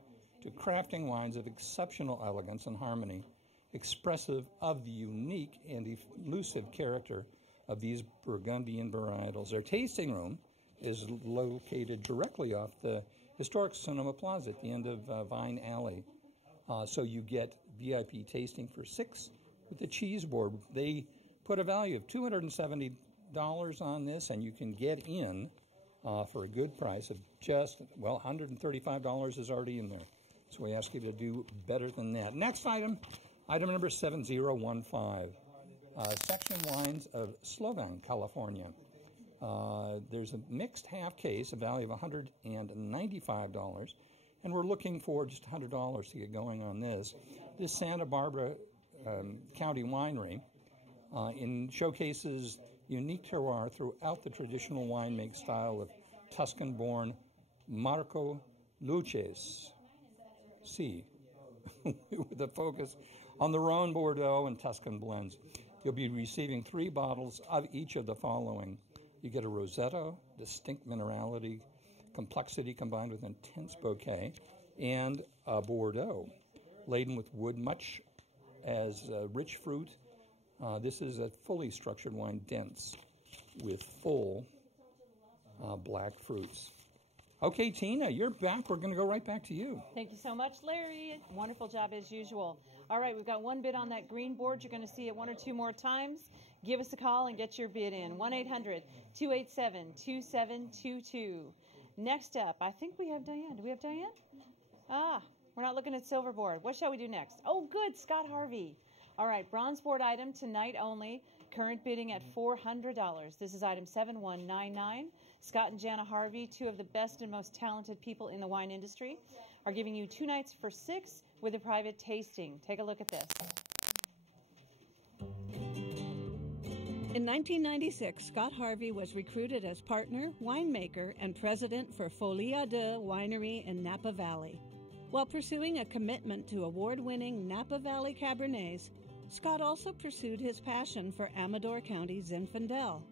to crafting wines of exceptional elegance and harmony, expressive of the unique and elusive character of these Burgundian varietals. Their tasting room is located directly off the historic Sonoma Plaza at the end of Vine Alley. So you get VIP tasting for 6 with the cheese board. They put a value of $270 on this, and you can get in for a good price of just, well, $135 is already in there. So we ask you to do better than that. Next item, item number 7015, Section Wines of Slovan, California. There's a mixed half case, a value of $195, and we're looking for just $100 to get going on this. This Santa Barbara County winery showcases unique terroir throughout the traditional winemaking style of Tuscan-born Marco Luces. with a focus on the Rhone Bordeaux and Tuscan blends. You'll be receiving 3 bottles of each of the following. You get a Rosetta, distinct minerality, complexity combined with intense bouquet, and a Bordeaux, laden with wood, much as rich fruit. This is a fully structured wine, dense, with full black fruits. Okay, Tina, you're back. We're going to go right back to you. Thank you so much, Larry. Wonderful job as usual. All right, we've got one bid on that green board. You're going to see it 1 or 2 more times. Give us a call and get your bid in. 1-800-287-2722. Next up, I think we have Diane. Do we have Diane? We're not looking at silver board. What shall we do next? Oh, good, Scott Harvey. All right, bronze board item tonight only. Current bidding at $400. This is item 7199. Scott and Jana Harvey, 2 of the best and most talented people in the wine industry, are giving you 2 nights for $6 with a private tasting. Take a look at this. In 1996, Scott Harvey was recruited as partner, winemaker, and president for Folia de Winery in Napa Valley. While pursuing a commitment to award-winning Napa Valley Cabernets, Scott also pursued his passion for Amador County Zinfandel.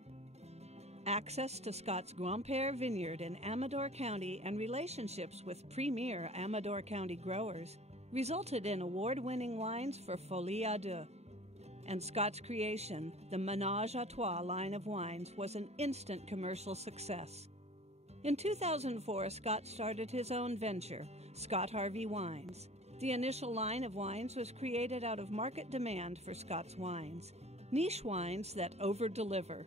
Access to Scott's Grand-Père vineyard in Amador County and relationships with premier Amador County growers resulted in award-winning wines for Folia de. And Scott's creation, the Ménage à Trois line of wines, was an instant commercial success. In 2004, Scott started his own venture, Scott Harvey Wines. The initial line of wines was created out of market demand for Scott's wines, niche wines that over-deliver.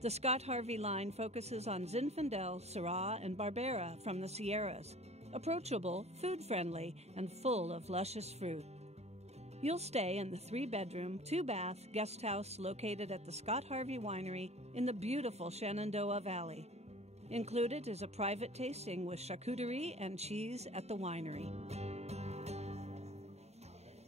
The Scott Harvey line focuses on Zinfandel, Syrah, and Barbera from the Sierras, approachable, food-friendly, and full of luscious fruit. You'll stay in the 3-bedroom, 2-bath guest house located at the Scott Harvey Winery in the beautiful Shenandoah Valley. Included is a private tasting with charcuterie and cheese at the winery.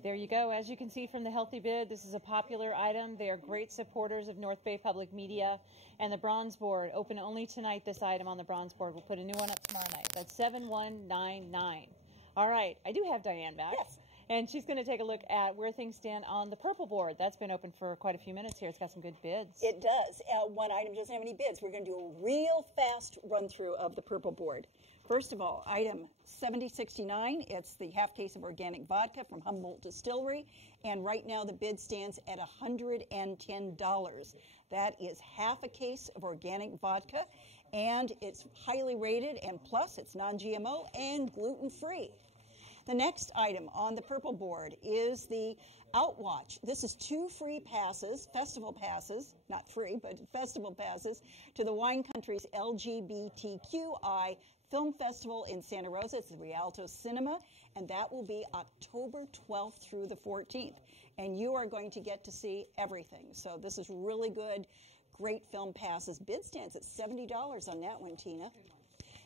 There you go. As you can see from the Healthy Bid, this is a popular item. They are great supporters of North Bay Public Media. And the bronze board, open only tonight, this item on the bronze board. We'll put a new one up tomorrow night. That's 7199. All right. I do have Diane back. Yes. And she's going to take a look at where things stand on the purple board. That's been open for quite a few minutes here. It's got some good bids. It does. One item doesn't have any bids. We're going to do a real fast run-through of the purple board. First of all, item 7069, it's the half case of organic vodka from Humboldt Distillery. And right now the bid stands at $110. That is half a case of organic vodka. And it's highly rated, and plus it's non-GMO and gluten-free. The next item on the purple board is the Outwatch. This is 2 free passes, festival passes, not free, but festival passes, to the Wine Country's LGBTQI Film Festival in Santa Rosa. It's the Rialto Cinema, and that will be October 12th through the 14th. And you are going to get to see everything. So this is really good, great film passes. Bid stands at $70 on that one, Tina.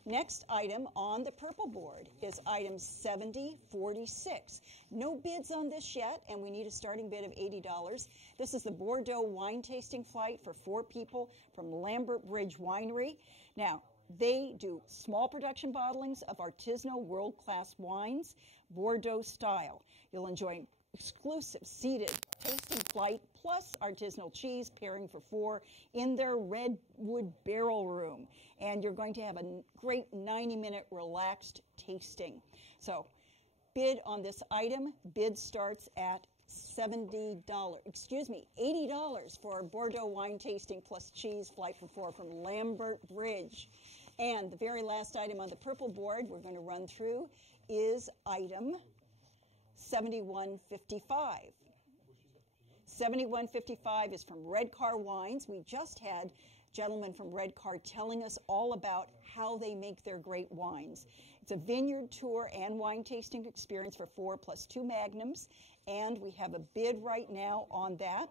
Next item on the purple board is item 7046. No bids on this yet, and we need a starting bid of $80. This is the Bordeaux wine tasting flight for 4 people from Lambert Bridge Winery. Now, they do small production bottlings of artisanal world-class wines, Bordeaux style. You'll enjoy exclusive seated tasting flight plus artisanal cheese pairing for 4 in their redwood barrel room. And you're going to have a great 90-minute relaxed tasting. So bid on this item, bid starts at $80 for Bordeaux wine tasting plus cheese flight for 4 from Lambert Bridge. And the very last item on the purple board we're going to run through is item 7155. 7155 is from Red Car Wines. We just had gentlemen from Red Car telling us all about how they make their great wines. It's a vineyard tour and wine tasting experience for 4 plus 2 magnums, and we have a bid right now on that.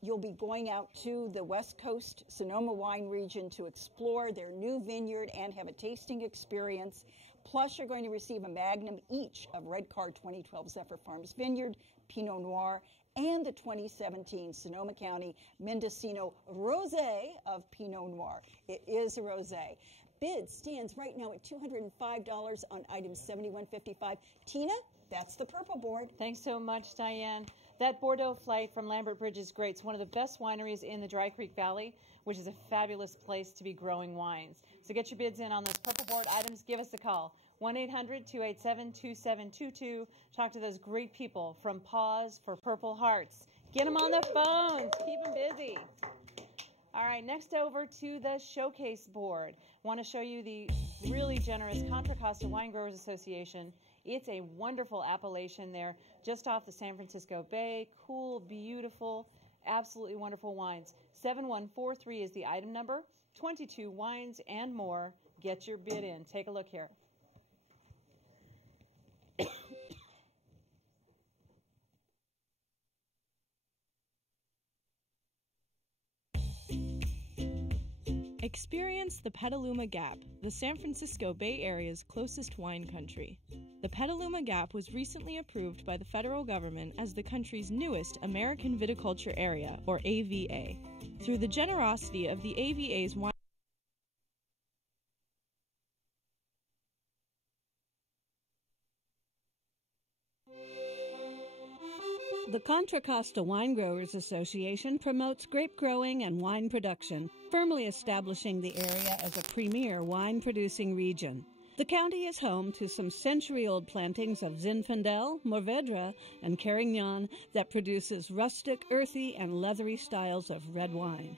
You'll be going out to the West Coast Sonoma wine region to explore their new vineyard and have a tasting experience. Plus, you're going to receive a magnum each of Red Car 2012 Zephyr Farms Vineyard, Pinot Noir, and the 2017 Sonoma County Mendocino Rosé of Pinot Noir. It is a rosé. Bid stands right now at $205 on item 7155. Tina, That's the purple board. Thanks so much, Diane. That Bordeaux flight from Lambert Bridge is great. It's one of the best wineries in the Dry Creek Valley, which is a fabulous place to be growing wines. So get your bids in on those purple board items. Give us a call. 1-800-287-2722. Talk to those great people from Paws for Purple Hearts. Get them on the phones. Keep them busy. All right, next over to the showcase board. Want to show you the really generous Contra Costa Wine Growers Association. It's a wonderful appellation there just off the San Francisco Bay. Cool, beautiful, absolutely wonderful wines. 7143 is the item number. 22 wines and more. Get your bid in. Take a look here. Experience the Petaluma Gap, the San Francisco Bay Area's closest wine country. The Petaluma Gap was recently approved by the federal government as the country's newest American Viticulture Area, or AVA. Through the generosity of the AVA's wine The Contra Costa Wine Growers Association promotes grape growing and wine production, firmly establishing the area as a premier wine-producing region. The county is home to some century-old plantings of Zinfandel, Mourvedre, and Carignan that produces rustic, earthy, and leathery styles of red wine.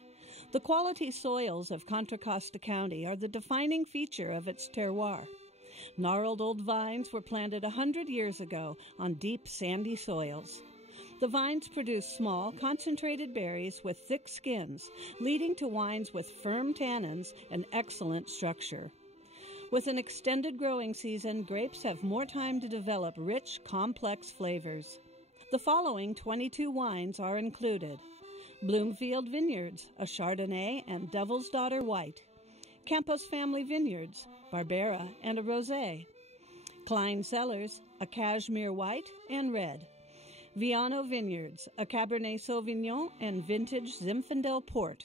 The quality soils of Contra Costa County are the defining feature of its terroir. Gnarled old vines were planted 100 years ago on deep, sandy soils. The vines produce small, concentrated berries with thick skins, leading to wines with firm tannins and excellent structure. With an extended growing season, grapes have more time to develop rich, complex flavors. The following 22 wines are included: Bloomfield Vineyards, a Chardonnay and Devil's Daughter White; Campos Family Vineyards, Barbera and a Rosé; Klein Cellars, a Cashmere White and Red; Viano Vineyards, a Cabernet Sauvignon and Vintage Zinfandel Port;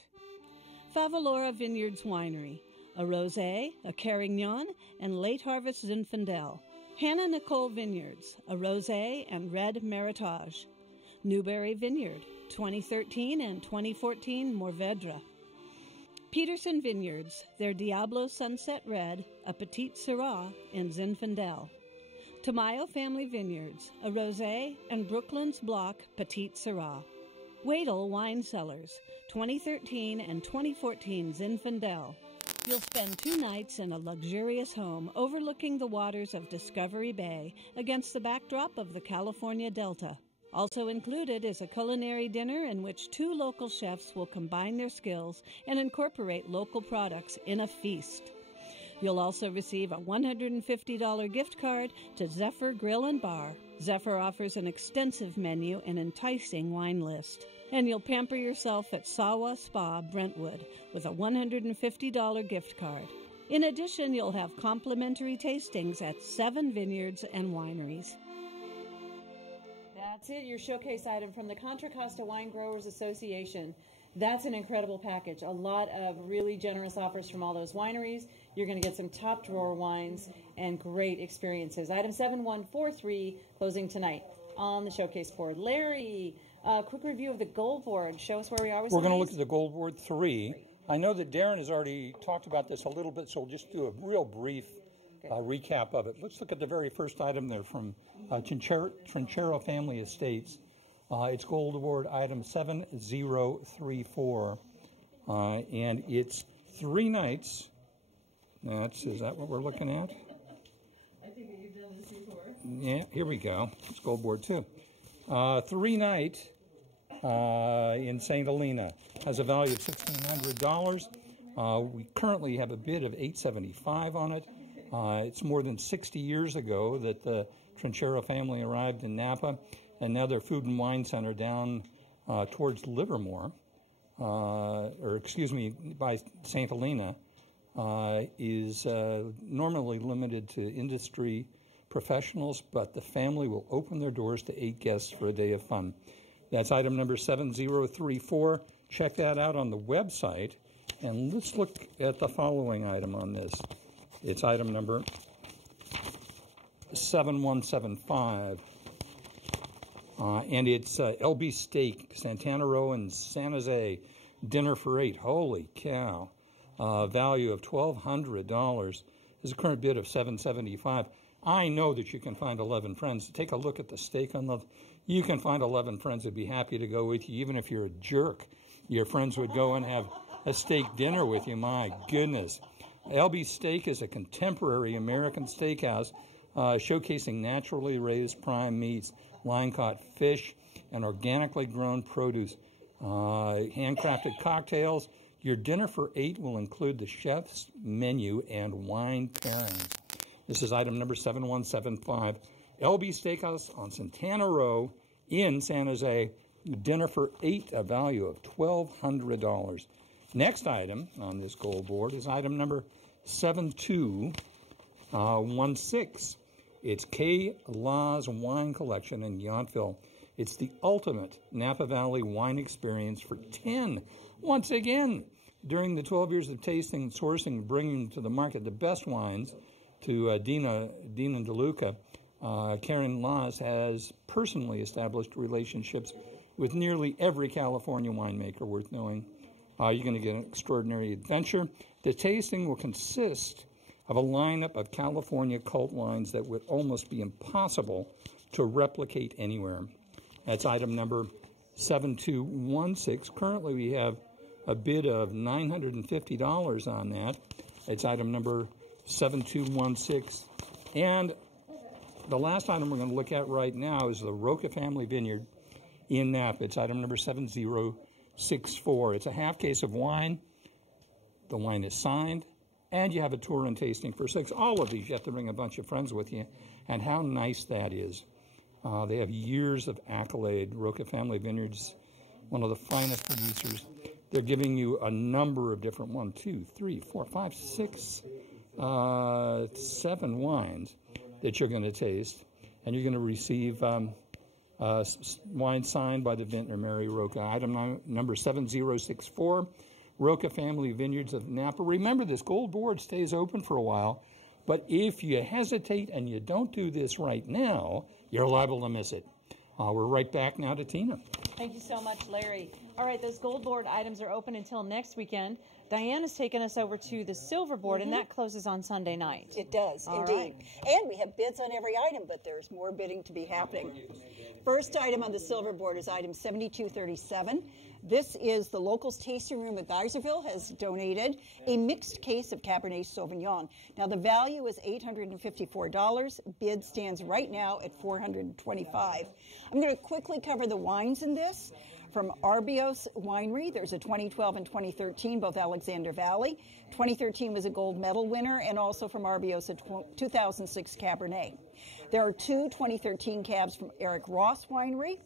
Favalora Vineyards Winery, a Rosé, a Carignan, and Late Harvest Zinfandel; Hannah Nicole Vineyards, a Rosé and Red Meritage; Newberry Vineyard, 2013 and 2014 Mourvedre; Peterson Vineyards, their Diablo Sunset Red, a Petite Syrah, and Zinfandel; Tamayo Family Vineyards, a Rosé, and Brooklands Block Petite Syrah; Wadle Wine Cellars, 2013 and 2014 Zinfandel. You'll spend 2 nights in a luxurious home overlooking the waters of Discovery Bay against the backdrop of the California Delta. Also included is a culinary dinner in which 2 local chefs will combine their skills and incorporate local products in a feast. You'll also receive a $150 gift card to Zephyr Grill and Bar. Zephyr offers an extensive menu and enticing wine list. And you'll pamper yourself at Sawa Spa, Brentwood, with a $150 gift card. In addition, you'll have complimentary tastings at 7 vineyards and wineries. That's it, your showcase item from the Contra Costa Wine Growers Association. That's an incredible package. A lot of really generous offers from all those wineries. You're going to get some top drawer wines and great experiences. Item 7143 closing tonight on the showcase board. Larry, quick review of the gold board. Show us where we are with We're going to look at the gold board 3. I know that Darren has already talked about this a little bit, so we'll just do a real brief recap of it. Let's look at the very first item there from Trinchero Family Estates. It's gold award item 7034, and it's 3 nights. Is that what we're looking at? I think you've done this before. Yeah, here we go. It's gold board 2. 3 night in St. Helena has a value of $1,600. We currently have a bid of $875 on it. It's more than 60 years ago that the Trinchero family arrived in Napa, and now their food and wine center down towards Livermore, by St. Helena, is normally limited to industry professionals, but the family will open their doors to 8 guests for a day of fun. That's item number 7034. Check that out on the website. And let's look at the following item on this. It's item number 7175. And it's LB Steak, Santana Row in San Jose. Dinner for 8. Holy cow. Value of $1,200. There's a current bid of $775. I know that you can find 11 friends. Take a look at the steak on the... You can find 11 friends who'd be happy to go with you, even if you're a jerk. Your friends would go and have a steak dinner with you. My goodness. LB Steak is a contemporary American steakhouse showcasing naturally raised prime meats, line-caught fish, and organically grown produce. Handcrafted cocktails. Your dinner for 8 will include the chef's menu and wine pairings. This is item number 7175. LB Steakhouse on Santana Row in San Jose. Dinner for 8, a value of $1,200. Next item on this gold board is item number 7216. It's K. Law's Wine Collection in Yountville. It's the ultimate Napa Valley wine experience for 10. Once again, during the 12 years of tasting, sourcing, bringing to the market the best wines to Dina DeLuca, Karen Laws has personally established relationships with nearly every California winemaker worth knowing. You're going to get an extraordinary adventure. The tasting will consist of a lineup of California cult wines that would almost be impossible to replicate anywhere. That's item number 7216. Currently, we have a bid of $950 on that. It's item number 7216. And the last item we're going to look at right now is the Roca Family Vineyard in Napa. It's item number 7064. It's a half case of wine. The wine is signed, and you have a tour and tasting for 6. All of these, you have to bring a bunch of friends with you, and how nice that is. They have years of accolade. Roca Family Vineyards, one of the finest producers. They're giving you a number of different 1, 2, 3, 4, 5, 6, 7 wines that you're going to taste, and you're going to receive wine signed by the vintner Mary Roca. Item number 7064, Roca Family Vineyards of Napa. Remember, this gold board stays open for a while, but if you hesitate and you don't do this right now, you're liable to miss it. We're right back now to Tina. Thank you so much, Larry. All right, those gold board items are open until next weekend. Diane has taken us over to the silver board, and that closes on Sunday night. It does, All indeed. right. And we have bids on every item, but there's more bidding to be happening. First item on the silver board is item 7237. This is the Locals Tasting Room at Geyserville has donated a mixed case of Cabernet Sauvignon. Now, the value is $854. Bid stands right now at $425. I'm going to quickly cover the wines in this. From Arbios Winery, there's a 2012 and 2013, both Alexander Valley. 2013 was a gold medal winner, and also from Arbios, a 2006 Cabernet. There are 2 2013 cabs from Eric Ross Winery,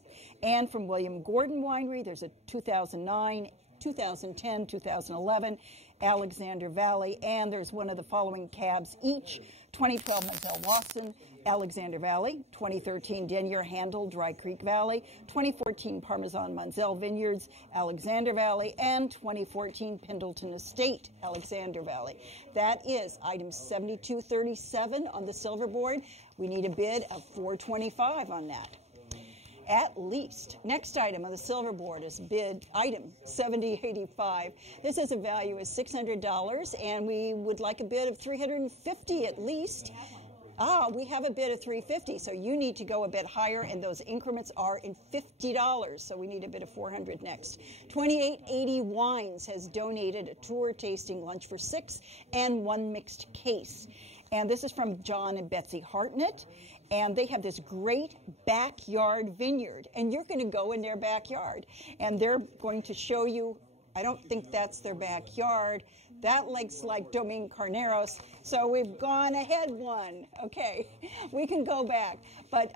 and from William Gordon Winery, there's a 2009, 2010, 2011 Alexander Valley, and there's one of the following cabs each: 2012 Moselle Wasson, Alexander Valley; 2013 Denier Handel, Dry Creek Valley; 2014 Parmesan Monzel Vineyards, Alexander Valley; and 2014 Pendleton Estate, Alexander Valley. That is item 7237 on the silver board. We need a bid of $425 on that. At least. Next item on the silver board is bid item 7085. This has a value of $600, and we would like a bid of $350 at least. We have a bid of $350, so you need to go a bit higher, and those increments are in $50, so we need a bid of $400 next. 2880 Wines has donated a tour tasting lunch for 6 and 1 mixed case. And this is from John and Betsy Hartnett. And they have this great backyard vineyard. And you're going to go in their backyard. And they're going to show you, I don't think that's their backyard. That looks like Domingue Carneros. So we've gone ahead one. Okay, we can go back. But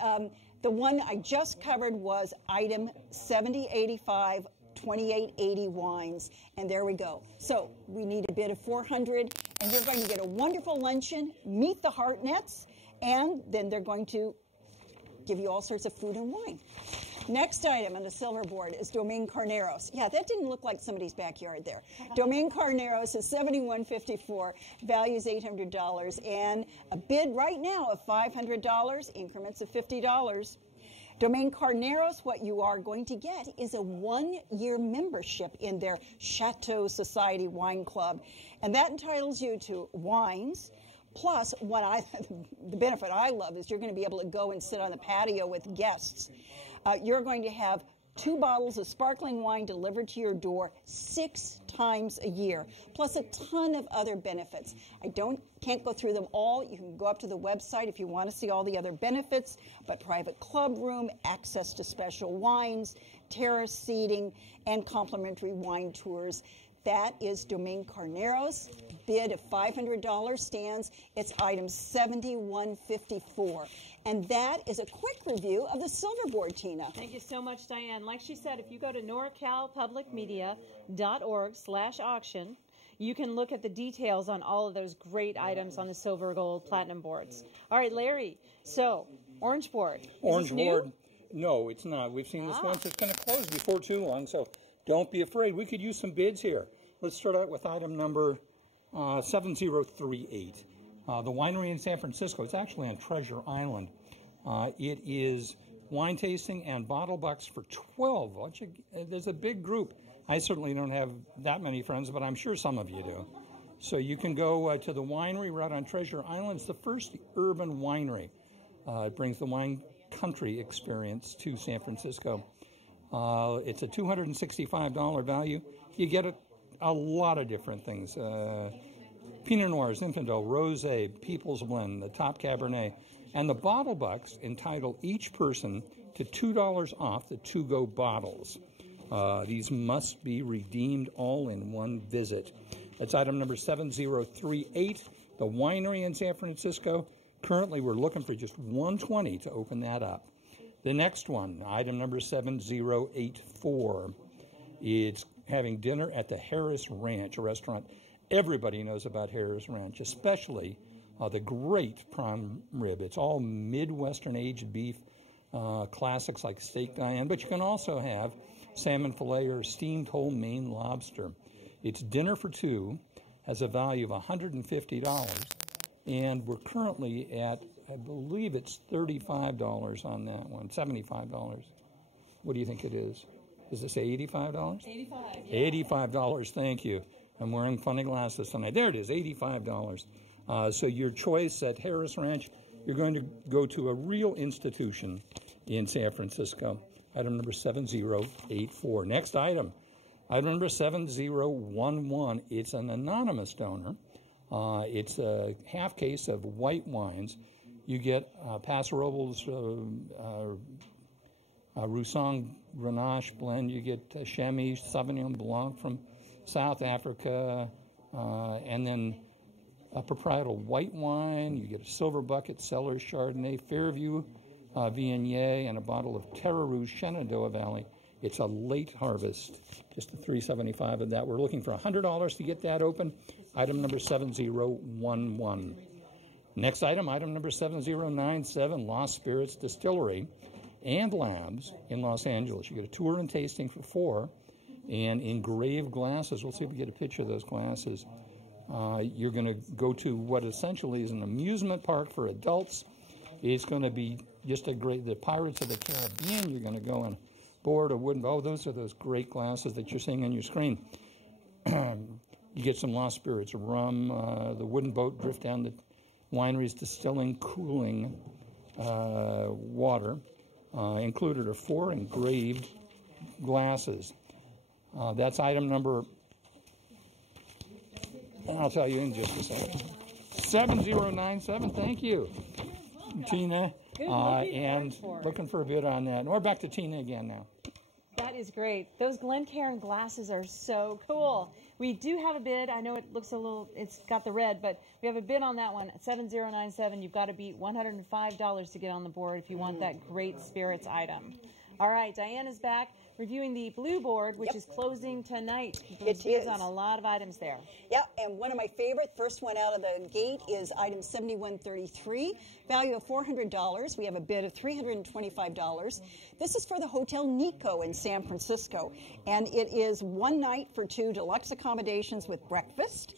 the one I just covered was item 7085, 2880 Wines. And there we go. So we need a bid of $400. And you're going to get a wonderful luncheon, meet the Hartnetts, and then they're going to give you all sorts of food and wine. Next item on the silver board is Domaine Carneros. Yeah, that didn't look like somebody's backyard there. Domaine Carneros is $71.54, values $800, and a bid right now of $500, increments of $50. Domaine Carneros, what you are going to get is a 1-year membership in their Chateau Society Wine Club, and that entitles you to wines. Plus, the benefit I love is you're going to be able to go and sit on the patio with guests. You're going to have 2 bottles of sparkling wine delivered to your door 6 times a year, plus a ton of other benefits. Can't go through them all. You can go up to the website if you want to see all the other benefits, but private club room, access to special wines, terrace seating, and complimentary wine tours. That is Domaine Carneros. Bid of $500 stands. It's item 7154. And that is a quick review of the silver board, Tina. Thank you so much, Diane. Like she said, if you go to norcalpublicmedia.org/auction, you can look at the details on all of those great items on the silver, gold, platinum boards. All right, Larry, so orange board. Orange board. No, it's not. We've seen this once. It's going to close before too long, so don't be afraid. We could use some bids here. Let's start out with item number 7038. The winery in San Francisco. It's actually on Treasure Island. It is wine tasting and bottle bucks for 12. There's a big group. I certainly don't have that many friends, but I'm sure some of you do. So you can go to the winery right on Treasure Island. It's the first urban winery. It brings the wine country experience to San Francisco. It's a $265 value. You get a lot of different things. Pinot Noirs, Zinfandel, Rosé, People's Blend, the top Cabernet. And the bottle bucks entitle each person to $2 off the to-go bottles. These must be redeemed all in one visit. That's item number 7038, the winery in San Francisco. Currently, we're looking for just $120 to open that up. The next one, item number 7084. It's having dinner at the Harris Ranch, a restaurant. Everybody knows about Harris Ranch, especially the great prime rib. It's all Midwestern aged beef, classics like steak Diane, but you can also have salmon fillet or steamed whole Maine lobster. It's dinner for 2, has a value of $150, and we're currently at, I believe it's $35 on that one, $75. What do you think it is? Does it say $85? 85. Yeah. $85, thank you. I'm wearing funny glasses tonight. There it is, $85. So your choice at Harris Ranch, you're going to go to a real institution in San Francisco. Item number 7084. Next item, item number 7011. It's an anonymous donor. It's a half case of white wines. You get Paso Robles Roussanne Grenache blend. You get Chamois Sauvignon Blanc from South Africa, and then a proprietal white wine. You get a silver bucket Cellars Chardonnay, Fairview Viognier, and a bottle of Terra Rouge Shenandoah Valley. It's a late harvest, just a $375 of that. We're looking for $100 to get that open. Item number 7011. Next item, item number 7097, Lost Spirits Distillery and Labs in Los Angeles. You get a tour and tasting for 4, and engraved glasses. We'll see if we get a picture of those glasses. You're going to go to what essentially is an amusement park for adults. It's going to be just a great, the Pirates of the Caribbean. You're going to go on board a wooden, those are those great glasses that you're seeing on your screen. You get some Lost Spirits, rum, the wooden boat drift down the winery's distilling, cooling water. Included are 4 engraved glasses. That's item number, I'll tell you in just a second. 7097, thank you, Tina. And looking for a bid on that. And we're back to Tina again now. That is great. Those Glencairn glasses are so cool. We do have a bid. I know it looks a little, it's got the red, but we have a bid on that one at 7097. You've got to beat $105 to get on the board if you want that great spirits item. All right, Diane is back. reviewing the blue board, which Yep. is closing tonight. It Bids is. on a lot of items there. Yeah, and one of my favorite, first one out of the gate is item 7133, value of $400. We have a bid of $325. This is for the Hotel Nico in San Francisco, and it is one night for two deluxe accommodations with breakfast.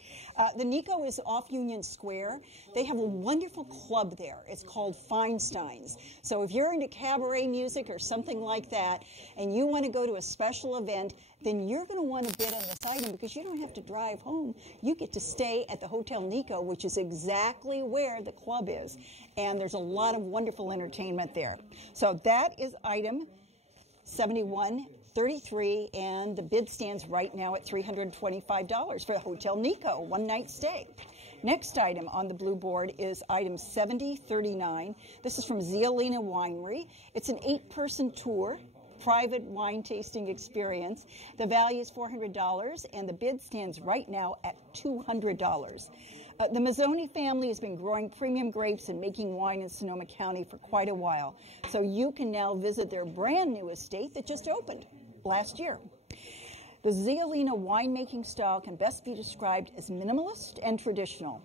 The Nico is off Union Square. They have a wonderful club there. It's called Feinstein's. So if you're into cabaret music or something like that, and you want to go to a special event, then you're going to want to bid on this item because you don't have to drive home. You get to stay at the Hotel Nico, which is exactly where the club is. And there's a lot of wonderful entertainment there. So that is item 7133, and the bid stands right now at $325 for the Hotel Nico, one-night stay. Next item on the blue board is item 7039. This is from Zeolina Winery. It's an 8-person tour, private wine tasting experience. The value is $400, and the bid stands right now at $200. The Mazzoni family has been growing premium grapes and making wine in Sonoma County for quite a while. So you can now visit their brand new estate that just opened last year. The Zeolina winemaking style can best be described as minimalist and traditional.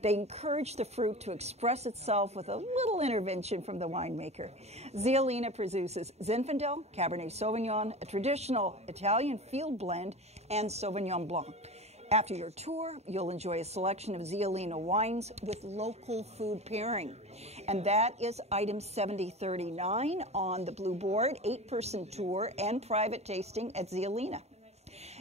They encourage the fruit to express itself with a little intervention from the winemaker. Zeolina produces Zinfandel, Cabernet Sauvignon, a traditional Italian field blend, and Sauvignon Blanc. After your tour, you'll enjoy a selection of Zeolina wines with local food pairing. And that is item 7039 on the blue board, 8-person tour and private tasting at Zeolina.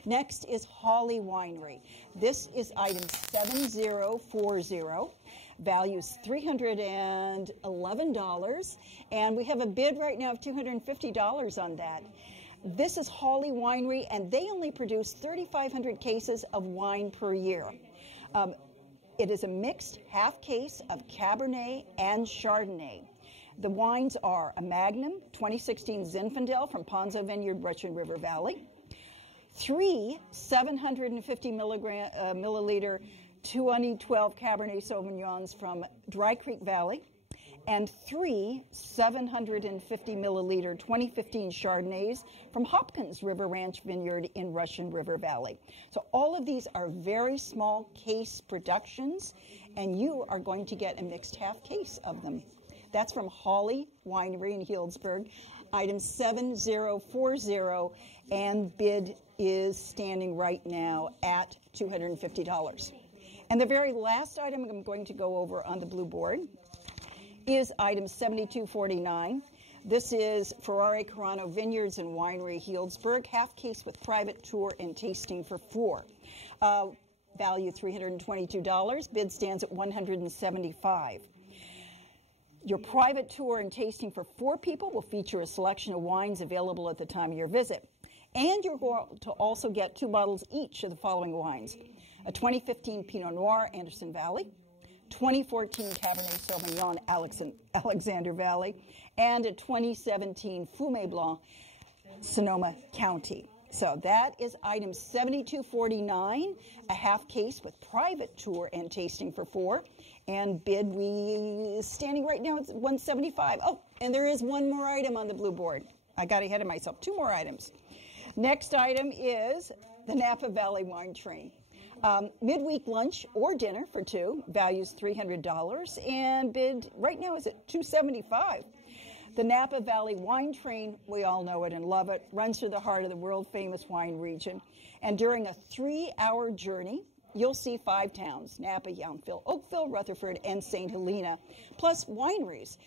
Next is Hawley Winery. This is item 7040. Value is $311, and we have a bid right now of $250 on that. This is Hawley Winery, and they only produce 3,500 cases of wine per year. It is a mixed half case of Cabernet and Chardonnay. The wines are a Magnum 2016 Zinfandel from Ponzo Vineyard, Russian River Valley, 3 750 milliliter 2012 Cabernet Sauvignons from Dry Creek Valley, and 3 750 milliliter 2015 Chardonnays from Hopkins River Ranch Vineyard in Russian River Valley. So all of these are very small case productions, and you are going to get a mixed half case of them. That's from Hawley Winery in Healdsburg, item 7040, and bid is standing right now at $250. And the very last item I'm going to go over on the blue board is item 7249. This is Ferrari Carano Vineyards and Winery, Healdsburg, half case with private tour and tasting for 4. Value $322. Bid stands at $175. Your private tour and tasting for 4 people will feature a selection of wines available at the time of your visit. And you're going to also get 2 bottles each of the following wines: a 2015 Pinot Noir, Anderson Valley, 2014 Cabernet Sauvignon, Alexander Valley, and a 2017 Fumé Blanc, Sonoma County. So that is item 7249, a half case with private tour and tasting for 4. And bid we standing right now at $175. Oh, and there is one more item on the blue board. I got ahead of myself. 2 more items. Next item is the Napa Valley Wine Train. Midweek lunch or dinner for 2, values $300, and bid right now is at $275. The Napa Valley Wine Train, we all know it and love it, runs through the heart of the world-famous wine region. And during a 3-hour journey, you'll see 5 towns: Napa, Yountville, Oakville, Rutherford, and St. Helena, plus wineries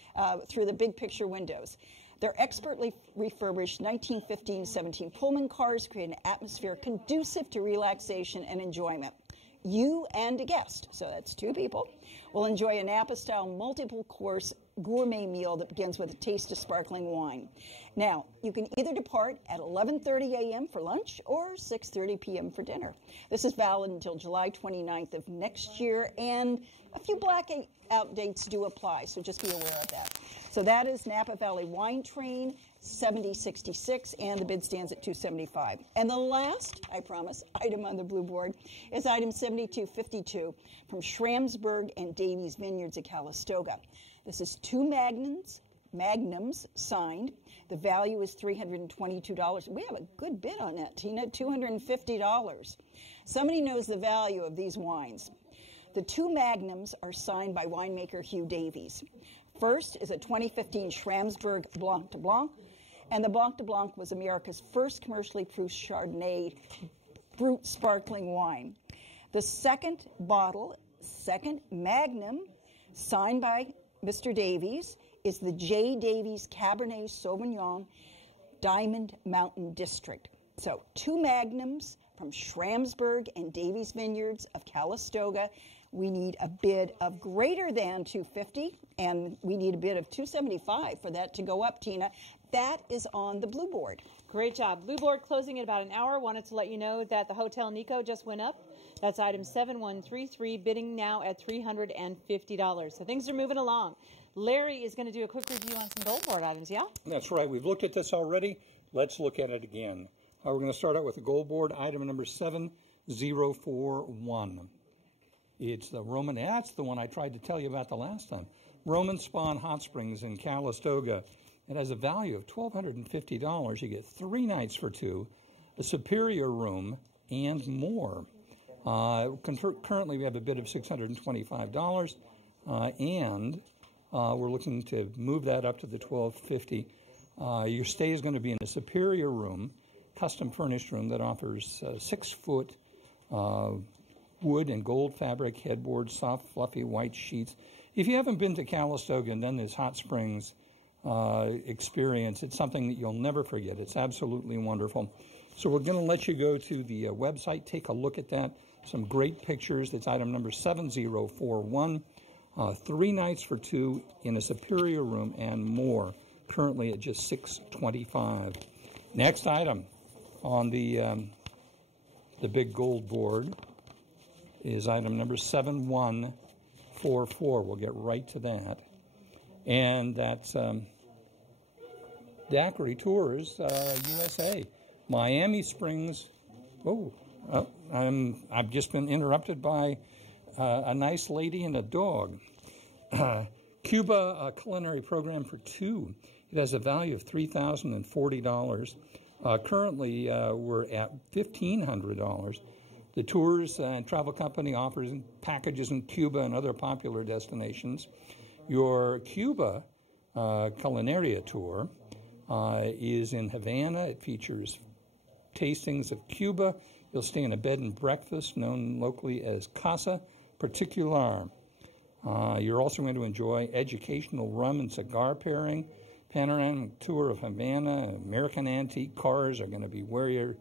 through the big picture windows. Their expertly refurbished 1915-17 Pullman cars create an atmosphere conducive to relaxation and enjoyment. You and a guest, so that's 2 people, will enjoy a Napa-style multiple-course gourmet meal that begins with a taste of sparkling wine. Now, you can either depart at 11:30 a.m. for lunch or 6:30 p.m. for dinner. This is valid until July 29th of next year, and a few blackout dates do apply, so just be aware of that. So that is Napa Valley Wine Train, 7066, and the bid stands at $275. And the last, I promise, item on the blue board is item 7252 from Schramsberg and Davies Vineyards at Calistoga. This is 2 Magnums magnums signed. The value is $322. We have a good bid on that, Tina, $250. Somebody knows the value of these wines. The 2 magnums are signed by winemaker Hugh Davies. First is a 2015 Schramsberg Blanc de Blanc, and the Blanc de Blanc was America's first commercially proof Chardonnay brut sparkling wine. The second bottle, second magnum, signed by Mr. Davies, is the J. Davies Cabernet Sauvignon Diamond Mountain District. So 2 magnums from Schramsberg and Davies Vineyards of Calistoga. We need a bid of greater than $250, and we need a bid of $275 for that to go up, Tina. That is on the blue board. Great job. Blue board closing in about an hour. Wanted to let you know that the Hotel Nico just went up. That's item 7133, bidding now at $350. So things are moving along. Larry is going to do a quick review on some gold board items, yeah? That's right. We've looked at this already. Let's look at it again. We're going to start out with the gold board, item number 7041. It's the Roman, that's the one I tried to tell you about the last time. Roman Spawn Hot Springs in Calistoga. It has a value of $1,250. You get 3 nights for 2, a superior room, and more. Currently, we have a bid of $625, and we're looking to move that up to the $1,250. Your stay is going to be in a superior room, custom furnished room that offers 6-foot wood and gold fabric headboard, soft, fluffy white sheets. If you haven't been to Calistoga and done this hot springs experience, it's something that you'll never forget. It's absolutely wonderful. So we're going to let you go to the website, take a look at that. Some great pictures. That's item number 7041. 3 nights for 2 in a superior room and more. Currently at just $625. Next item on the big gold board is item number 7144. We'll get right to that. And that's Daiquiri Tours USA. Miami Springs. I've just been interrupted by a nice lady and a dog. Cuba culinary program for 2. It has a value of $3,040. Currently, we're at $1,500. The tours and travel company offers packages in Cuba and other popular destinations. Your Cuba Culinaria tour is in Havana. It features tastings of Cuba. You'll stay in a bed and breakfast known locally as Casa Particular. You're also going to enjoy educational rum and cigar pairing, panoramic tour of Havana, American antique cars are going to be where you're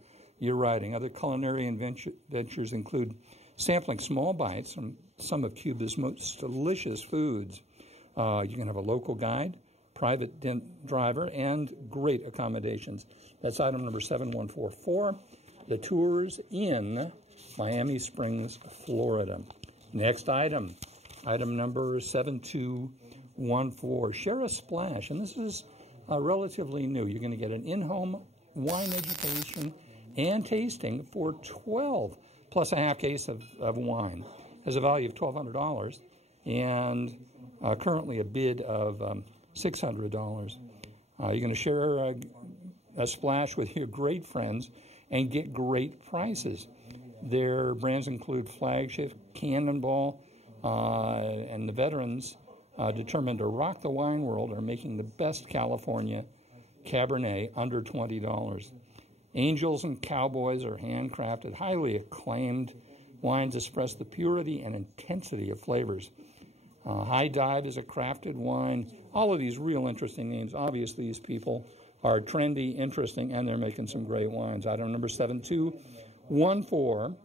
riding. Other culinary adventures include sampling small bites from some of Cuba's most delicious foods. You can have a local guide, private driver, and great accommodations. That's item number 7144. The tours in Miami Springs, Florida. Next item, item number 7214. Share a Splash, and this is relatively new. You're going to get an in-home wine education and tasting for $12 plus a half case of wine. Has a value of $1,200 and currently a bid of $600. You're going to share a splash with your great friends and get great prices. Their brands include Flagship, Cannonball, and the veterans determined to rock the wine world are making the best California Cabernet under $20. Angels and Cowboys are handcrafted, highly acclaimed wines express the purity and intensity of flavors. High Dive is a crafted wine. All of these real interesting names. Obviously, these people are trendy, interesting, and they're making some great wines. Item number 7214,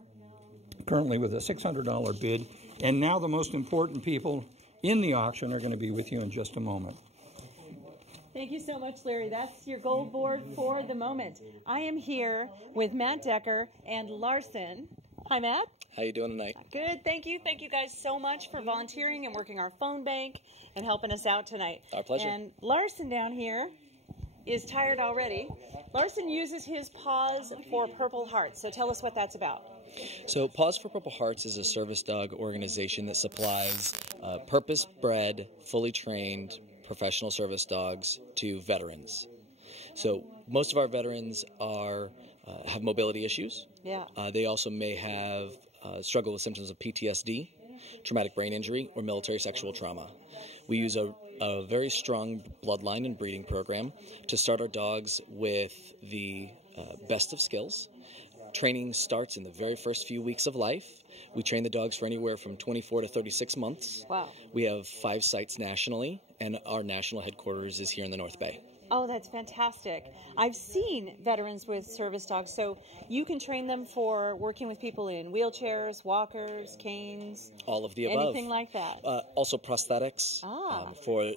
currently with a $600 bid. And now the most important people in the auction are going to be with you in just a moment. Thank you so much, Larry. That's your gold board for the moment. I am here with Matt Decker and Larson. Hi, Matt. How you doing tonight? Good, thank you. Thank you guys so much for volunteering and working our phone bank and helping us out tonight. Our pleasure. And Larson down here is tired already. Larson uses his Paws for Purple Hearts, so tell us what that's about. So Paws for Purple Hearts is a service dog organization that supplies purpose-bred, fully trained professional service dogs to veterans. So most of our veterans have mobility issues. Yeah. They also may have struggle with symptoms of PTSD, traumatic brain injury, or military sexual trauma. We use a very strong bloodline and breeding program to start our dogs with the best of skills. Training starts in the very first few weeks of life. We train the dogs for anywhere from 24 to 36 months. Wow. We have 5 sites nationally, and our national headquarters is here in the North Bay. Oh, that's fantastic. I've seen veterans with service dogs, so you can train them for working with people in wheelchairs, walkers, canes. All of the above. Anything like that. Also prosthetics for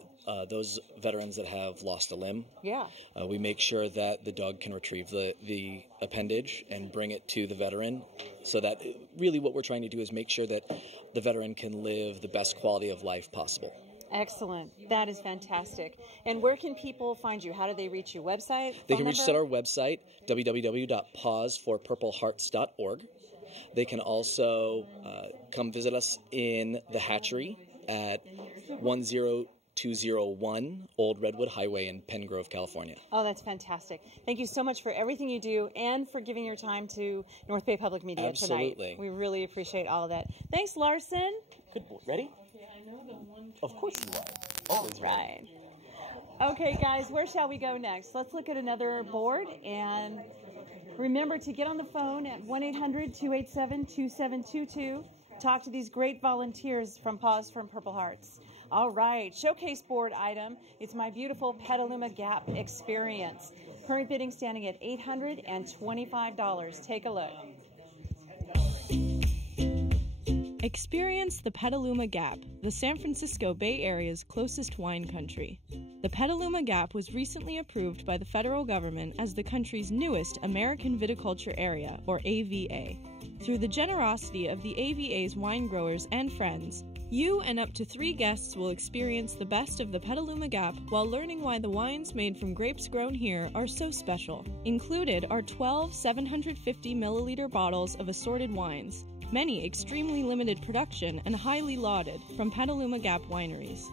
those veterans that have lost a limb. Yeah. We make sure that the dog can retrieve the appendage and bring it to the veteran, so that really what we're trying to do is make sure that the veteran can live the best quality of life possible. Excellent. That is fantastic. And where can people find you? How do they reach you? Website? They can reach us at our website, www.pauseforpurplehearts.org. They can also come visit us in the hatchery at 10201 Old Redwood Highway in Pen Grove, California. Oh, that's fantastic. Thank you so much for everything you do and for giving your time to North Bay Public Media Absolutely. tonight. We really appreciate all of that. Thanks, Larson. Good boy. Ready? Of course you are. Always right. Okay, guys, where shall we go next? Let's look at another board, and remember to get on the phone at 1-800-287-2722. Talk to these great volunteers from Paws for Purple Hearts. All right, showcase board item. It's my beautiful Petaluma Gap experience. Current bidding standing at $825. Take a look. Experience the Petaluma Gap, the San Francisco Bay Area's closest wine country. The Petaluma Gap was recently approved by the federal government as the country's newest American Viticulture Area, or AVA. Through the generosity of the AVA's wine growers and friends, you and up to 3 guests will experience the best of the Petaluma Gap while learning why the wines made from grapes grown here are so special. Included are 12 750-milliliter bottles of assorted wines, many extremely limited production and highly lauded from Petaluma Gap wineries.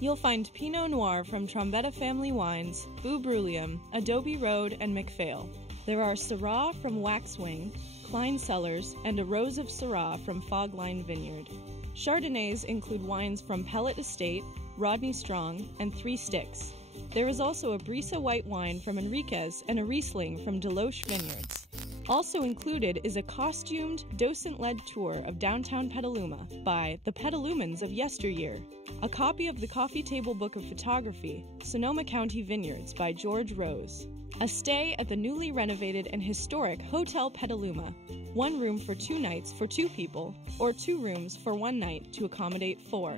You'll find Pinot Noir from Trombetta Family Wines, Boubroulium, Adobe Road, and McPhail. There are Syrah from Waxwing, Klein Cellars, and a Rose of Syrah from Fogline Vineyard. Chardonnays include wines from Pellet Estate, Rodney Strong, and 3 Sticks. There is also a Brisa white wine from Enriquez and a Riesling from Deloche Vineyards. Also included is a costumed, docent-led tour of downtown Petaluma by the Petalumans of yesteryear, a copy of the Coffee Table Book of Photography, Sonoma County Vineyards by George Rose, a stay at the newly renovated and historic Hotel Petaluma, 1 room for 2 nights for 2 people, or 2 rooms for 1 night to accommodate 4.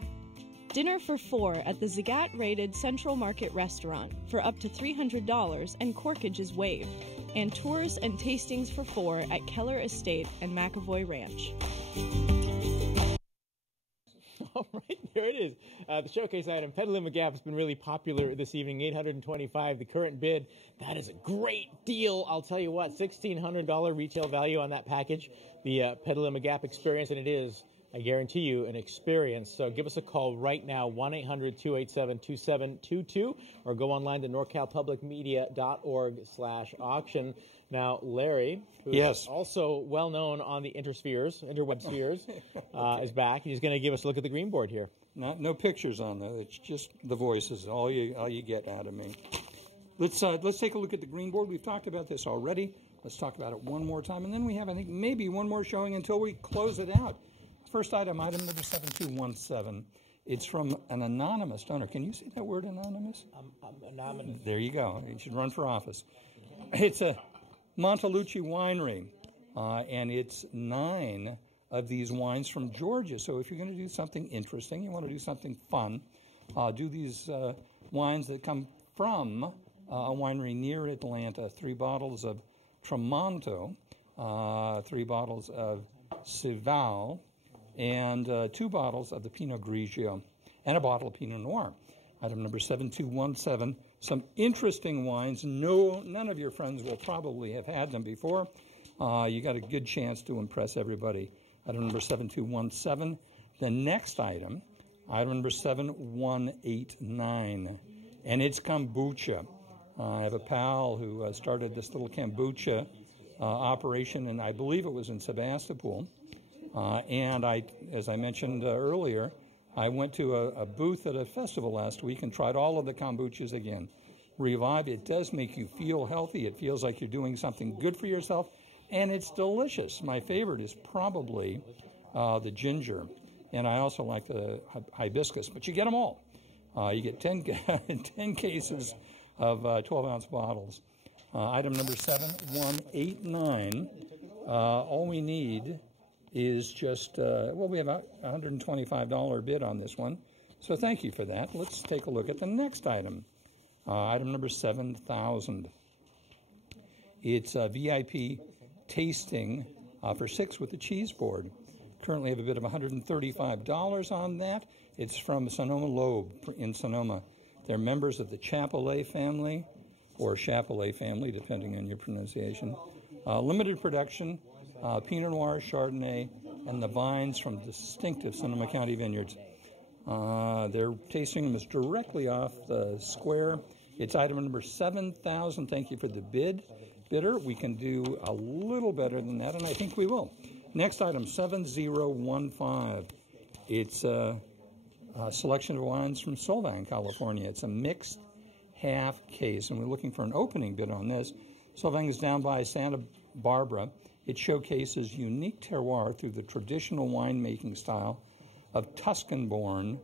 Dinner for 4 at the Zagat-rated Central Market Restaurant for up to $300 and corkage is waived, and tours and tastings for 4 at Keller Estate and McAvoy Ranch. All right, there it is. The showcase item, Petaluma Gap, has been really popular this evening, $825. The current bid, that is a great deal. I'll tell you what, $1,600 retail value on that package, the Petaluma Gap experience, and it is, I guarantee you, an experience. So give us a call right now, 1-800-287-2722, or go online to norcalpublicmedia.org/auction. Now, Larry, who is also well-known on the interweb spheres, is back. He's going to give us a look at the green board here. No pictures on there. It's just the voices, all you get out of me. Let's take a look at the green board. We've talked about this already. Let's talk about it one more time. And then we have, I think, maybe one more showing until we close it out. First item number 7217. It's from an anonymous donor. Can you say that word, anonymous? Anonymous. There you go. You should run for office. It's a Montelucci winery, and it's 9 of these wines from Georgia. So if you're going to do something interesting, you want to do something fun, do these wines that come from a winery near Atlanta. 3 bottles of Tramonto, 3 bottles of Cival, and 2 bottles of the Pinot Grigio, and a bottle of Pinot Noir. Item number 7217. Some interesting wines. None of your friends will probably have had them before. You got a good chance to impress everybody. Item number 7217. The next item Item number 7189, and it's kombucha. I have a pal who started this little kombucha operation, and I believe it was in Sebastopol. And as I mentioned earlier, I went to a booth at a festival last week and tried all of the kombuchas again. Revive, it does make you feel healthy. It feels like you're doing something good for yourself, and it's delicious. My favorite is probably the ginger, and I also like the hibiscus, but you get them all. You get 10 cases of 12-ounce bottles. Item number 7189, all we need is just, we have a $125 bid on this one, so thank you for that. Let's take a look at the next item. Item number 7000. It's a VIP tasting for 6 with the cheese board. Currently have a bid of $135 on that. It's from Sonoma Loeb in Sonoma. They're members of the Chapelet family, or Chapelet family, depending on your pronunciation. Limited production, Pinot Noir, Chardonnay, and the vines from distinctive Sonoma County vineyards. Their tasting room is directly off the square. It's item number 7000. Thank you for the bidder. We can do a little better than that, and I think we will. Next item, 7015. It's a selection of wines from Solvang, California. It's a mixed half case, and we're looking for an opening bid on this. Solvang is down by Santa Barbara. It showcases unique terroir through the traditional winemaking style of Tuscan-born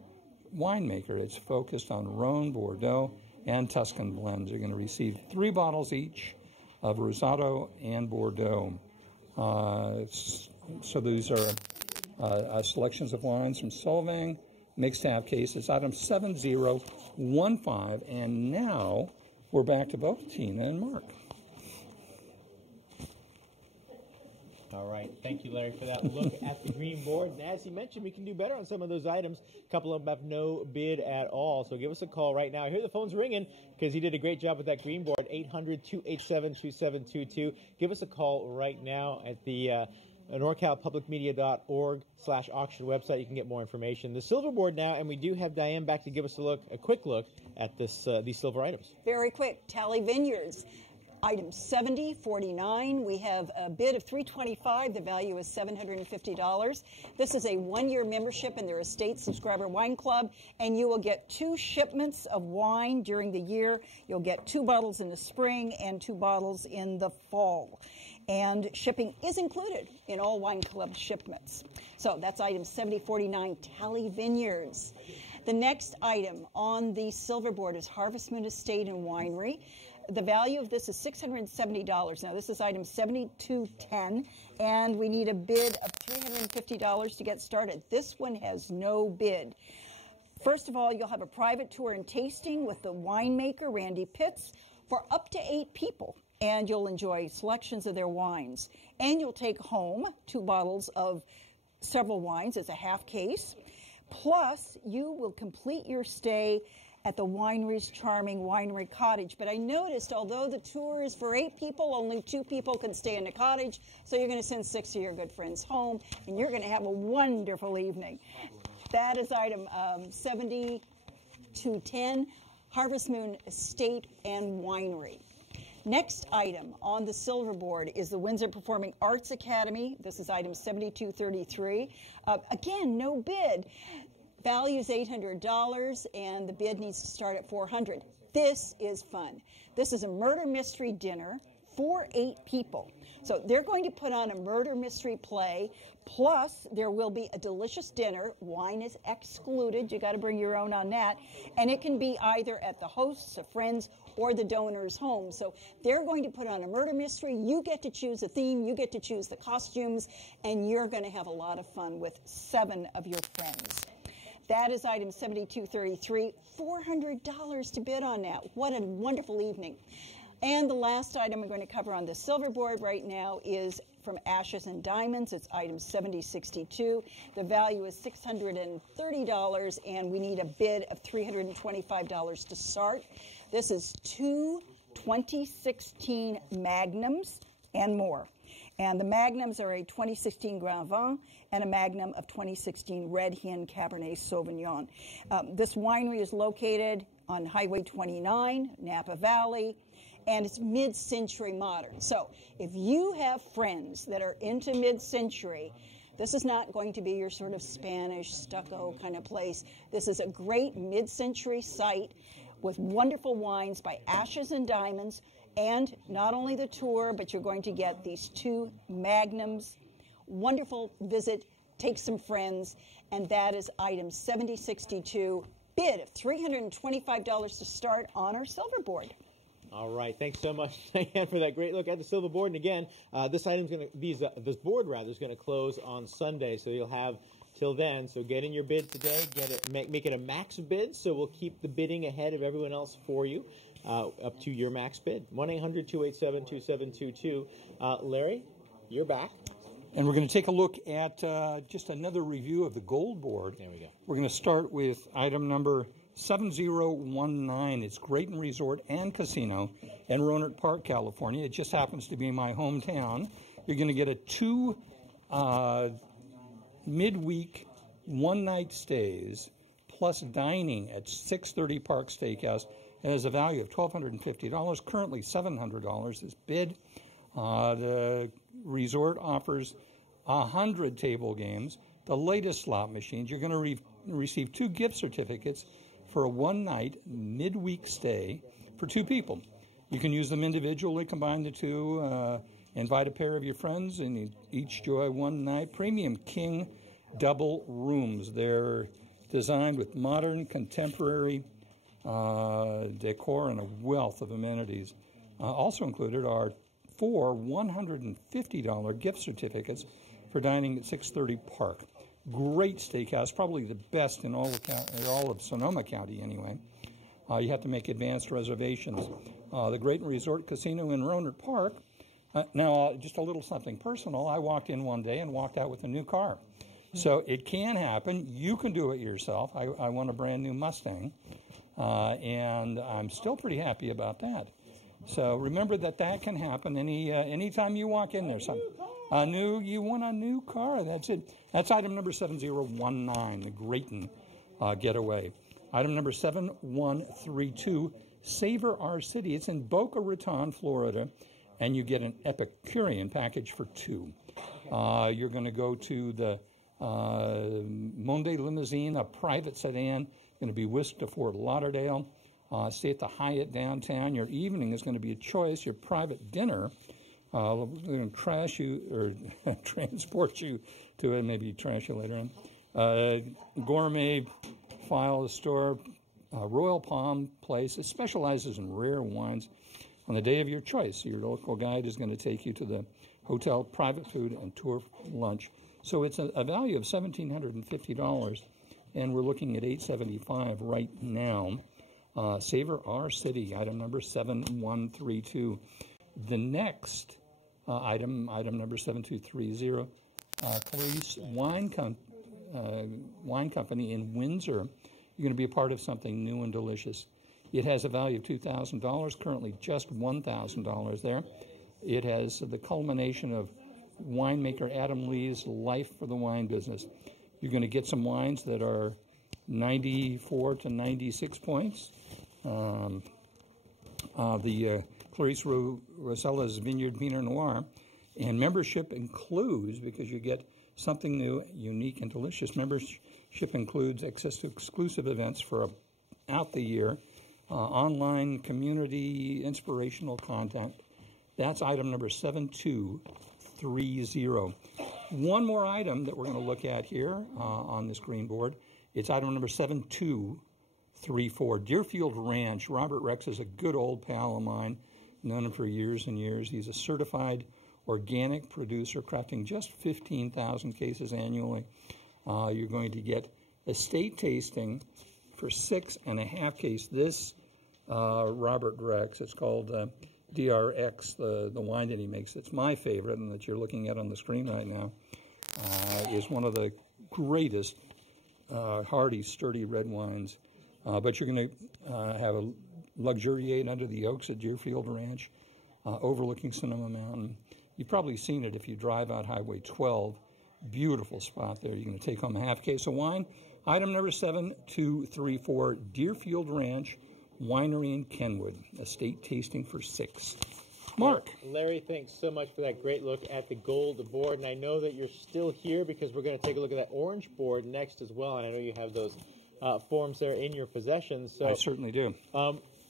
winemaker. It's focused on Rhone, Bordeaux, and Tuscan blends. You're going to receive 3 bottles each of Rosado and Bordeaux. So these are selections of wines from Solvang, mixed half cases, item 7015. And now we're back to both Tina and Mark. All right. Thank you, Larry, for that look at the green board. And as he mentioned, we can do better on some of those items. A couple of them have no bid at all. So give us a call right now. I hear the phone's ringing because he did a great job with that green board, 800-287-2722. Give us a call right now at the NorCalPublicMedia.org/auction website. You can get more information. The silver board now, and we do have Diane back to give us a quick look at these silver items. Very quick. Tally Vineyards. Item 7049, we have a bid of $325. The value is $750. This is a 1-year membership in their Estate Subscriber Wine Club, and you will get 2 shipments of wine during the year. You'll get 2 bottles in the spring and 2 bottles in the fall. And shipping is included in all wine club shipments. So that's item 7049, Tally Vineyards. The next item on the silver board is Harvest Moon Estate and Winery. The value of this is $670. Now, this is item 7210, and we need a bid of $350 to get started. This one has no bid. First of all, you'll have a private tour and tasting with the winemaker, Randy Pitts, for up to 8 people, and you'll enjoy selections of their wines. And you'll take home 2 bottles of several wines as a half case. Plus, you will complete your stay at the winery's charming winery cottage. But I noticed, although the tour is for 8 people, only 2 people can stay in the cottage, so you're going to send 6 of your good friends home, and you're going to have a wonderful evening. That is item 7210, Harvest Moon Estate and Winery. Next item on the silver board is the Windsor Performing Arts Academy. This is item 7233. Again, no bid. Value is $800, and the bid needs to start at $400. This is fun. This is a murder mystery dinner for 8 people. So they're going to put on a murder mystery play, plus there will be a delicious dinner. Wine is excluded. You got to bring your own on that. And it can be either at the host's, a friend's, or the donor's home. So they're going to put on a murder mystery. You get to choose a theme. You get to choose the costumes, and you're going to have a lot of fun with 7 of your friends. That is item 7233, $400 to bid on that. What a wonderful evening. And the last item I'm going to cover on the silver board right now is from Ashes and Diamonds. It's item 7062. The value is $630, and we need a bid of $325 to start. This is 2 2016 Magnums and more. And the magnums are a 2016 Grand Vin and a magnum of 2016 Red Hen Cabernet Sauvignon. This winery is located on Highway 29, Napa Valley, and it's mid-century modern. So if you have friends that are into mid-century, this is not going to be your sort of Spanish stucco kind of place. This is a great mid-century site with wonderful wines by Ashes and Diamonds, and not only the tour, but you're going to get these 2 magnums. Wonderful visit, take some friends, and that is item 7062, bid of $325 to start on our silver board. All right, thanks so much, Diane, for that great look at the silver board. And again, this board is going to close on Sunday, so you'll have till then. So get in your bid today. Make it a max bid, so we'll keep the bidding ahead of everyone else for you up to your max bid. 1-800-287-2722. Larry, you're back. And we're going to take a look at just another review of the gold board. There we go. We're going to start with item number 7019. It's Grayton Resort and Casino in Rohnert Park, California. It just happens to be my hometown. You're going to get a 2 midweek, 1-night stays plus dining at 630 Park Steakhouse. It has a value of $1,250. Currently $700 is bid. The resort offers 100 table games, the latest slot machines. You're going to receive 2 gift certificates for a 1-night midweek stay for 2 people. You can use them individually, combine the 2, invite a pair of your friends, and each enjoy 1 night. Premium King double rooms. They're designed with modern, contemporary decor and a wealth of amenities. Also included are 4 $150 gift certificates for dining at 630 Park. Great steakhouse, probably the best in all of Sonoma County anyway. You have to make advanced reservations. The Grayton Resort Casino in Rohnert Park. Now, just a little something personal. I walked in one day and walked out with a new car. So it can happen. You can do it yourself. I won a brand new Mustang, and I'm still pretty happy about that. So remember that can happen anytime you walk in there. You want a new car. That's it. That's item number 7019, the Grayton getaway. Item number 7132, Savor Our City. It's in Boca Raton, Florida, and you get an Epicurean package for 2. You're going to go to the Monde Limousine, a private sedan, going to be whisked to Fort Lauderdale. Stay at the Hyatt downtown. Your evening is going to be a choice. Your private dinner, we're going to transport you to it, maybe trash you later on. Gourmet file store, Royal Palm Place. It specializes in rare wines on the day of your choice. Your local guide is going to take you to the hotel, private food, and tour lunch. So it's a value of $1,750, and we're looking at $875 right now. Savor Our City, item number 7132. The next item number 7230, Clarice Wine Company in Windsor. You're going to be a part of something new and delicious. It has a value of $2,000, currently just $1,000 there. It has the culmination of winemaker Adam Lee's life for the wine business. You're going to get some wines that are 94 to 96 points. The Clarice Rosella's Vineyard Pinot Noir. And membership includes, because you get something new, unique, and delicious, membership includes access to exclusive events for out the year, online community inspirational content. That's item number 7230. One more item that we're going to look at here on this green board. It's item number 7234. Deerfield Ranch. Robert Rex is a good old pal of mine. Known him for years and years. He's a certified organic producer, crafting just 15,000 cases annually. You're going to get estate tasting for 6.5 cases. This Robert Rex, it's called DRX, the wine that he makes. It's my favorite, and that you're looking at on the screen right now, is one of the greatest hardy, sturdy red wines. But you're going to have a luxuriate under the oaks at Deerfield Ranch, overlooking Sonoma Mountain. You've probably seen it if you drive out Highway 12. Beautiful spot there. You're going to take home a half case of wine. Item number 7234, Deerfield Ranch Winery in Kenwood, estate tasting for 6. Mark. Larry, thanks so much for that great look at the gold board. And I know that you're still here because we're going to take a look at that orange board next as well. And I know you have those forms there in your possession. So I certainly do.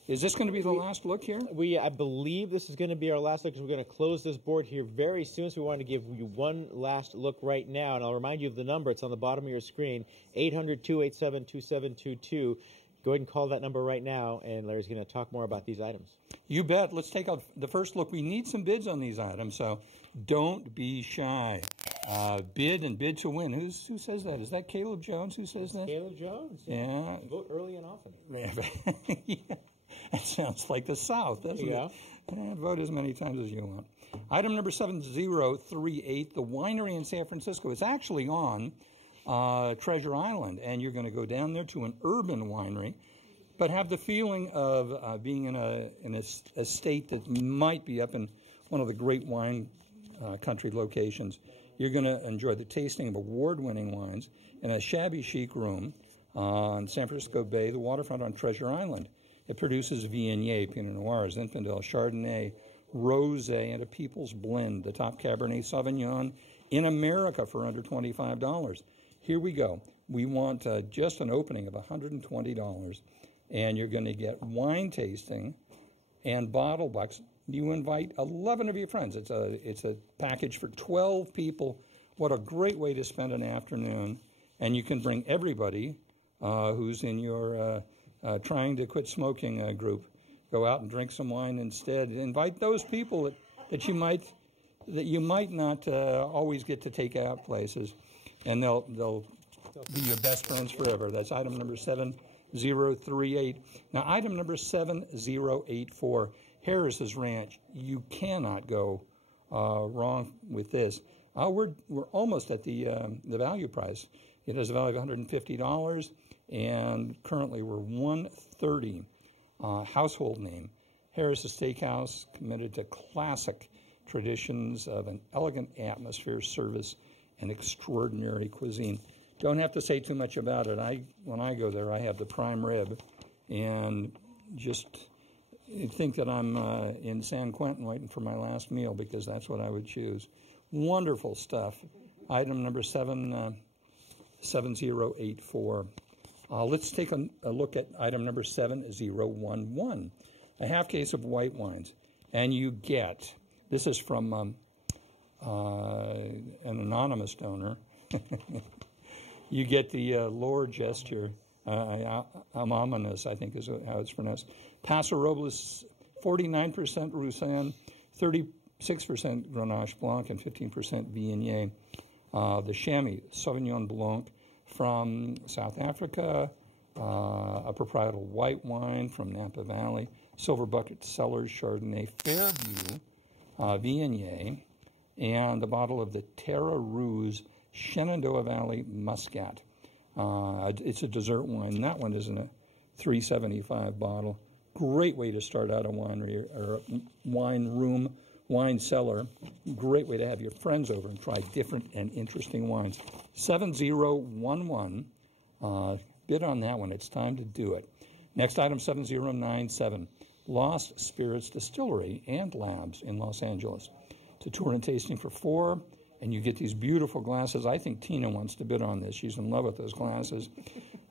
Is this going to be the last look here? I believe this is going to be our last look because we're going to close this board here very soon. So we wanted to give you one last look right now. And I'll remind you of the number. It's on the bottom of your screen, 800-287-2722. Go ahead and call that number right now, and Larry's going to talk more about these items. You bet. Let's take the first look. We need some bids on these items, so don't be shy. Bid and bid to win. Who says that? Is that Caleb Jones who says that? Caleb Jones. Yeah. Vote early and often. Yeah. That sounds like the South, doesn't it? Vote as many times as you want. Item number 7038, the winery in San Francisco. It's actually on Treasure Island, and you're going to go down there to an urban winery, but have the feeling of being in a state that might be up in one of the great wine country locations. You're going to enjoy the tasting of award-winning wines in a shabby chic room on San Francisco Bay, the waterfront on Treasure Island. It produces Viognier, Pinot Noir, Zinfandel, Chardonnay, Rosé, and a People's Blend, the top Cabernet Sauvignon in America for under $25. Here we go. We want just an opening of $120, and you're going to get wine tasting and bottle bucks. You invite 11 of your friends. It's a package for 12 people. What a great way to spend an afternoon. And you can bring everybody who's in your trying to quit smoking group. Go out and drink some wine instead. Invite those people that you might not always get to take out places, and they'll be your best friends forever. That's item number 7038. Now, item number 7084, Harris's Ranch. You cannot go wrong with this. We're almost at the value price. It has a value of $150, and currently we're $130. Household name, Harris's Steakhouse, committed to classic traditions of an elegant atmosphere, service, and extraordinary cuisine. Don't have to say too much about it. When I go there, I have the prime rib, and just think that I'm in San Quentin waiting for my last meal, because that's what I would choose. Wonderful stuff. Item number 7084. Let's take a look at item number 7011, a half case of white wines. And you get, this is from an anonymous donor, you get the Lord Gesture, Amaminus, I think is how it's pronounced. Paso Robles, 49% Roussanne, 36% Grenache Blanc, and 15% Viognier. The Chamois Sauvignon Blanc from South Africa, a proprietal white wine from Napa Valley, Silver Bucket Cellars Chardonnay Fairview, Viognier, and the bottle of the Terra Rouge Shenandoah Valley Muscat. It's a dessert wine. That one is in a $3.75 bottle. Great way to start out a winery or wine room, wine cellar. Great way to have your friends over and try different and interesting wines. 7011. Bid on that one. It's time to do it. Next item, 7097. Lost Spirits Distillery and Labs in Los Angeles. It's a tour and tasting for 4, and you get these beautiful glasses. I think Tina wants to bid on this. She's in love with those glasses.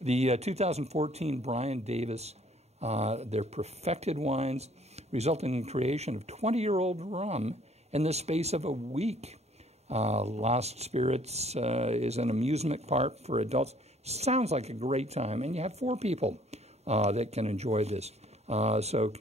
The 2014 Brian Davis, their perfected wines, resulting in creation of 20-year-old rum in the space of a week. Lost Spirits is an amusement park for adults. Sounds like a great time, and you have 4 people that can enjoy this. So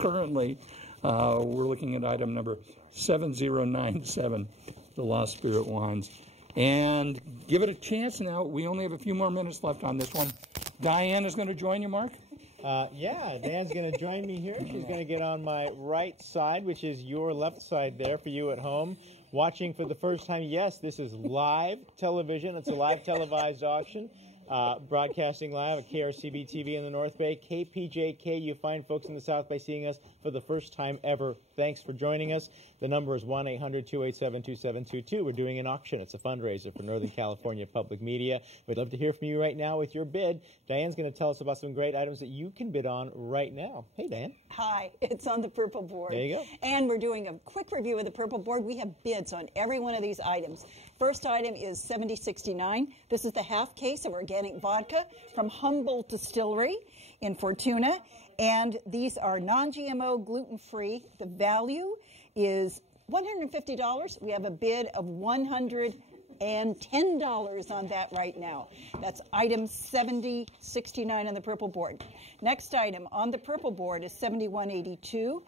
currently, we're looking at item number 7097, the Lost Spirit wines. And give it a chance now. We only have a few more minutes left on this one. Diane is going to join you, Mark? Yeah, Dan's going to join me here. She's going to get on my right side, which is your left side there for you at home. Watching for the first time, yes, this is live television. It's a live televised auction. Broadcasting live at KRCB TV in the North Bay, KPJK. You find folks in the South by seeing us for the first time ever. Thanks for joining us. The number is 1-800-287-2722. We're doing an auction. It's a fundraiser for Northern California Public Media. We'd love to hear from you right now with your bid. Diane's going to tell us about some great items that you can bid on right now. Hey, Diane. Hi, it's on the Purple Board. There you go. And we're doing a quick review of the Purple Board. We have bids on every one of these items. First item is $70.69. This is the half case of organic vodka from Humboldt Distillery in Fortuna. And these are non-GMO, gluten-free. The value is $150. We have a bid of $110 on that right now. That's item 7069 on the Purple Board. Next item on the Purple Board is 7182.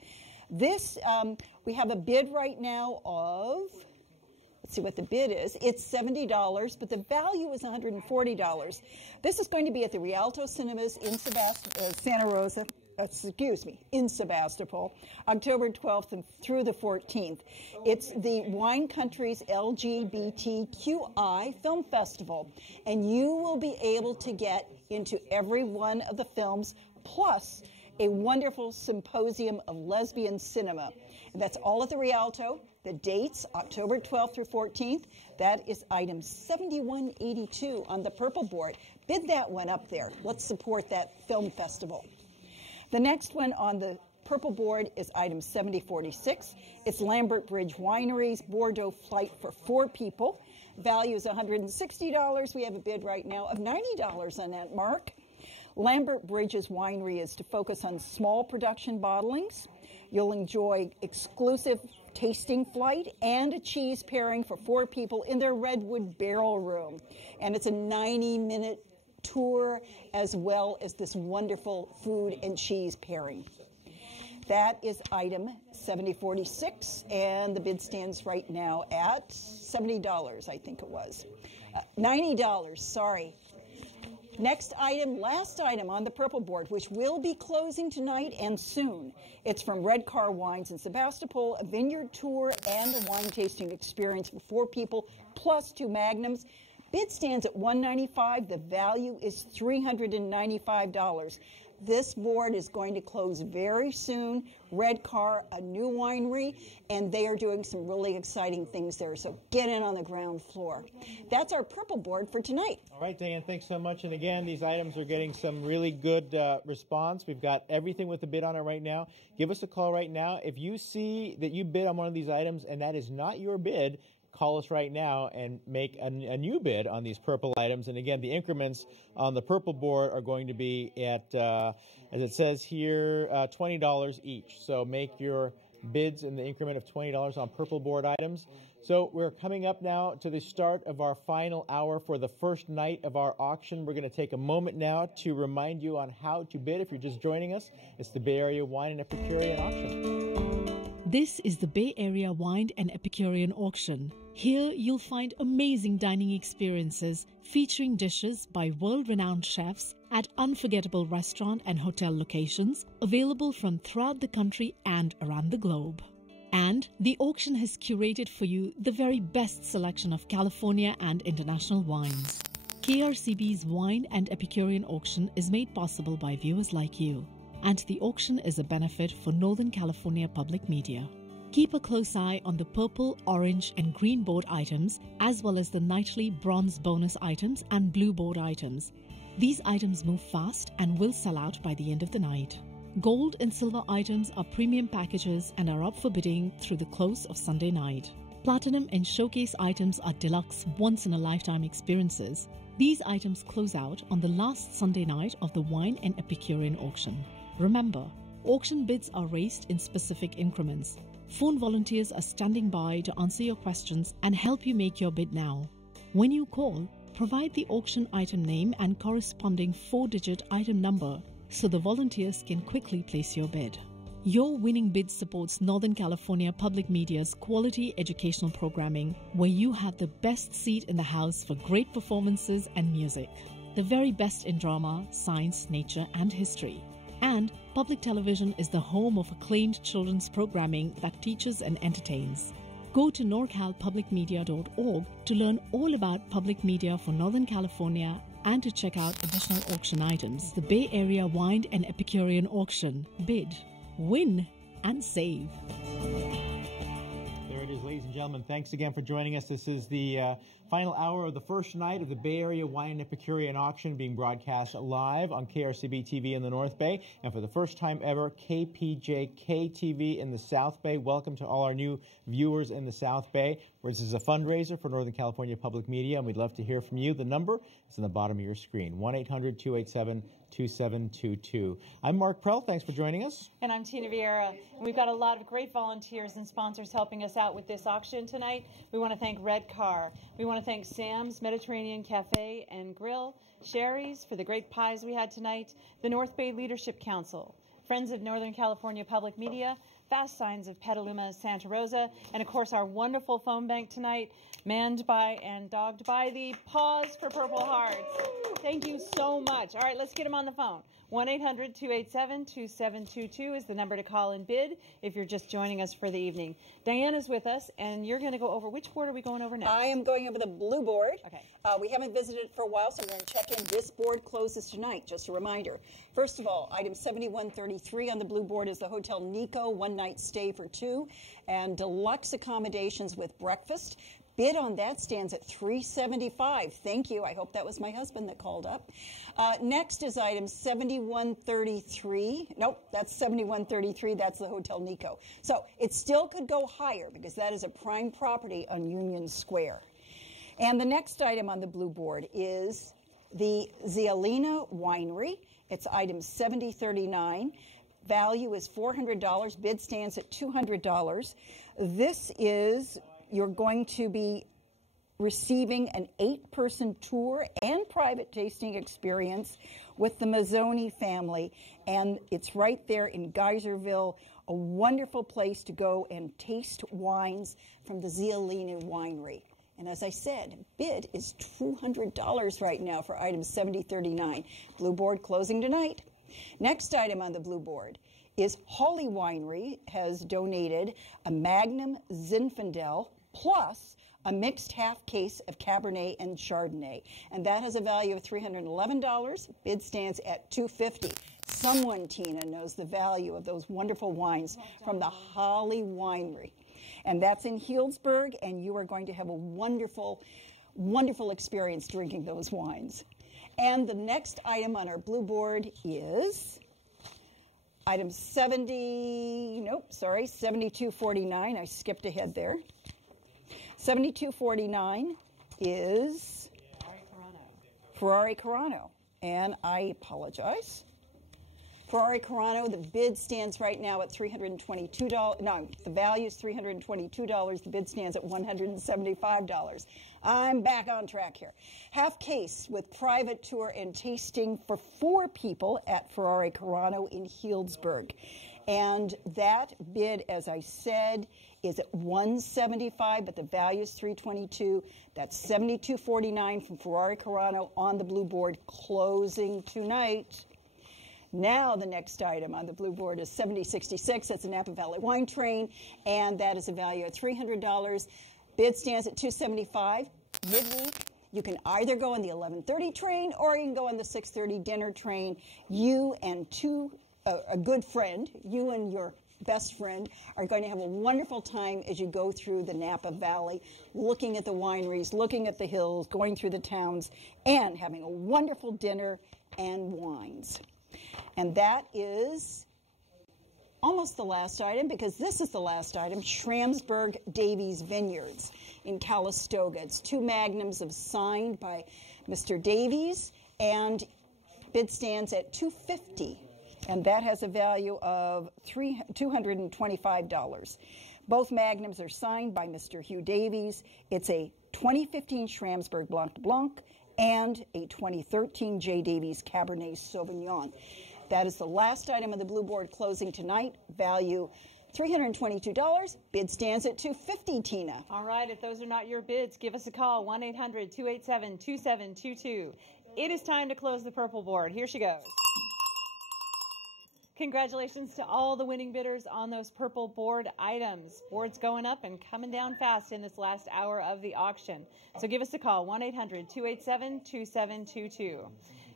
This, we have a bid right now of, let's see what the bid is. It's $70, but the value is $140. This is going to be at the Rialto Cinemas in in Sebastopol, October 12th and through the 14th. It's the Wine Country's LGBTQI Film Festival, and you will be able to get into every one of the films, plus a wonderful symposium of lesbian cinema. And that's all at the Rialto. The dates, October 12th through 14th. That is item 7182 on the Purple Board. Bid that one up there. Let's support that film festival. The next one on the Purple Board is item 7046. It's Lambert Bridge Winery's Bordeaux Flight for 4 people. Value is $160. We have a bid right now of $90 on that, Mark. Lambert Bridge's winery is to focus on small production bottlings. You'll enjoy exclusive tasting flight and a cheese pairing for 4 people in their Redwood Barrel Room. And it's a 90-minute tour as well as this wonderful food and cheese pairing. That is item 7046, and the bid stands right now at $70, I think it was. $90, sorry. Next item, last item on the Purple Board, which will be closing tonight and soon. It's from Red Car Wines in Sebastopol, a vineyard tour and a wine tasting experience for 4 people, plus 2 magnums. Bid stands at $195. The value is $395. This board is going to close very soon. Red Car, a new winery, and they are doing some really exciting things there. So get in on the ground floor. That's our Purple Board for tonight. All right, Diane, thanks so much. And again, these items are getting some really good response. We've got everything with a bid on it right now. Give us a call right now. If you see that you bid on one of these items and that is not your bid, call us right now and make a new bid on these purple items. And again, the increments on the Purple Board are going to be at, as it says here, $20 each. So make your bids in the increment of $20 on Purple Board items. So we're coming up now to the start of our final hour for the first night of our auction. We're going to take a moment now to remind you on how to bid if you're just joining us. It's the Bay Area Wine and Epicurean Auction. This is the Bay Area Wine and Epicurean Auction. Here you'll find amazing dining experiences featuring dishes by world-renowned chefs at unforgettable restaurant and hotel locations available from throughout the country and around the globe. And the auction has curated for you the very best selection of California and international wines. KRCB's Wine and Epicurean Auction is made possible by viewers like you, and the auction is a benefit for Northern California Public Media. Keep a close eye on the purple, orange, and green board items, as well as the nightly bronze bonus items and blue board items. These items move fast and will sell out by the end of the night. Gold and silver items are premium packages and are up for bidding through the close of Sunday night. Platinum and showcase items are deluxe, once-in-a-lifetime experiences. These items close out on the last Sunday night of the Wine and Epicurean Auction. Remember, auction bids are raised in specific increments. Phone volunteers are standing by to answer your questions and help you make your bid now. When you call, provide the auction item name and corresponding 4-digit item number so the volunteers can quickly place your bid. Your winning bid supports Northern California Public Media's quality educational programming, where you have the best seat in the house for great performances and music, the very best in drama, science, nature, and history. And public television is the home of acclaimed children's programming that teaches and entertains. Go to norcalpublicmedia.org to learn all about public media for Northern California and to check out additional auction items. The Bay Area Wine and Epicurean Auction. Bid, win, and save. There it is, ladies and gentlemen. Thanks again for joining us. This is the final hour of the first night of the Bay Area Wine and Epicurean Auction, being broadcast live on KRCB TV in the North Bay, and for the first time ever, KPJK TV in the South Bay. Welcome to all our new viewers in the South Bay, where this is a fundraiser for Northern California Public Media, and we'd love to hear from you. The number is on the bottom of your screen, 1-800-287-2722. I'm Mark Prell. Thanks for joining us. And I'm Tina Vieira. We've got a lot of great volunteers and sponsors helping us out with this auction tonight. We want to thank Redcar. We want to thank Sam's Mediterranean Cafe and Grill, Sherry's for the great pies we had tonight, the North Bay Leadership Council, Friends of Northern California Public Media, Fast Signs of Petaluma Santa Rosa, and of course our wonderful phone bank tonight, manned by and dogged by the Paws for Purple Hearts. Thank you so much. All right, let's get them on the phone. 1-800-287-2722 is the number to call and bid if you're just joining us for the evening. Diana's with us, and you're going to go over, which board are we going over next? I am going over the blue board. Okay. We haven't visited it for a while, so I'm going to check in. This board closes tonight, just a reminder. First of all, item 7133 on the blue board is the Hotel Nico, one-night stay for two, and deluxe accommodations with breakfast. Bid on that stands at $375. Thank you. I hope that was my husband that called up. Next is item 7133. Nope, that's 7133. That's the Hotel Nico. So it still could go higher because that is a prime property on Union Square. And the next item on the blue board is the Zialina Winery. It's item 7039. Value is $400. Bid stands at $200. This is... You're going to be receiving an 8-person tour and private tasting experience with the Mazzoni family, and it's right there in Geyserville, a wonderful place to go and taste wines from the Zialina Winery. And as I said, bid is $200 right now for item 7039. Blue board closing tonight. Next item on the blue board is Hawley Winery has donated a Magnum Zinfandel plus a mixed half case of Cabernet and Chardonnay. And that has a value of $311. Bid stands at $250. Someone, Tina, knows the value of those wonderful wines from the Hawley Winery. And that's in Healdsburg, and you are going to have a wonderful, wonderful experience drinking those wines. And the next item on our blue board is item 7249. I skipped ahead there. 7249 is Ferrari Carano. And I apologize. Ferrari Carano, the bid stands right now at $322. No, the value is $322. The bid stands at $175. I'm back on track here. Half case with private tour and tasting for 4 people at Ferrari Carano in Healdsburg. And that bid, as I said, is at $175, but the value is $322. That's $72.49 from Ferrari Carano on the blue board, closing tonight. Now the next item on the blue board is 7066. That's a Napa Valley Wine Train, and that is a value of $300. Bid stands at $275. Midweek, you can either go on the 11:30 train or you can go on the 6:30 dinner train. You and a good friend, you and your best friend, are going to have a wonderful time as you go through the Napa Valley, looking at the wineries, looking at the hills, going through the towns, and having a wonderful dinner and wines. And that is almost the last item, because this is the last item, Schramsberg Davies Vineyards in Calistoga. It's 2 magnums of signed by Mr. Davies, and bid stands at $250, and that has a value of $225. Both magnums are signed by Mr. Hugh Davies. It's a 2015 Schramsberg Blanc de Blanc and a 2013 J. Davies Cabernet Sauvignon. That is the last item on the blue board closing tonight. Value $322. Bid stands at $250, Tina. All right, if those are not your bids, give us a call, 1-800-287-2722. It is time to close the purple board. Here she goes. Congratulations to all the winning bidders on those purple board items. Boards going up and coming down fast in this last hour of the auction. So give us a call, 1-800-287-2722.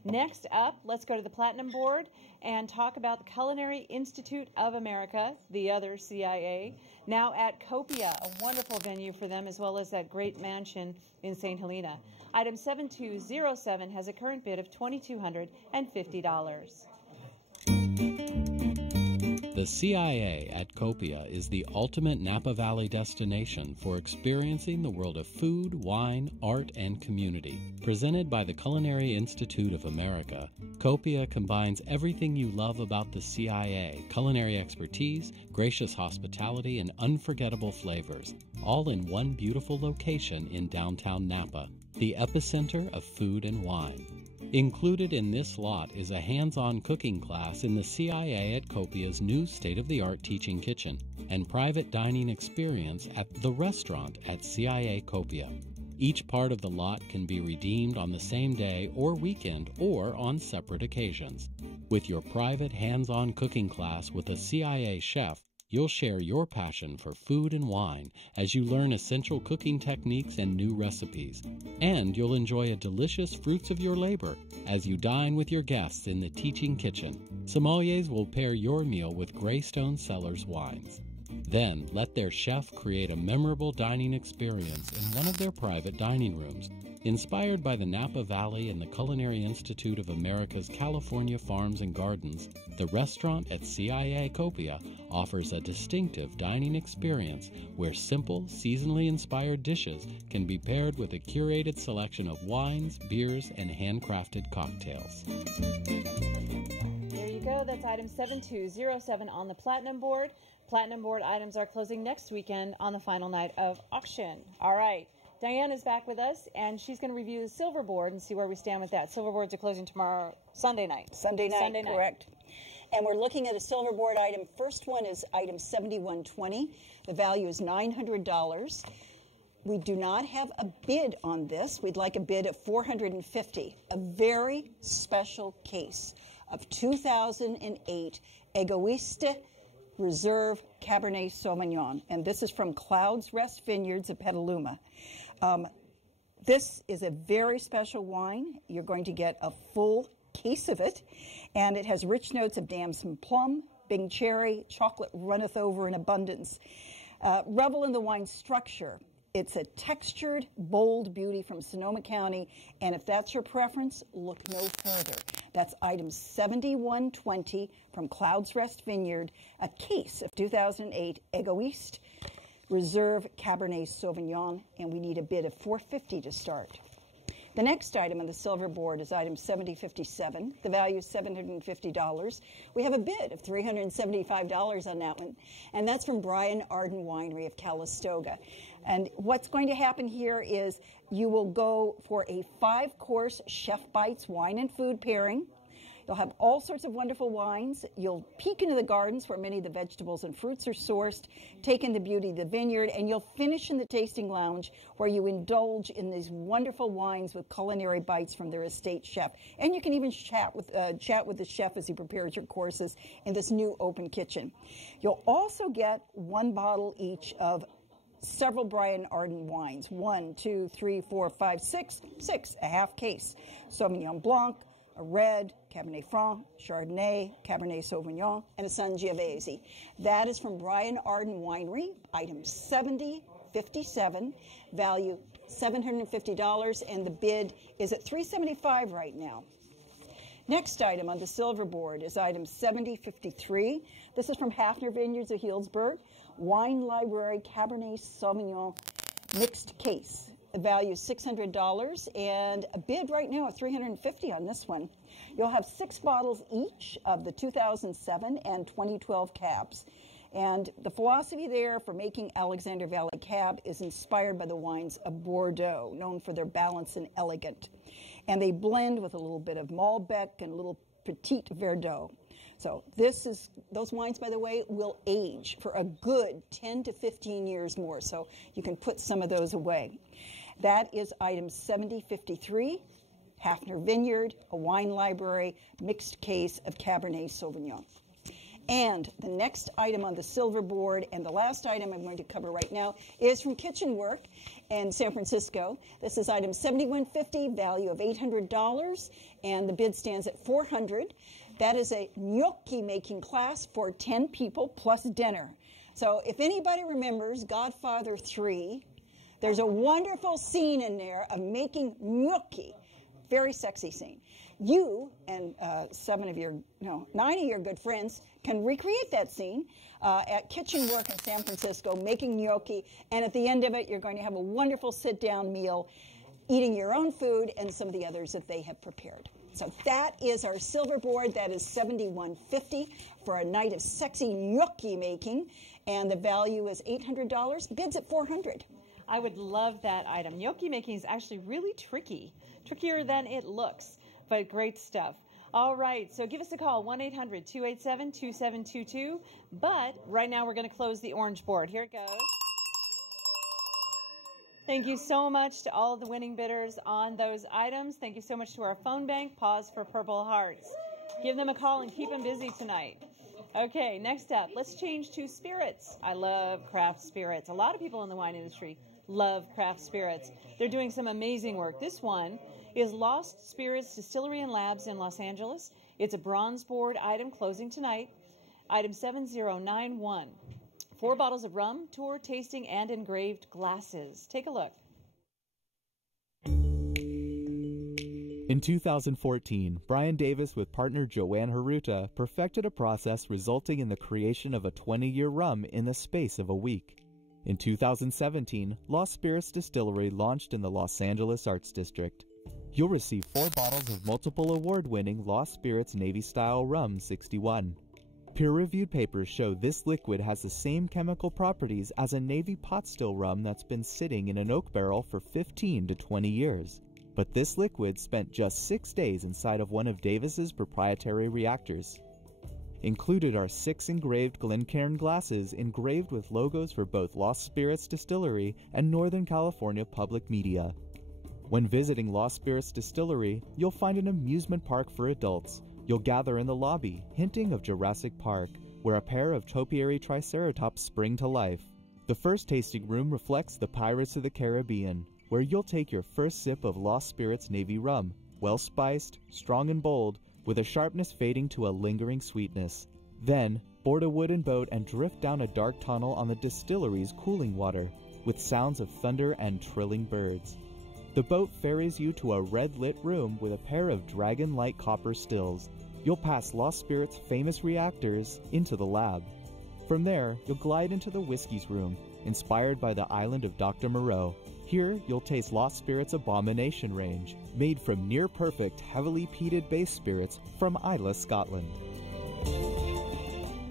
Next up, let's go to the Platinum Board and talk about the Culinary Institute of America, the other CIA, now at Copia, a wonderful venue for them, as well as that great mansion in St. Helena. Item 7207 has a current bid of $2,250. The CIA at Copia is the ultimate Napa Valley destination for experiencing the world of food, wine, art, and community. Presented by the Culinary Institute of America, Copia combines everything you love about the CIA: culinary expertise, gracious hospitality, and unforgettable flavors, all in one beautiful location in downtown Napa, the epicenter of food and wine. Included in this lot is a hands-on cooking class in the CIA at Copia's new state-of-the-art teaching kitchen and private dining experience at the restaurant at CIA Copia. Each part of the lot can be redeemed on the same day or weekend or on separate occasions. With your private hands-on cooking class with a CIA chef, you'll share your passion for food and wine as you learn essential cooking techniques and new recipes. And you'll enjoy a delicious fruits of your labor as you dine with your guests in the teaching kitchen. Sommeliers will pair your meal with Greystone Cellars wines. Then let their chef create a memorable dining experience in one of their private dining rooms. Inspired by the Napa Valley and the Culinary Institute of America's California Farms and Gardens, the restaurant at CIA Copia offers a distinctive dining experience where simple, seasonally inspired dishes can be paired with a curated selection of wines, beers, and handcrafted cocktails. There you go. That's item 7207 on the Platinum Board. Platinum Board items are closing next weekend on the final night of auction. All right. Diane is back with us, and she's going to review the silver board and see where we stand with that. Silver boards are closing tomorrow, Sunday night. Sunday night, correct. And we're looking at a silver board item. First one is item 7120. The value is $900. We do not have a bid on this. We'd like a bid of $450. A very special case of 2008 Egoiste Reserve Cabernet Sauvignon. And this is from Clouds Rest Vineyards of Petaluma. This is a very special wine. You're going to get a full case of it, and it has rich notes of damson plum, Bing cherry, chocolate runneth over in abundance. Revel in the wine structure. It's a textured, bold beauty from Sonoma County, and if that's your preference, look no further. That's item 7120 from Clouds Rest Vineyard, a case of 2008 Egoiste Reserve Cabernet Sauvignon, and we need a bid of $450 to start. The next item on the silver board is item 7057. The value is $750. We have a bid of $375 on that one, and that's from Brian Arden Winery of Calistoga. And what's going to happen here is you will go for a 5-course Chef Bites wine and food pairing. You'll have all sorts of wonderful wines. You'll peek into the gardens where many of the vegetables and fruits are sourced, take in the beauty of the vineyard, and you'll finish in the tasting lounge where you indulge in these wonderful wines with culinary bites from their estate chef. And you can even chat with the chef as he prepares your courses in this new open kitchen. You'll also get 1 bottle each of several Brian Arden wines. 1, 2, 3, 4, 5, 6, a half case. Sauvignon Blanc, a red, Cabernet Franc, Chardonnay, Cabernet Sauvignon, and a Sangiovese. That is from Brian Arden Winery, item 7057, value $750, and the bid is at $375 right now. Next item on the silver board is item 7053. This is from Hafner Vineyards of Healdsburg, Wine Library Cabernet Sauvignon mixed case. The value is $600, and a bid right now of $350 on this one. You'll have 6 bottles each of the 2007 and 2012 cabs. And the philosophy there for making Alexander Valley Cab is inspired by the wines of Bordeaux, known for their balance and elegant. And they blend with a little bit of Malbec and a little Petit Verdot. So those wines, by the way, will age for a good 10 to 15 years more. So you can put some of those away. That is item 7053, Hafner Vineyard, a wine library, mixed case of Cabernet Sauvignon. And the next item on the silver board, and the last item I'm going to cover right now, is from Kitchen Work in San Francisco. This is item 7150, value of $800, and the bid stands at $400. That is a gnocchi making class for 10 people plus dinner. So if anybody remembers Godfather 3, there's a wonderful scene in there of making gnocchi. Very sexy scene. You and 9 of your good friends can recreate that scene at Kitchen Work in San Francisco, making gnocchi, and at the end of it, you're going to have a wonderful sit-down meal, eating your own food and some of the others that they have prepared. So that is our silver board. That is $71.50 for a night of sexy gnocchi making, and the value is $800. Bids at $400. I would love that item. Gnocchi making is actually really tricky, trickier than it looks, but great stuff. All right, so give us a call, 1-800-287-2722. But right now we're going to close the orange board. Here it goes. Thank you so much to all of the winning bidders on those items. Thank you so much to our phone bank, Pause for Purple Hearts. Give them a call and keep them busy tonight. Okay, next up, let's change to spirits. I love craft spirits. A lot of people in the wine industry love craft spirits. They're doing some amazing work. This one is Lost Spirits Distillery and Labs in Los Angeles. It's a bronze board item closing tonight, item 7091. 4 bottles of rum, tour, tasting, and engraved glasses. Take a look. In 2014, Brian Davis with partner Joanne Haruta perfected a process resulting in the creation of a 20-year rum in the space of a week. In 2017, Lost Spirits Distillery launched in the Los Angeles Arts District. You'll receive 4 bottles of multiple award-winning Lost Spirits Navy-style rum 61. Peer-reviewed papers show this liquid has the same chemical properties as a Navy pot still rum that's been sitting in an oak barrel for 15 to 20 years. But this liquid spent just 6 days inside of one of Davis's proprietary reactors. Included are 6 engraved Glencairn glasses engraved with logos for both Lost Spirits Distillery and Northern California Public Media. When visiting Lost Spirits Distillery, you'll find an amusement park for adults. You'll gather in the lobby, hinting of Jurassic Park, where a pair of topiary triceratops spring to life. The first tasting room reflects the Pirates of the Caribbean, where you'll take your first sip of Lost Spirits Navy rum, well-spiced, strong and bold, with a sharpness fading to a lingering sweetness. Then, board a wooden boat and drift down a dark tunnel on the distillery's cooling water, with sounds of thunder and trilling birds. The boat ferries you to a red-lit room with a pair of dragon-like copper stills. You'll pass Lost Spirits' famous reactors into the lab. From there, you'll glide into the whiskeys room, inspired by the island of Dr. Moreau. Here, you'll taste Lost Spirits' Abomination range, made from near-perfect, heavily peated base spirits from Islay, Scotland.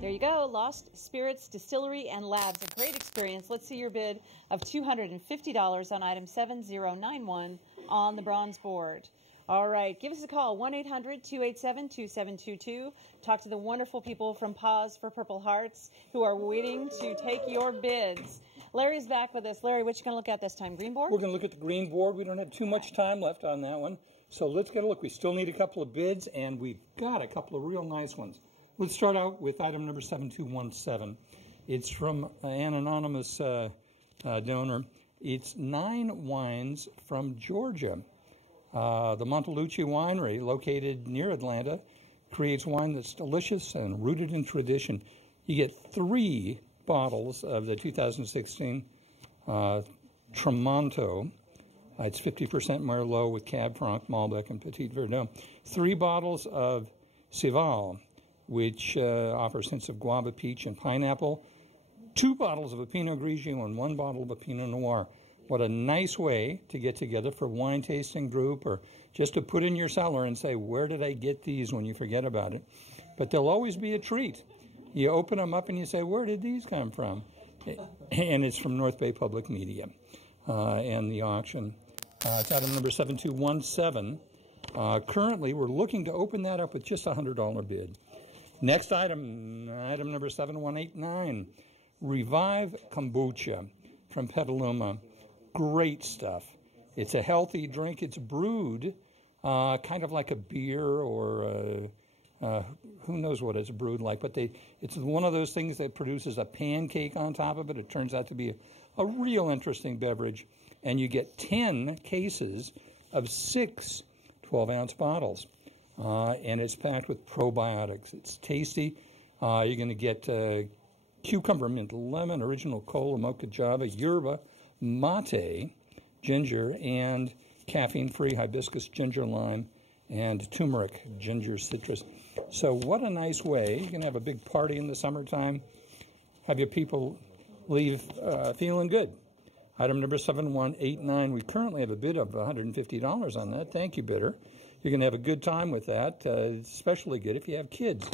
There you go, Lost Spirits Distillery and Labs. A great experience. Let's see your bid of $250 on item 7091 on the bronze board. All right, give us a call, 1-800-287-2722. Talk to the wonderful people from Pause for Purple Hearts who are waiting to take your bids. Larry's back with us. Larry, what you going to look at this time? Green board? We're going to look at the green board. We don't have too much time left on that one. So let's get a look. We still need a couple of bids, and we've got a couple of real nice ones. Let's start out with item number 7217. It's from an anonymous donor. It's 9 wines from Georgia. The Montellucci Winery, located near Atlanta, creates wine that's delicious and rooted in tradition. You get 3 bottles of the 2016 Tramonto. It's 50% Merlot with Cab Franc, Malbec, and Petit Verdot. 3 bottles of Cival, which offers hints of guava, peach, and pineapple. 2 bottles of a Pinot Grigio and 1 bottle of a Pinot Noir. What a nice way to get together for a wine tasting group, or just to put in your cellar and say, where did I get these when you forget about it? But they'll always be a treat. You open them up and you say, where did these come from? And it's from North Bay Public Media and the auction. It's item number 7217. Currently, we're looking to open that up with just a $100 bid. Next item, item number 7189, Revive Kombucha from Petaluma. Great stuff. It's a healthy drink. It's brewed kind of like a beer or Who knows what it's brewed like, but it's one of those things that produces a pancake on top of it. It turns out to be a real interesting beverage, and you get 10 cases of 6 12-ounce bottles, and it's packed with probiotics. It's tasty. You're going to get cucumber, mint, lemon, original cola, mocha java, yerba, mate, ginger, and caffeine-free hibiscus, ginger, lime, and turmeric, ginger, citrus. So what a nice way. You can have a big party in the summertime, have your people leave feeling good. Item number 7189, we currently have a bid of $150 on that. Thank you, bidder. You're going to have a good time with that. It's especially good if you have kids.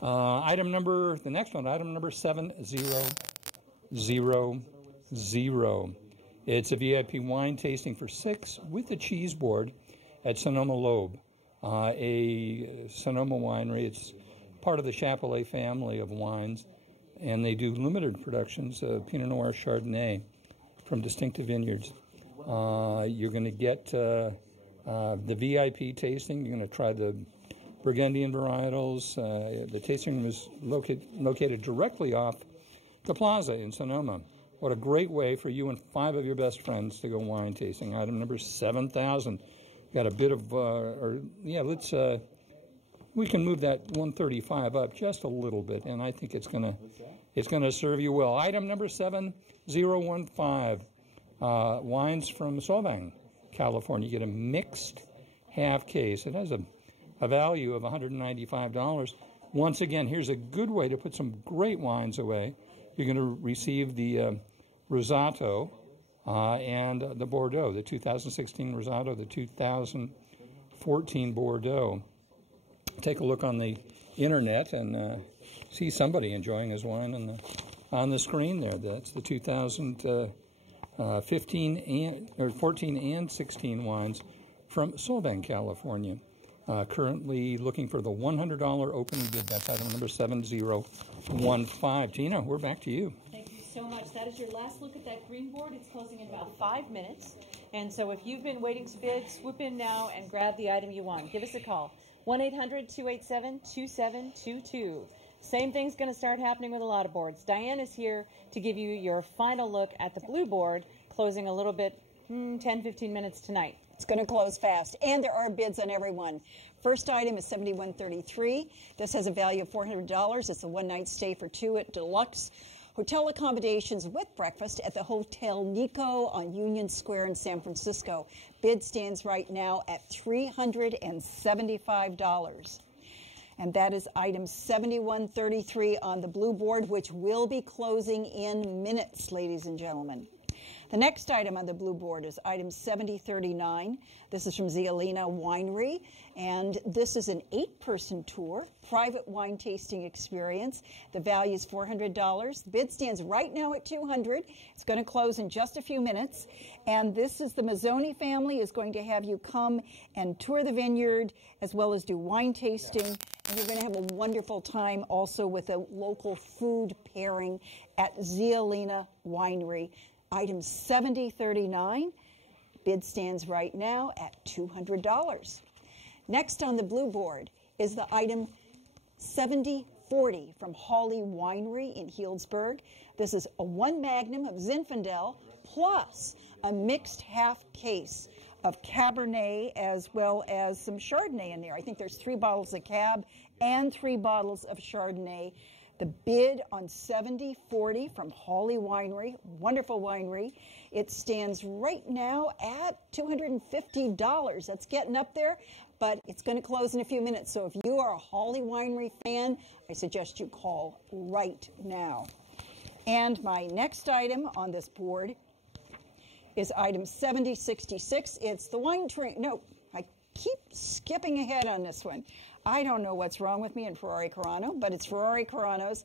The next one, item number 7000. It's a VIP wine tasting for 6 with a cheese board at Sonoma Loeb, a Sonoma winery. It's part of the Chapelet family of wines, and they do limited productions of Pinot Noir Chardonnay from distinctive vineyards. You're going to get the VIP tasting. You're going to try the Burgundian varietals. The tasting room is located directly off the plaza in Sonoma. What a great way for you and 5 of your best friends to go wine tasting. Item number 7000. Got a bit of, we can move that 135 up just a little bit, and I think it's gonna serve you well. Item number 7015, wines from Solvang, California. You get a mixed half case. It has a value of $195. Once again, here's a good way to put some great wines away. You're going to receive the Rosato and the Bordeaux, the 2016 Rosato, the 2014 Bordeaux. Take a look on the internet and see somebody enjoying his wine on the screen there. That's the 2015 14 and 16 wines from Solvang, California. Currently looking for the $100 opening bid. That's item number 7015. Tina, we're back to you. Thank you so much. That is your last look at that green board. It's closing in about 5 minutes. And so if you've been waiting to bid, swoop in now and grab the item you want. Give us a call. 1-800-287-2722. Same thing's going to start happening with a lot of boards. Diane is here to give you your final look at the blue board, closing a little bit, 10-15 minutes tonight. It's going to close fast, and there are bids on every one. First item is 7133. This has a value of $400. It's a one-night stay for 2 at Deluxe Hotel accommodations with breakfast at the Hotel Nico on Union Square in San Francisco. Bid stands right now at $375. And that is item 7133 on the blue board, which will be closing in minutes, ladies and gentlemen. The next item on the blue board is item 7039. This is from Zialina Winery, and this is an 8-person tour, private wine tasting experience. The value is $400. The bid stands right now at $200. It's going to close in just a few minutes. And this is the Mazzoni family is going to have you come and tour the vineyard as well as do wine tasting. And you're going to have a wonderful time also with a local food pairing at Zialina Winery. Item 7039, bid stands right now at $200. Next on the blue board is the item 7040 from Hawley Winery in Healdsburg. This is a 1 magnum of Zinfandel plus a mixed half case of Cabernet as well as some Chardonnay in there. I think there's 3 bottles of Cab and 3 bottles of Chardonnay. The bid on 7040 from Hawley Winery, wonderful winery, it stands right now at $250. That's getting up there, but it's going to close in a few minutes. So if you are a Hawley Winery fan, I suggest you call right now. And my next item on this board is item 7066. It's the wine train. No, I keep skipping ahead on this one. I don't know what's wrong with me in Ferrari Carano, but it's Ferrari Carano's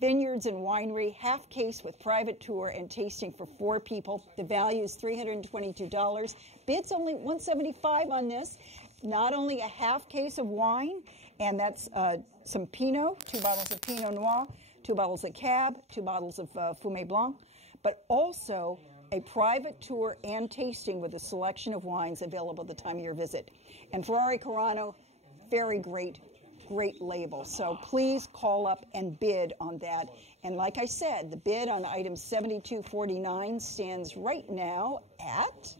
Vineyards and Winery half case with private tour and tasting for 4 people. The value is $322. Bid's only $175 on this. Not only a half case of wine, and that's some Pinot, 2 bottles of Pinot Noir, 2 bottles of Cab, 2 bottles of Fumé Blanc, but also a private tour and tasting with a selection of wines available at the time of your visit. And Ferrari Carano, very great great label. So please call up and bid on that. And like I said, the bid on item 7249 stands right now at,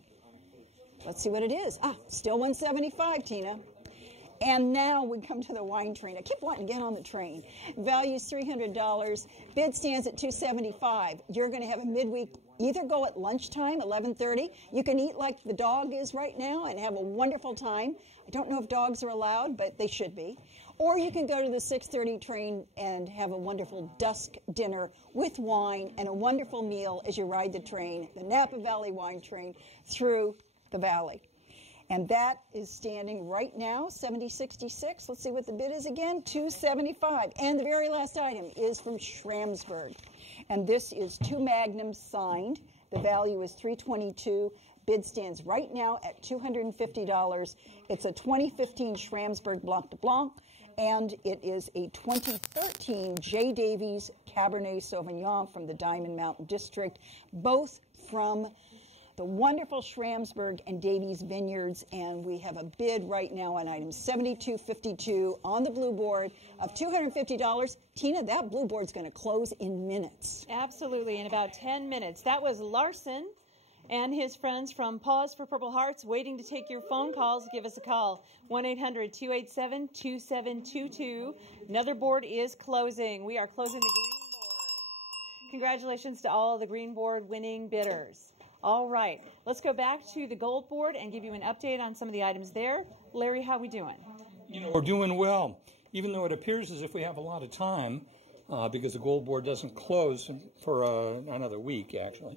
let's see what it is. Still $175, Tina. And now we come to the wine train. I keep wanting to get on the train. Value's $300. Bid stands at $275. You're going to have a midweek. Either go at lunchtime, 11:30. You can eat like the dog is right now and have a wonderful time. I don't know if dogs are allowed, but they should be. Or you can go to the 6:30 train and have a wonderful dusk dinner with wine and a wonderful meal as you ride the train, the Napa Valley Wine Train, through the valley. And that is standing right now, $70.66. Let's see what the bid is again, $275. And the very last item is from Schramsberg. And this is 2 Magnums signed. The value is $322. Bid stands right now at $250. It's a 2015 Schramsberg Blanc de Blanc, and it is a 2013 J. Davies Cabernet Sauvignon from the Diamond Mountain District, both from the wonderful Schramsberg and Davies Vineyards, and we have a bid right now on item 7252 on the blue board of $250. Tina, that blue board's going to close in minutes. Absolutely, in about 10 minutes. That was Larson and his friends from Pause for Purple Hearts waiting to take your phone calls. Give us a call, 1-800-287-2722. Another board is closing. We are closing the green board. Congratulations to all the green board winning bidders. All right, let's go back to the gold board and give you an update on some of the items there. Larry, how we doing? We're doing well, even though it appears as if we have a lot of time because the gold board doesn't close for another week, actually.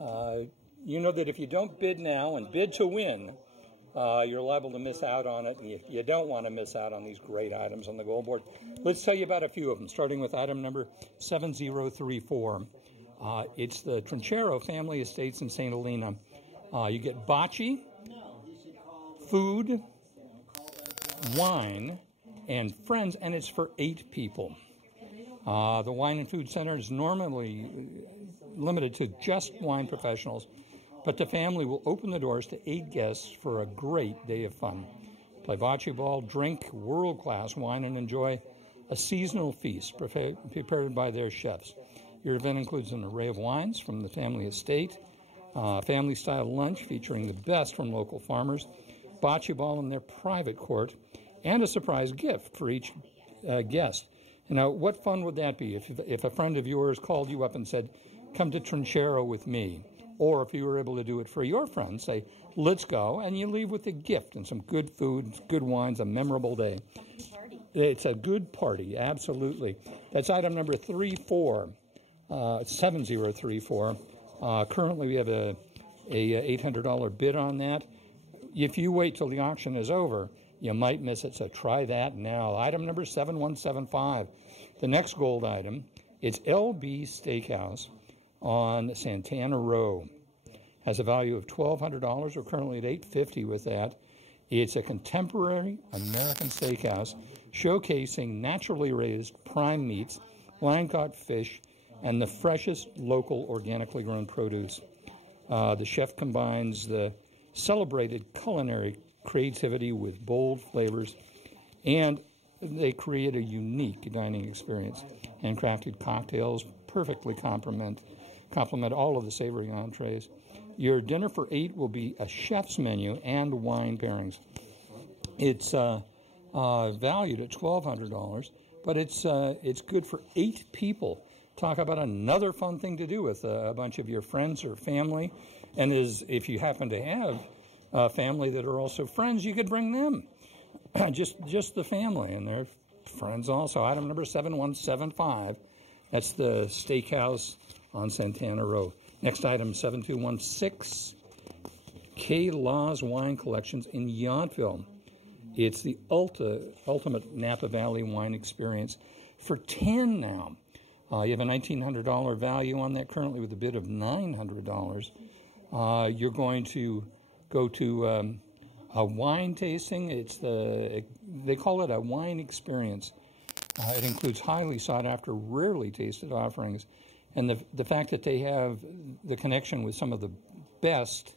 You know that if you don't bid now and bid to win, you're liable to miss out on it, and you don't want to miss out on these great items on the gold board. Let's tell you about a few of them, starting with item number 7034. It's the Trinchero Family Estates in St. Helena. You get bocce, food, wine, and friends, and it's for 8 people. The Wine and Food Center is normally limited to just wine professionals, but the family will open the doors to 8 guests for a great day of fun. Play bocce ball, drink world-class wine, and enjoy a seasonal feast prepared by their chefs. Your event includes an array of wines from the family estate, family-style lunch featuring the best from local farmers, bocce ball in their private court, and a surprise gift for each guest. Now, what fun would that be if a friend of yours called you up and said, come to Trinchero with me? Or if you were able to do it for your friends, say, let's go, and you leave with a gift and some good food, good wines, a memorable day. It's a good party, absolutely. That's item number 7034. Currently, we have a $800 bid on that. If you wait till the auction is over, you might miss it, so try that now. Item number 7175. The next gold item, it's LB Steakhouse on Santana Row. Has a value of $1,200. We're currently at $850 with that. It's a contemporary American steakhouse showcasing naturally raised prime meats, line-caught fish, and the freshest local organically grown produce. The chef combines the celebrated culinary creativity with bold flavors, and they create a unique dining experience. Handcrafted cocktails perfectly complement all of the savory entrees. Your dinner for 8 will be a chef's menu and wine pairings. It's valued at $1,200, but it's good for 8 people. Talk about another fun thing to do with a bunch of your friends or family. And if you happen to have a family that are also friends, you could bring them. just the family and their friends also. Item number 7175. That's the steakhouse on Santana Road. Next item, 7216. K. Law's Wine Collections in Yountville. It's the ultimate Napa Valley wine experience for 10 now. You have a $1,900 value on that currently with a bid of $900. You're going to go to a wine tasting. They call it a wine experience. It includes highly sought-after, rarely tasted offerings. And the fact that they have the connection with some of the best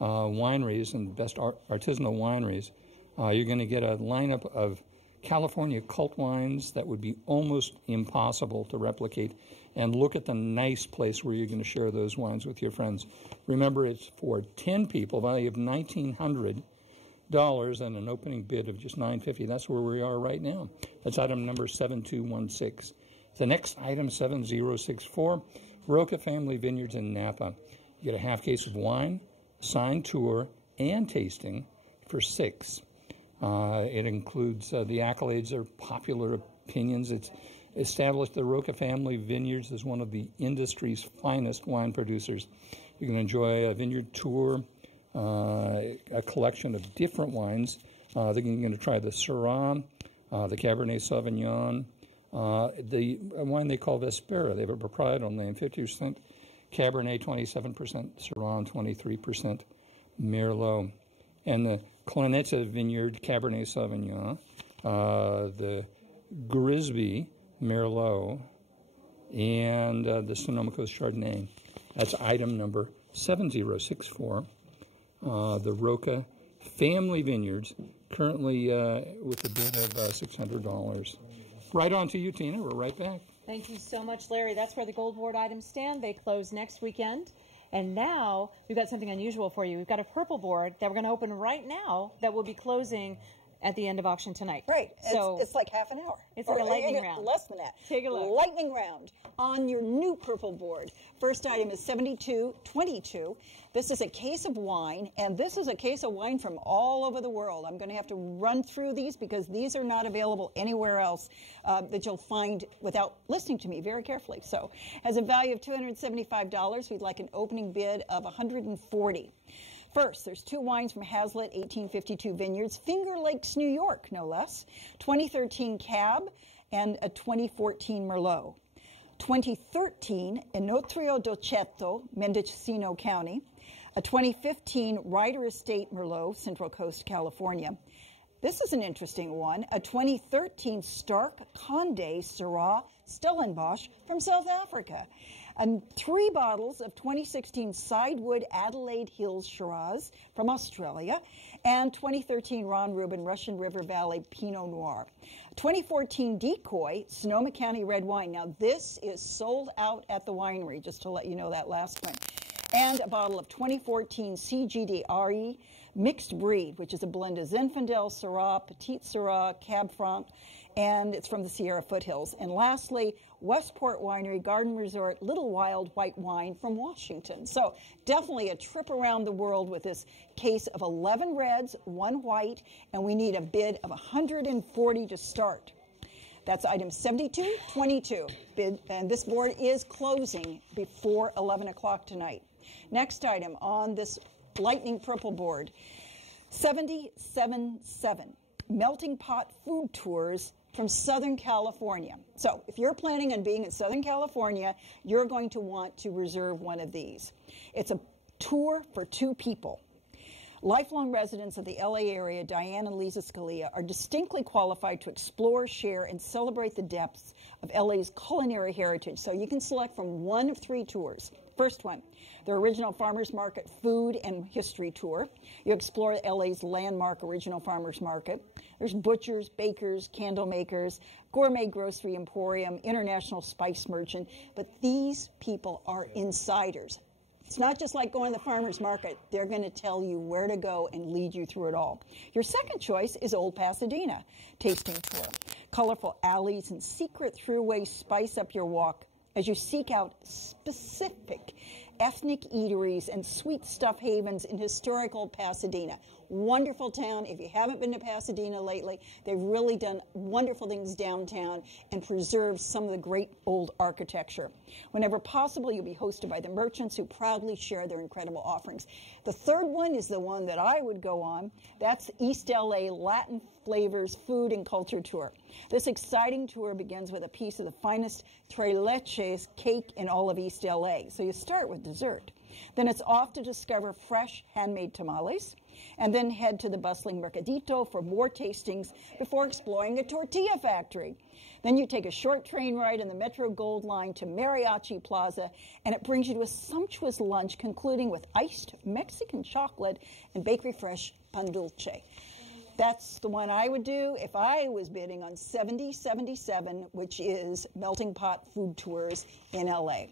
wineries and best artisanal wineries, you're going to get a lineup of California cult wines that would be almost impossible to replicate. And look at the nice place where you're going to share those wines with your friends. Remember, it's for 10 people, value of $1,900, and an opening bid of just $950. That's where we are right now. That's item number 7216. The next item, 7064, Roca Family Vineyards in Napa. You get a half case of wine, signed tour, and tasting for $6. It includes the accolades or popular opinions. It's established the Roca Family Vineyards as one of the industry's finest wine producers. You can enjoy a vineyard tour, a collection of different wines. You're going to try the Syrah, the Cabernet Sauvignon, the wine they call Vespera. They have a proprietal name, 50% Cabernet, 27% Syrah, and 23% Merlot. And the Claneta Vineyard Cabernet Sauvignon, the Grisby Merlot, and the Sonoma Coast Chardonnay. That's item number 7064. The Roca Family Vineyards, currently with a bid of $600. Right on to you, Tina. We're right back. Thank you so much, Larry. That's where the gold board items stand. They close next weekend. And now we've got something unusual for you. We've got a purple board that we're going to open right now that will be closing at the end of auction tonight. Right. So it's like half an hour. It's like a lightning round. Less than that. Take a look. Lightning round on your new purple board. First item is 7222. This is a case of wine, and this is a case of wine from all over the world. I'm going to have to run through these because these are not available anywhere else that you'll find without listening to me very carefully. So, has a value of $275. We'd like an opening bid of $140. First, there's two wines from Hazlitt 1852 Vineyards, Finger Lakes, New York, no less. 2013 Cab and a 2014 Merlot. 2013 Enotrio Dolcetto, Mendocino County. A 2015 Ryder Estate Merlot, Central Coast, California. This is an interesting one. A 2013 Stark Conde Syrah Stellenbosch from South Africa. And 3 bottles of 2016 Sidewood Adelaide Hills Shiraz from Australia, and 2013 Ron Rubin Russian River Valley Pinot Noir. 2014 Decoy Sonoma County Red Wine. Now this is sold out at the winery, just to let you know that last one. And a bottle of 2014 CGDRE Mixed Breed, which is a blend of Zinfandel, Syrah, Petite Syrah, Cab Franc, and it's from the Sierra Foothills. And lastly, Westport Winery Garden Resort Little Wild White Wine from Washington. So definitely a trip around the world with this case of 11 reds, 1 white, and we need a bid of $140 to start. That's item 7222. Bid, and this board is closing before 11 o'clock tonight. Next item on this lightning purple board, 777. Melting Pot Food Tours from Southern California. So if you're planning on being in Southern California, you're going to want to reserve one of these. It's a tour for 2 people. Lifelong residents of the LA area, Diane and Lisa Scalia, are distinctly qualified to explore, share, and celebrate the depths of LA's culinary heritage. So you can select from one of 3 tours. First one, the Original Farmers Market Food and History Tour. You explore LA's landmark Original Farmers Market. There's butchers, bakers, candle makers, gourmet grocery emporium, international spice merchant. But these people are insiders. It's not just like going to the farmer's market. They're going to tell you where to go and lead you through it all. Your second choice is Old Pasadena tasting tour. Colorful alleys and secret throughways spice up your walk as you seek out specific ethnic eateries and sweet stuff havens in historical Pasadena. Wonderful town. If you haven't been to Pasadena lately, they've really done wonderful things downtown and preserved some of the great old architecture. Whenever possible, you'll be hosted by the merchants who proudly share their incredible offerings. The third one is the one that I would go on. That's East LA Latin Flavors Food and Culture Tour. This exciting tour begins with a piece of the finest tres leches cake in all of East LA. So you start with dessert. Then it's off to discover fresh handmade tamales, and then head to the bustling Mercadito for more tastings before exploring a tortilla factory. Then you take a short train ride on the Metro Gold Line to Mariachi Plaza, and it brings you to a sumptuous lunch, concluding with iced Mexican chocolate and bakery fresh pan dulce. That's the one I would do if I was bidding on 7077, which is Melting Pot Food Tours in LA.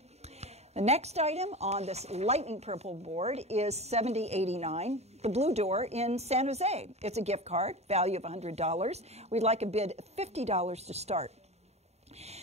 The next item on this lightning purple board is 7089, the Blue Door in San Jose. It's a gift card, value of $100. We'd like a bid of $50 to start.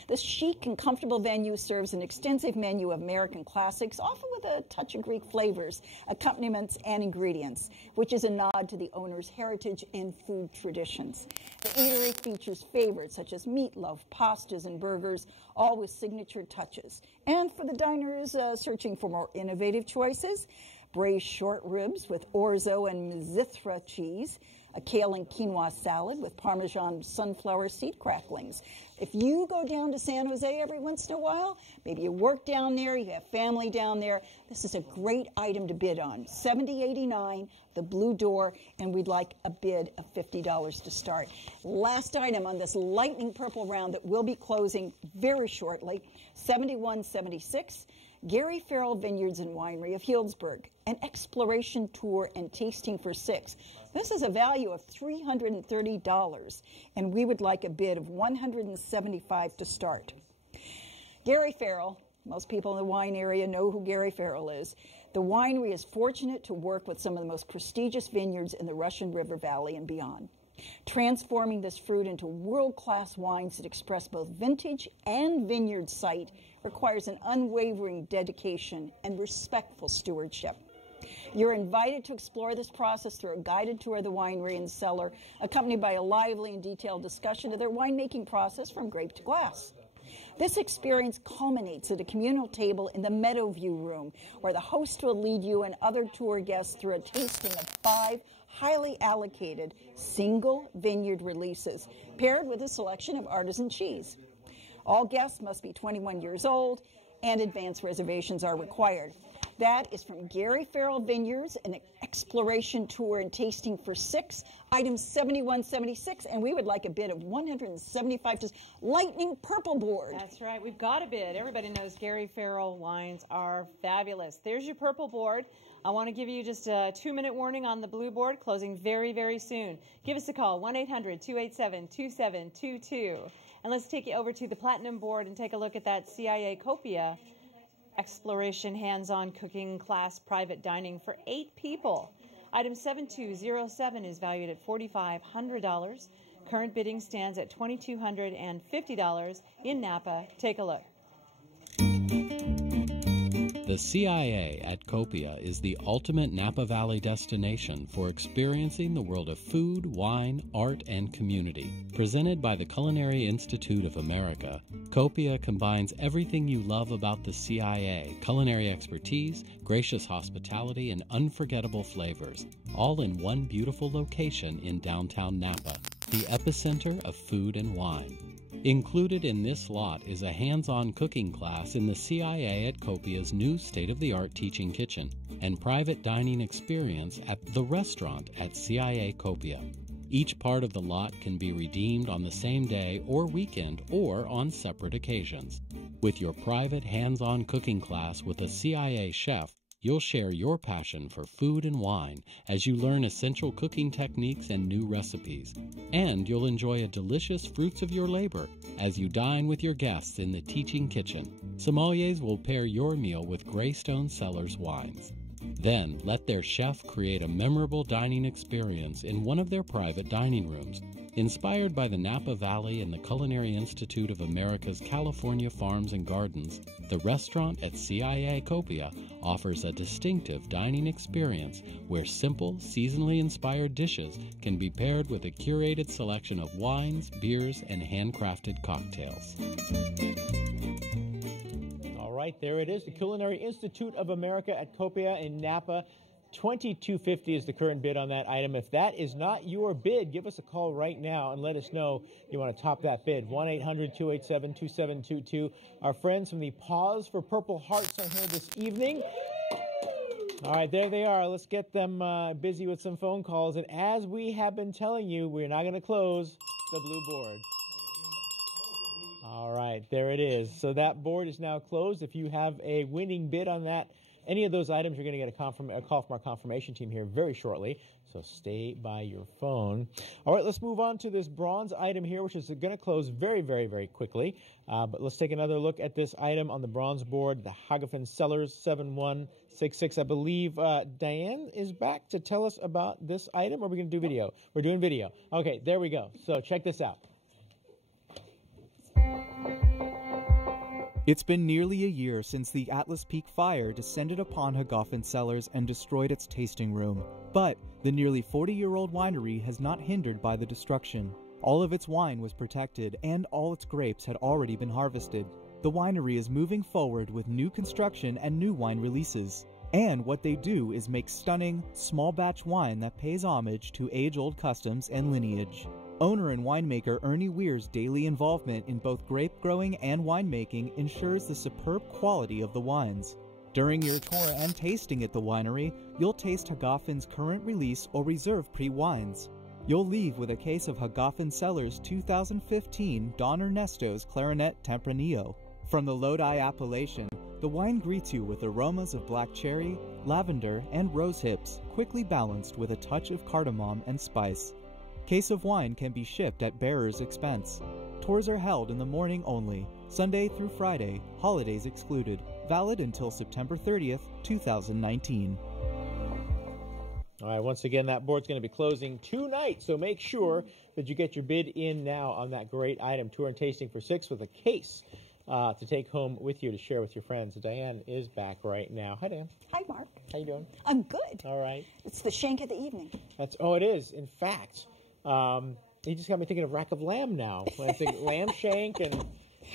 This chic and comfortable venue serves an extensive menu of American classics, often with a touch of Greek flavors, accompaniments, and ingredients, which is a nod to the owner's heritage and food traditions. The eatery features favorites such as meatloaf, pastas, and burgers, all with signature touches. And for the diners searching for more innovative choices, braised short ribs with orzo and mizithra cheese, a kale and quinoa salad with Parmesan sunflower seed cracklings. If you go down to San Jose every once in a while, maybe you work down there, you have family down there, this is a great item to bid on. 7089, the Blue Door, and we'd like a bid of $50 to start. Last item on this lightning purple round that will be closing very shortly, 7176. Gary Farrell Vineyards and Winery of Healdsburg, an exploration tour and tasting for 6. This is a value of $330, and we would like a bid of $175 to start. Gary Farrell, most people in the wine area know who Gary Farrell is. The winery is fortunate to work with some of the most prestigious vineyards in the Russian River Valley and beyond, transforming this fruit into world-class wines that express both vintage and vineyard site requires an unwavering dedication and respectful stewardship. You're invited to explore this process through a guided tour of the winery and cellar, accompanied by a lively and detailed discussion of their winemaking process from grape to glass. This experience culminates at a communal table in the Meadowview Room, where the host will lead you and other tour guests through a tasting of 5 highly allocated single vineyard releases, paired with a selection of artisan cheese. All guests must be 21 years old, and advance reservations are required. That is from Gary Farrell Vineyards, an exploration tour and tasting for 6, item 7176, and we would like a bid of $175 to lightning purple board. That's right. We've got a bid. Everybody knows Gary Farrell wines are fabulous. There's your purple board. I want to give you just a 2-minute warning on the blue board, closing very, very soon. Give us a call, 1-800-287-2722. And let's take you over to the platinum board and take a look at that CIA Copia exploration hands-on cooking class private dining for 8 people. Item 7207 is valued at $4,500. Current bidding stands at $2,250 in Napa. Take a look. The CIA at Copia is the ultimate Napa Valley destination for experiencing the world of food, wine, art, and community. Presented by the Culinary Institute of America, Copia combines everything you love about the CIA: culinary expertise, gracious hospitality, and unforgettable flavors, all in one beautiful location in downtown Napa, the epicenter of food and wine. Included in this lot is a hands-on cooking class in the CIA at Copia's new state-of-the-art teaching kitchen and private dining experience at the restaurant at CIA Copia. Each part of the lot can be redeemed on the same day or weekend or on separate occasions. With your private hands-on cooking class with a CIA chef, you'll share your passion for food and wine as you learn essential cooking techniques and new recipes. And you'll enjoy a delicious fruits of your labor as you dine with your guests in the teaching kitchen. Sommeliers will pair your meal with Greystone Cellars wines. Then let their chef create a memorable dining experience in one of their private dining rooms. Inspired by the Napa Valley and the Culinary Institute of America's California Farms and Gardens, the restaurant at CIA Copia offers a distinctive dining experience where simple, seasonally inspired dishes can be paired with a curated selection of wines, beers, and handcrafted cocktails. All right, there it is, the Culinary Institute of America at Copia in Napa. $2,250 is the current bid on that item. If that is not your bid, give us a call right now and let us know you want to top that bid. 1-800-287-2722. Our friends from the Pause for Purple Hearts are here this evening. All right, there they are. Let's get them busy with some phone calls. And as we have been telling you, we're not going to close the blue board. All right, there it is. So that board is now closed. If you have a winning bid on that any of those items, you're going to get a call from our confirmation team here very shortly. So stay by your phone. All right, let's move on to this bronze item here, which is going to close very, very, very quickly. But let's take another look at this item on the bronze board, the Hagafin Cellars 7166. I believe Diane is back to tell us about this item, or are we going to do video? We're doing video. Okay, there we go. So check this out. It's been nearly a year since the Atlas Peak fire descended upon Hagafin Cellars and destroyed its tasting room. But the nearly 40-year-old winery has not hindered by the destruction. All of its wine was protected, and all its grapes had already been harvested. The winery is moving forward with new construction and new wine releases. And what they do is make stunning, small-batch wine that pays homage to age-old customs and lineage. Owner and winemaker Ernie Weir's daily involvement in both grape growing and winemaking ensures the superb quality of the wines. During your tour and tasting at the winery, you'll taste Hagafin's current release or reserve pre-wines. You'll leave with a case of Hagafin Cellars 2015 Don Ernesto's Clarinet Tempranillo. From the Lodi appellation, the wine greets you with aromas of black cherry, lavender, and rose hips, quickly balanced with a touch of cardamom and spice. Case of wine can be shipped at bearer's expense. Tours are held in the morning only, Sunday through Friday, holidays excluded. Valid until September 30th, 2019. All right, once again, that board's going to be closing tonight, so make sure that you get your bid in now on that great item, Tour and Tasting for Six, with a case to take home with you to share with your friends. Diane is back right now. Hi, Diane. Hi, Mark. How you doing? I'm good. All right. It's the shank of the evening. Oh, it is. In fact, you just got me thinking of rack of lamb now. When I think lamb shank and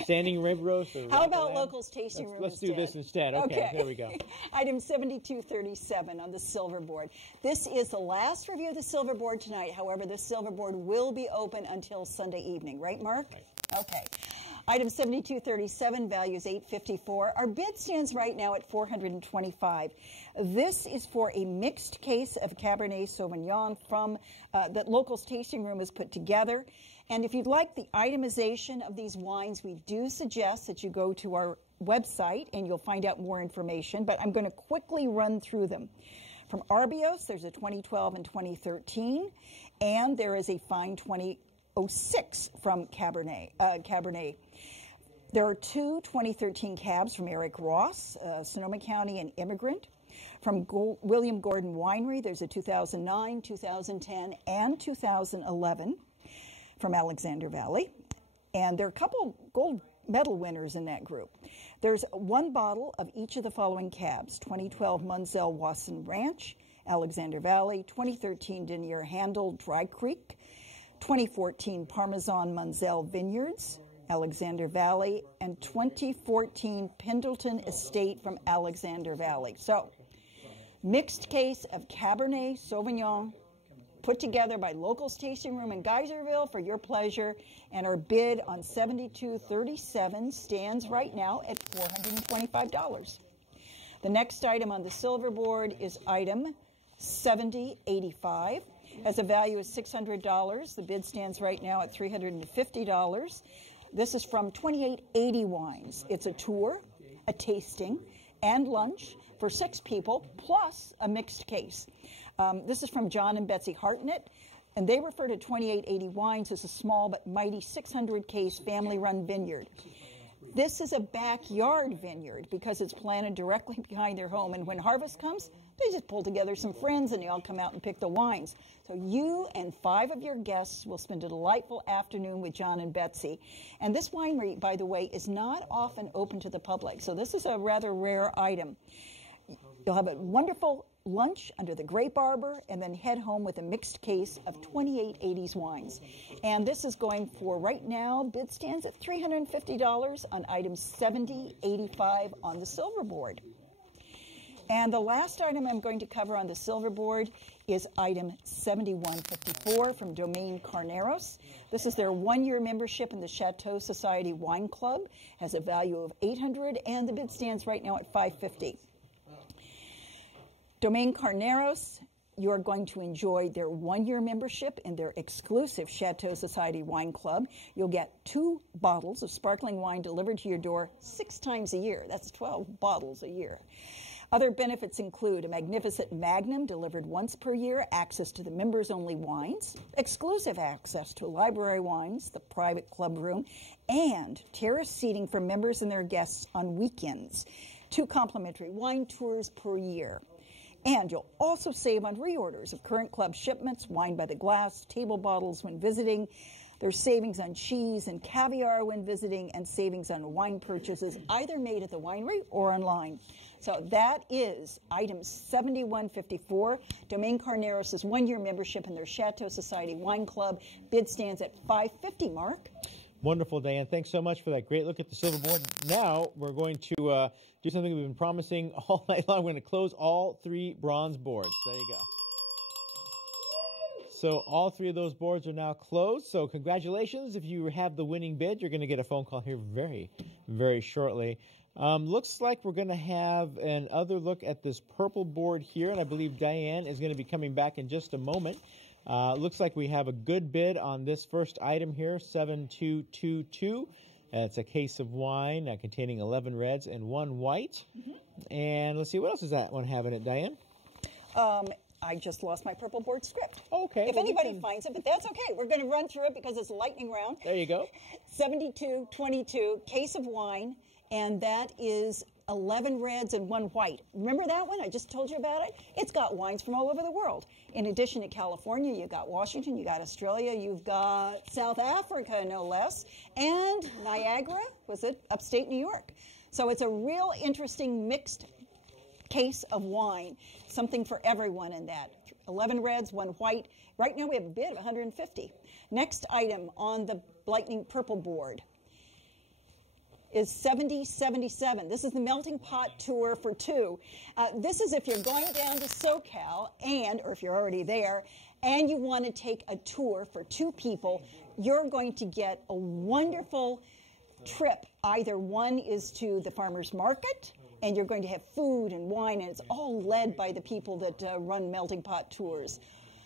standing rib roast. Or how about Locals Tasting Room Let's instead? do this instead. Okay, here we go. Item 7237 on the silver board. This is the last review of the silver board tonight. However, the silver board will be open until Sunday evening. Right, Mark? Okay. Item 7237, value is $854. Our bid stands right now at $425. This is for a mixed case of Cabernet Sauvignon from that Locals Tasting Room has put together. And if you'd like the itemization of these wines, we do suggest that you go to our website and you'll find out more information. But I'm going to quickly run through them. From Arbios, there's a 2012 and 2013, and there is a fine 2006 from Cabernet. There are two 2013 cabs from Eric Ross, Sonoma County and Immigrant. From William Gordon Winery, there's a 2009, 2010, and 2011 from Alexander Valley. And there are a couple gold medal winners in that group. There's one bottle of each of the following cabs: 2012 Munzel Wasson Ranch, Alexander Valley; 2013 Denier Handel Dry Creek; 2014 Parmesan Munzel Vineyards, Alexander Valley; and 2014 Pendleton Estate from Alexander Valley. So, mixed case of Cabernet Sauvignon put together by Locals Tasting Room in Geyserville for your pleasure, and our bid on 7237 stands right now at $425. The next item on the silver board is item 7085. Has a value of $600. The bid stands right now at $350. This is from 2880 Wines. It's a tour, a tasting, and lunch for 6 people, plus a mixed case. This is from John and Betsy Hartnett, and they refer to 2880 Wines as a small but mighty 600-case family-run vineyard. This is a backyard vineyard because it's planted directly behind their home, and when harvest comes, they just pull together some friends and they all come out and pick the wines. So you and 5 of your guests will spend a delightful afternoon with John and Betsy. And this winery, by the way, is not often open to the public, so this is a rather rare item. You'll have a wonderful lunch under the grape arbor and then head home with a mixed case of 2880s wines. And this is going for, right now, bid stands at $350 on item 7085 on the silver board. And the last item I'm going to cover on the silver board is item 7154 from Domaine Carneros. This is their 1-year membership in the Chateau Society Wine Club. Has a value of $800, and the bid stands right now at $550. Domaine Carneros, you are going to enjoy their 1-year membership in their exclusive Chateau Society Wine Club. You'll get 2 bottles of sparkling wine delivered to your door 6 times a year. That's 12 bottles a year. Other benefits include a magnificent magnum delivered once per year, access to the members-only wines, exclusive access to library wines, the private club room, and terrace seating for members and their guests on weekends. 2 complimentary wine tours per year. And you'll also save on reorders of current club shipments, wine by the glass, table bottles when visiting. There's savings on cheese and caviar when visiting, and savings on wine purchases either made at the winery or online. So that is item 7154. Domaine Carneros' 1-year membership in their Chateau Society Wine Club. Bid stands at $550, Mark. Wonderful, Diane. Thanks so much for that great look at the silver board. Now we're going to do something we've been promising all night long. We're going to close all 3 bronze boards. There you go. So all 3 of those boards are now closed. So congratulations. If you have the winning bid, you're going to get a phone call here very, very shortly. Looks like we're going to have another look at this purple board here, and I believe Diane is going to be coming back in just a moment. Looks like we have a good bid on this first item here, 7222. It's a case of wine containing 11 reds and 1 white. And let's see, what else does that one have in it, Diane? I just lost my purple board script. Okay. If anybody finds it, but that's okay. We're going to run through it because it's a lightning round. There you go. 7222, case of wine, and that is 11 reds and 1 white. Remember that one? I just told you about it. It's got wines from all over the world. In addition to California, you've got Washington, you've got Australia, you've got South Africa, no less, and Niagara, was it? Upstate New York. So it's a real interesting mixed case of wine, something for everyone in that. 11 reds, 1 white. Right now we have a bid of 150. Next item on the lightning purple board is 7077. This is the Melting Pot Tour for 2. This is if you're going down to SoCal or if you're already there and you want to take a tour for 2 people, you're going to get a wonderful trip. Either one is to the farmer's market, and you're going to have food and wine, and it's all led by the people that run Melting Pot Tours.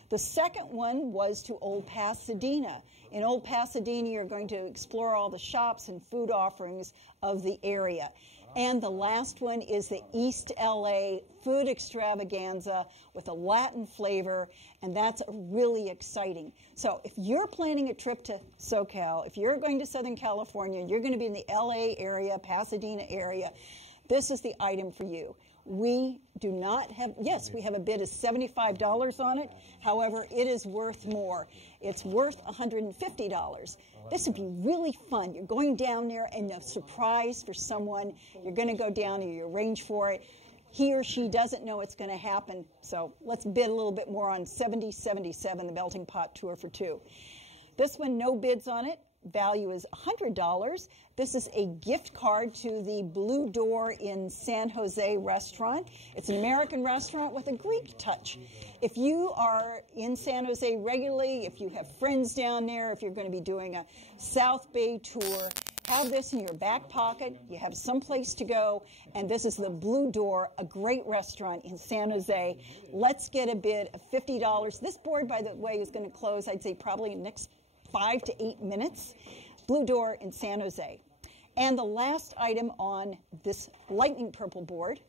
The second one was to Old Pasadena. In Old Pasadena, you're going to explore all the shops and food offerings of the area. And the last one is the East LA food extravaganza with a Latin flavor, and that's really exciting. So if you're planning a trip to SoCal, if you're going to Southern California, you're going to be in the LA area, Pasadena area, this is the item for you. We do not have, yes, we have a bid of $75 on it. However, it is worth more. It's worth $150. This would be really fun. You're going down there and a surprise for someone. You're going to go down and you arrange for it. He or she doesn't know it's going to happen. So let's bid a little bit more on 7077, the Melting Pot Tour for 2. This one, no bids on it. Value is $100. This is a gift card to the Blue Door in San Jose restaurant. It's an American restaurant with a Greek touch. If you are in San Jose regularly, if you have friends down there, if you're going to be doing a South Bay tour, have this in your back pocket. You have someplace to go, and this is the Blue Door, a great restaurant in San Jose. Let's get a bid of $50. This board, by the way, is going to close, I'd say, probably in the next 5 to 8 minutes. Blue Door in San Jose. And the last item on this lightning purple board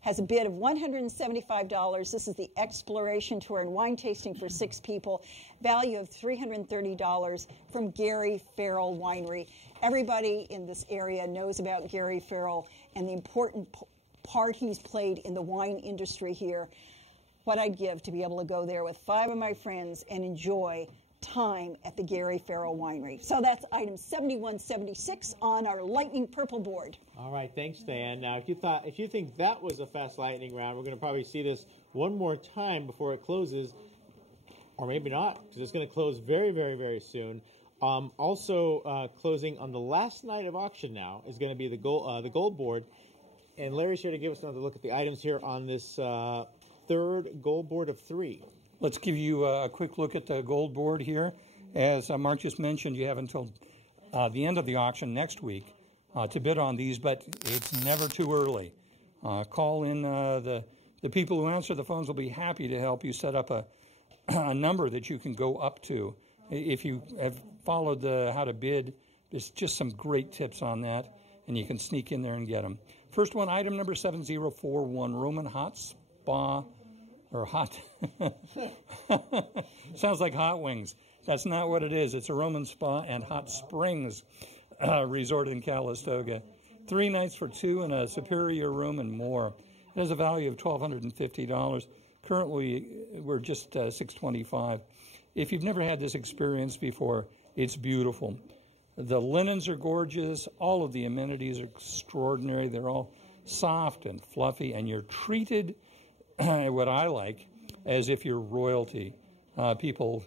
has a bid of $175. This is the Exploration Tour and Wine Tasting for 6 people. Value of $330 from Gary Farrell Winery. Everybody in this area knows about Gary Farrell and the important part he's played in the wine industry here. What I'd give to be able to go there with 5 of my friends and enjoy time at the Gary Farrell Winery. So that's item 7176 on our lightning purple board. All right, thanks, Dan. Now, if you think that was a fast lightning round, we're going to probably see this one more time before it closes, or maybe not, because it's going to close very, very, very soon. Also, closing on the last night of auction now is going to be the gold board, and Larry's here to give us another look at the items here on this third gold board of 3. Let's give you a quick look at the gold board here. As Mark just mentioned, you have until the end of the auction next week to bid on these, but it's never too early. Call in. The people who answer the phones will be happy to help you set up a number that you can go up to. If you have followed the how to bid, there's just some great tips on that. and you can sneak in there and get them. First one, item number 7041, Roman Hot Spa, or hot, sounds like hot wings. That's not what it is. It's a Roman Spa and Hot Springs resort in Calistoga. 3 nights for 2 in a superior room and more. It has a value of $1,250. Currently, we're just $625. If you've never had this experience before, it's beautiful. The linens are gorgeous. All of the amenities are extraordinary. They're all soft and fluffy, and you're treated, what I like, as if you're royalty. People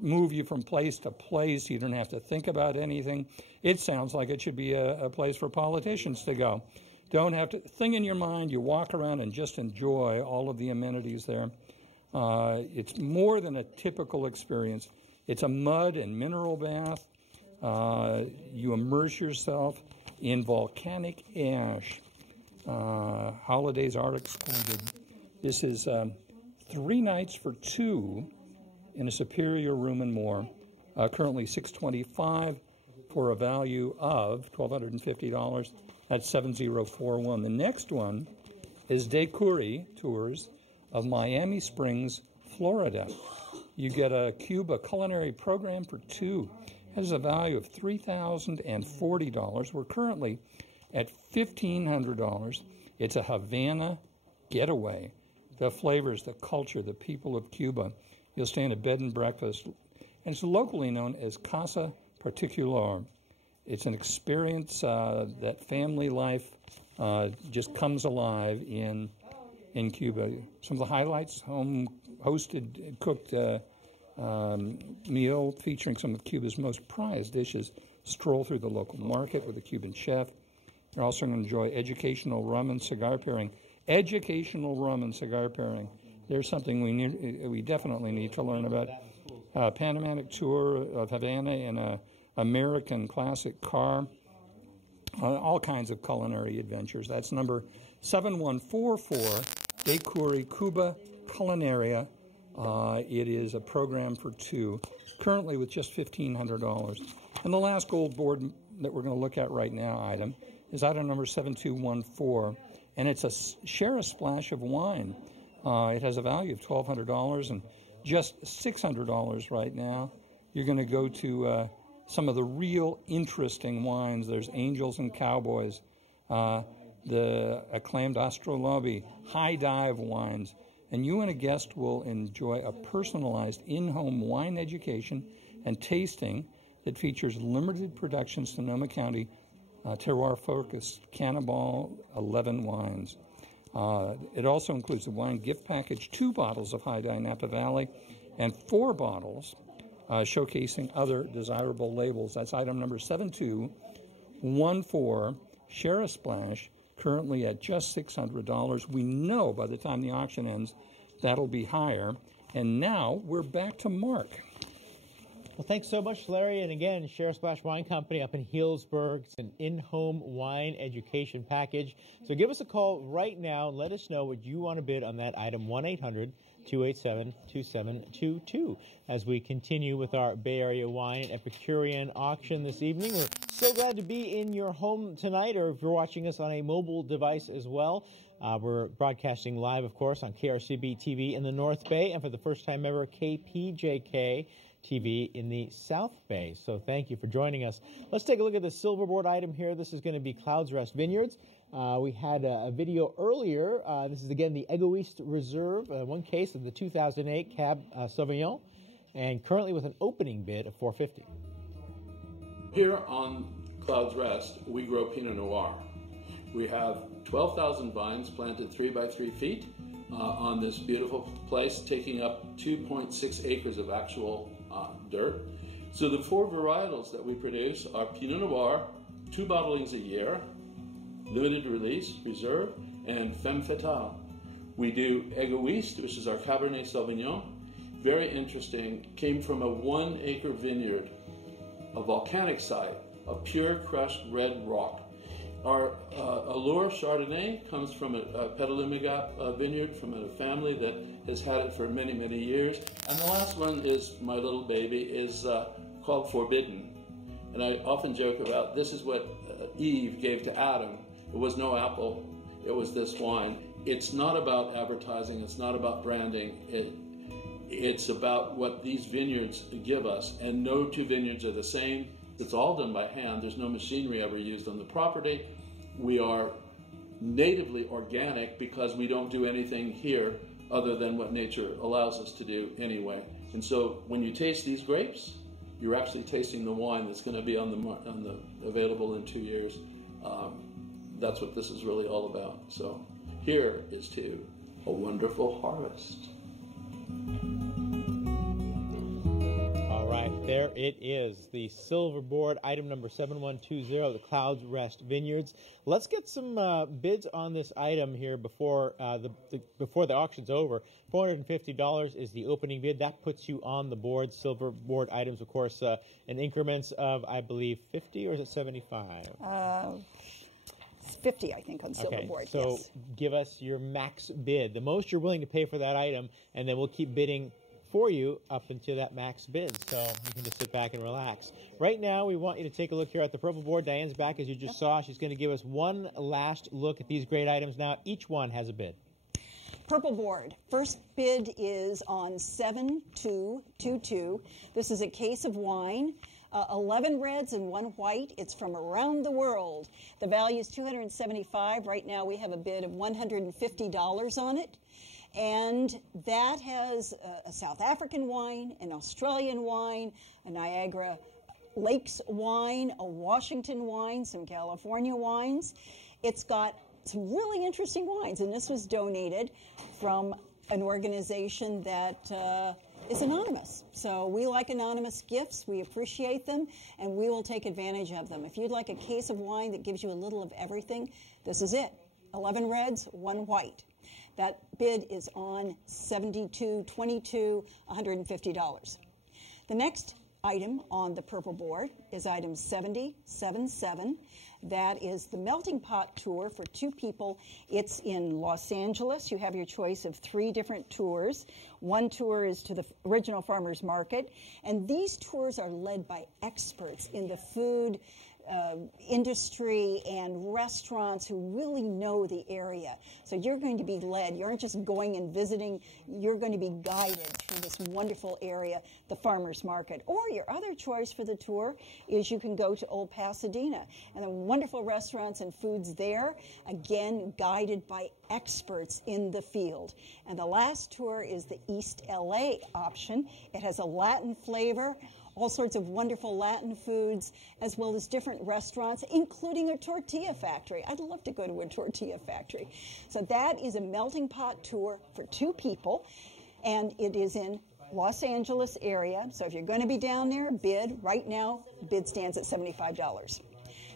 move you from place to place. You don't have to think about anything. It sounds like it should be a place for politicians to go. Don't have to think in your mind. You walk around and just enjoy all of the amenities there. It's more than a typical experience. It's a mud and mineral bath. You immerse yourself in volcanic ash. Holidays are excluded. This is 3 nights for 2 in a superior room and more. Currently $625 for a value of $1,250. That's 7041. The next one is Daiquiri Tours of Miami Springs, Florida. You get a Cuba culinary program for 2. It has a value of $3,040. We're currently at $1,500. It's a Havana getaway. The flavors, the culture, the people of Cuba. You'll stay in a bed and breakfast. And it's locally known as Casa Particular. It's an experience that family life just comes alive in Cuba. Some of the highlights, home-hosted, cooked meal featuring some of Cuba's most prized dishes. Stroll through the local market with a Cuban chef. You're also going to enjoy educational rum and cigar pairing. Educational rum and cigar pairing. There's something we definitely need to learn about. Panoramic tour of Havana in a American classic car. All kinds of culinary adventures. That's number 7144, Daiquiri Cuba Culinaria. It is a program for 2, currently with just $1,500. And the last gold board that we're going to look at right now item is item number 7214, and it's a Share a Splash of Wine. It has a value of $1,200 and just $600 right now. You're going to go to some of the real interesting wines. There's Angels and Cowboys, the acclaimed Astrolabe, High Dive wines. And you and a guest will enjoy a personalized in-home wine education and tasting that features limited production Sonoma County terroir-focused Cannibal 11 wines. It also includes a wine gift package, 2 bottles of High Dive Napa Valley, and 4 bottles showcasing other desirable labels. That's item number 7214, Share a Splash, currently at just $600. We know by the time the auction ends, that'll be higher. And now we're back to Mark. Well, thanks so much, Larry. And again, Share a Splash Wine Company up in Healdsburg. It's an in-home wine education package. So give us a call right now and let us know what you want to bid on that item, 1-800-287-2722. As we continue with our Bay Area Wine Epicurean auction this evening, we're so glad to be in your home tonight, or if you're watching us on a mobile device as well. We're broadcasting live, of course, on KRCB TV in the North Bay, and for the first time ever, KPJK TV in the South Bay. So thank you for joining us. Let's take a look at the silverboard item here. This is going to be Clouds Rest Vineyards. We had a video earlier. This is, again, the Egoist Reserve, one case of the 2008 Cab Sauvignon, and currently with an opening bid of $450. Here on Clouds Rest, we grow Pinot Noir. We have 12,000 vines planted 3 by 3 feet on this beautiful place, taking up 2.6 acres of actual dirt. So the 4 varietals that we produce are Pinot Noir, 2 bottlings a year, limited release, reserve, and Femme Fatale. We do Egoist, which is our Cabernet Sauvignon. Very interesting, came from a 1-acre vineyard, a volcanic site, a pure crushed red rock. Our Allure Chardonnay comes from a Petaluma Gap vineyard from a family that has had it for many, many years. And the last one is my little baby, is called Forbidden. And I often joke about this is what Eve gave to Adam. It was no apple. It was this wine. It's not about advertising. It's not about branding. It's about what these vineyards give us. And no two vineyards are the same. It's all done by hand. There's no machinery ever used on the property. We are natively organic because we don't do anything here other than what nature allows us to do anyway. And so when you taste these grapes, you're actually tasting the wine that's going to be available in 2 years. That's what this is really all about. So here is to a wonderful harvest. All right, there it is, the silver board, item number 7120, the Clouds Rest Vineyards. Let's get some bids on this item here before the auction's over. $450 is the opening bid. That puts you on the board. Silver board items, of course, in increments of, I believe, 50, or is it 75? It's 50, I think, on silver board. So yes. Give us your max bid, the most you're willing to pay for that item, and then we'll keep bidding for you up until that max bid, so you can just sit back and relax. Right now, we want you to take a look here at the purple board. Diane's back, as you just saw. She's going to give us one last look at these great items now. Each one has a bid. Purple board. First bid is on 7222. This is a case of wine. 11 reds and 1 white. It's from around the world. The value is $275. Right now we have a bid of $150 on it. And that has a South African wine, an Australian wine, a Niagara Lakes wine, a Washington wine, some California wines. It's got some really interesting wines, and this was donated from an organization that is anonymous. So we like anonymous gifts. We appreciate them, and we will take advantage of them. If you'd like a case of wine that gives you a little of everything, this is it. 11 reds, 1 white. That bid is on 7222, $150. The next item on the purple board is item 7077. That is the Melting Pot Tour for 2 people. It's in Los Angeles. You have your choice of 3 different tours. One tour is to the original farmers market, and these tours are led by experts in the food industry and restaurants who really know the area. So you're going to be led. You aren't just going and visiting. You're going to be guided through this wonderful area, the farmers market. Or your other choice for the tour is you can go to Old Pasadena and the wonderful restaurants and foods there, again, guided by experts in the field. And the last tour is the East LA option. It has a Latin flavor, all sorts of wonderful Latin foods, as well as different restaurants, including a tortilla factory. I'd love to go to a tortilla factory. So that is a melting pot tour for 2 people, and it is in Los Angeles area. So if you're going to be down there, bid. Right now, bid stands at $75.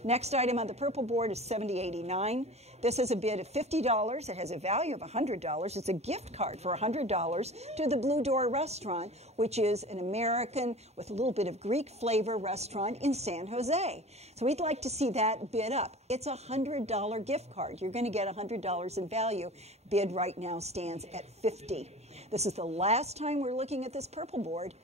Next item on the purple board is 7089. This is a bid of $50. It has a value of $100. It's a gift card for $100 to the Blue Door Restaurant, which is an American with a little bit of Greek flavor restaurant in San Jose. So we'd like to see that bid up. It's a $100 gift card. You're going to get $100 in value. Bid right now stands at $50. This is the last time we're looking at this purple board.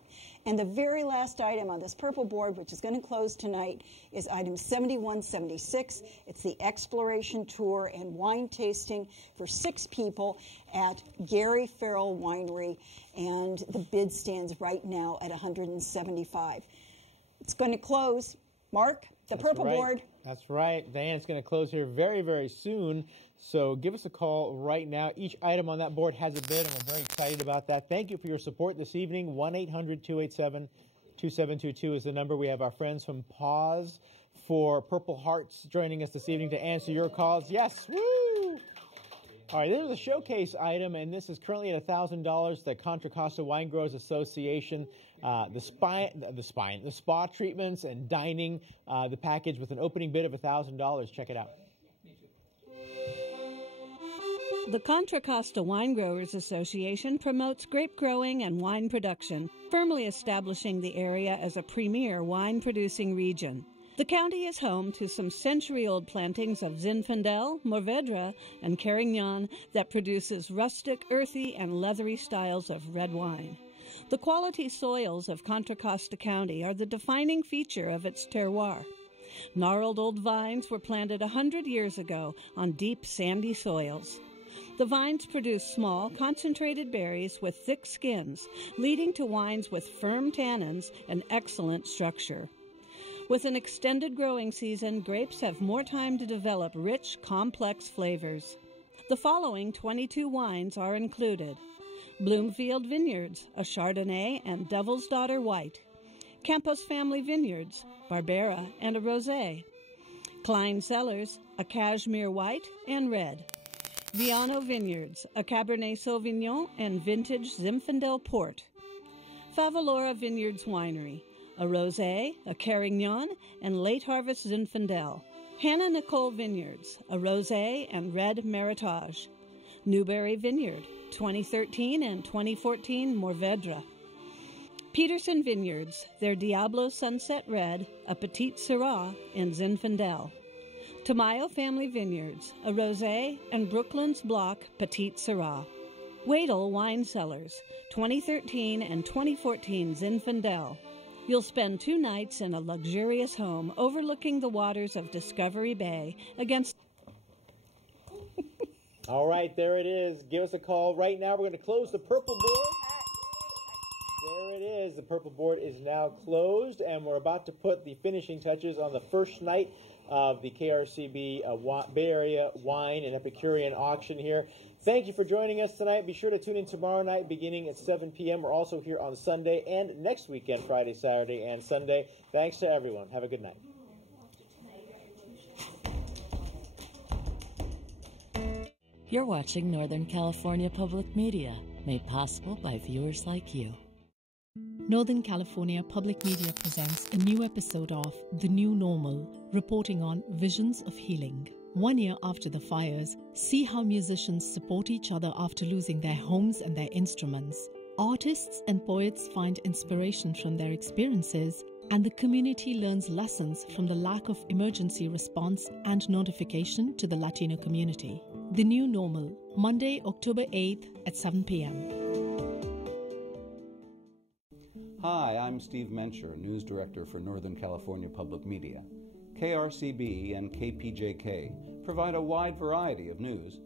And the very last item on this purple board, which is going to close tonight, is item 7176. It's the exploration tour and wine tasting for 6 people at Gary Farrell Winery, and the bid stands right now at $175. It's going to close. Mark, the purple board. That's right. Diane's going to close here very, very soon. So give us a call right now. Each item on that board has a bid, and we're very excited about that. Thank you for your support this evening. 1-800-287-2722 is the number. We have our friends from Pause for Purple Hearts joining us this evening to answer your calls. Yes, woo! All right, this is a showcase item, and this is currently at $1,000. The Contra Costa Wine Growers Association, the spa treatments and dining, the package with an opening bid of $1,000. Check it out. The Contra Costa Wine Growers Association promotes grape growing and wine production, firmly establishing the area as a premier wine-producing region. The county is home to some century-old plantings of Zinfandel, Mourvedre, and Carignan that produces rustic, earthy, and leathery styles of red wine. The quality soils of Contra Costa County are the defining feature of its terroir. Gnarled old vines were planted 100 years ago on deep sandy soils. The vines produce small, concentrated berries with thick skins, leading to wines with firm tannins and excellent structure. With an extended growing season, grapes have more time to develop rich, complex flavors. The following 22 wines are included: Bloomfield Vineyards, a Chardonnay and Devil's Daughter White; Campos Family Vineyards, Barbera and a Rosé; Klein Cellars, a Cashmere White and Red; Viano Vineyards, a Cabernet Sauvignon and Vintage Zinfandel Port; Favalora Vineyards Winery, a Rosé, a Carignan, and Late Harvest Zinfandel; Hannah Nicole Vineyards, a Rosé and Red Meritage; Newberry Vineyard, 2013 and 2014 Mourvèdre; Peterson Vineyards, their Diablo Sunset Red, a Petite Syrah, and Zinfandel; Tamayo Family Vineyards, a Rosé, and Brooklands Block Petite Syrah; Wadel Wine Cellars, 2013 and 2014 Zinfandel. You'll spend 2 nights in a luxurious home overlooking the waters of Discovery Bay against... All right, there it is. Give us a call right now. We're going to close the purple board. There it is. The purple board is now closed, and we're about to put the finishing touches on the first night of the KRCB Bay Area Wine and Epicurean Auction here. Thank you for joining us tonight. Be sure to tune in tomorrow night beginning at 7 p.m. We're also here on Sunday and next weekend, Friday, Saturday, and Sunday. Thanks to everyone. Have a good night. You're watching Northern California Public Media, made possible by viewers like you. Northern California Public Media presents a new episode of The New Normal, reporting on Visions of Healing. 1 year after the fires, see how musicians support each other after losing their homes and their instruments. Artists and poets find inspiration from their experiences, and the community learns lessons from the lack of emergency response and notification to the Latino community. The New Normal, Monday, October 8th at 7 p.m. Hi, I'm Steve Mencher, News Director for Northern California Public Media. KRCB and KPJK provide a wide variety of news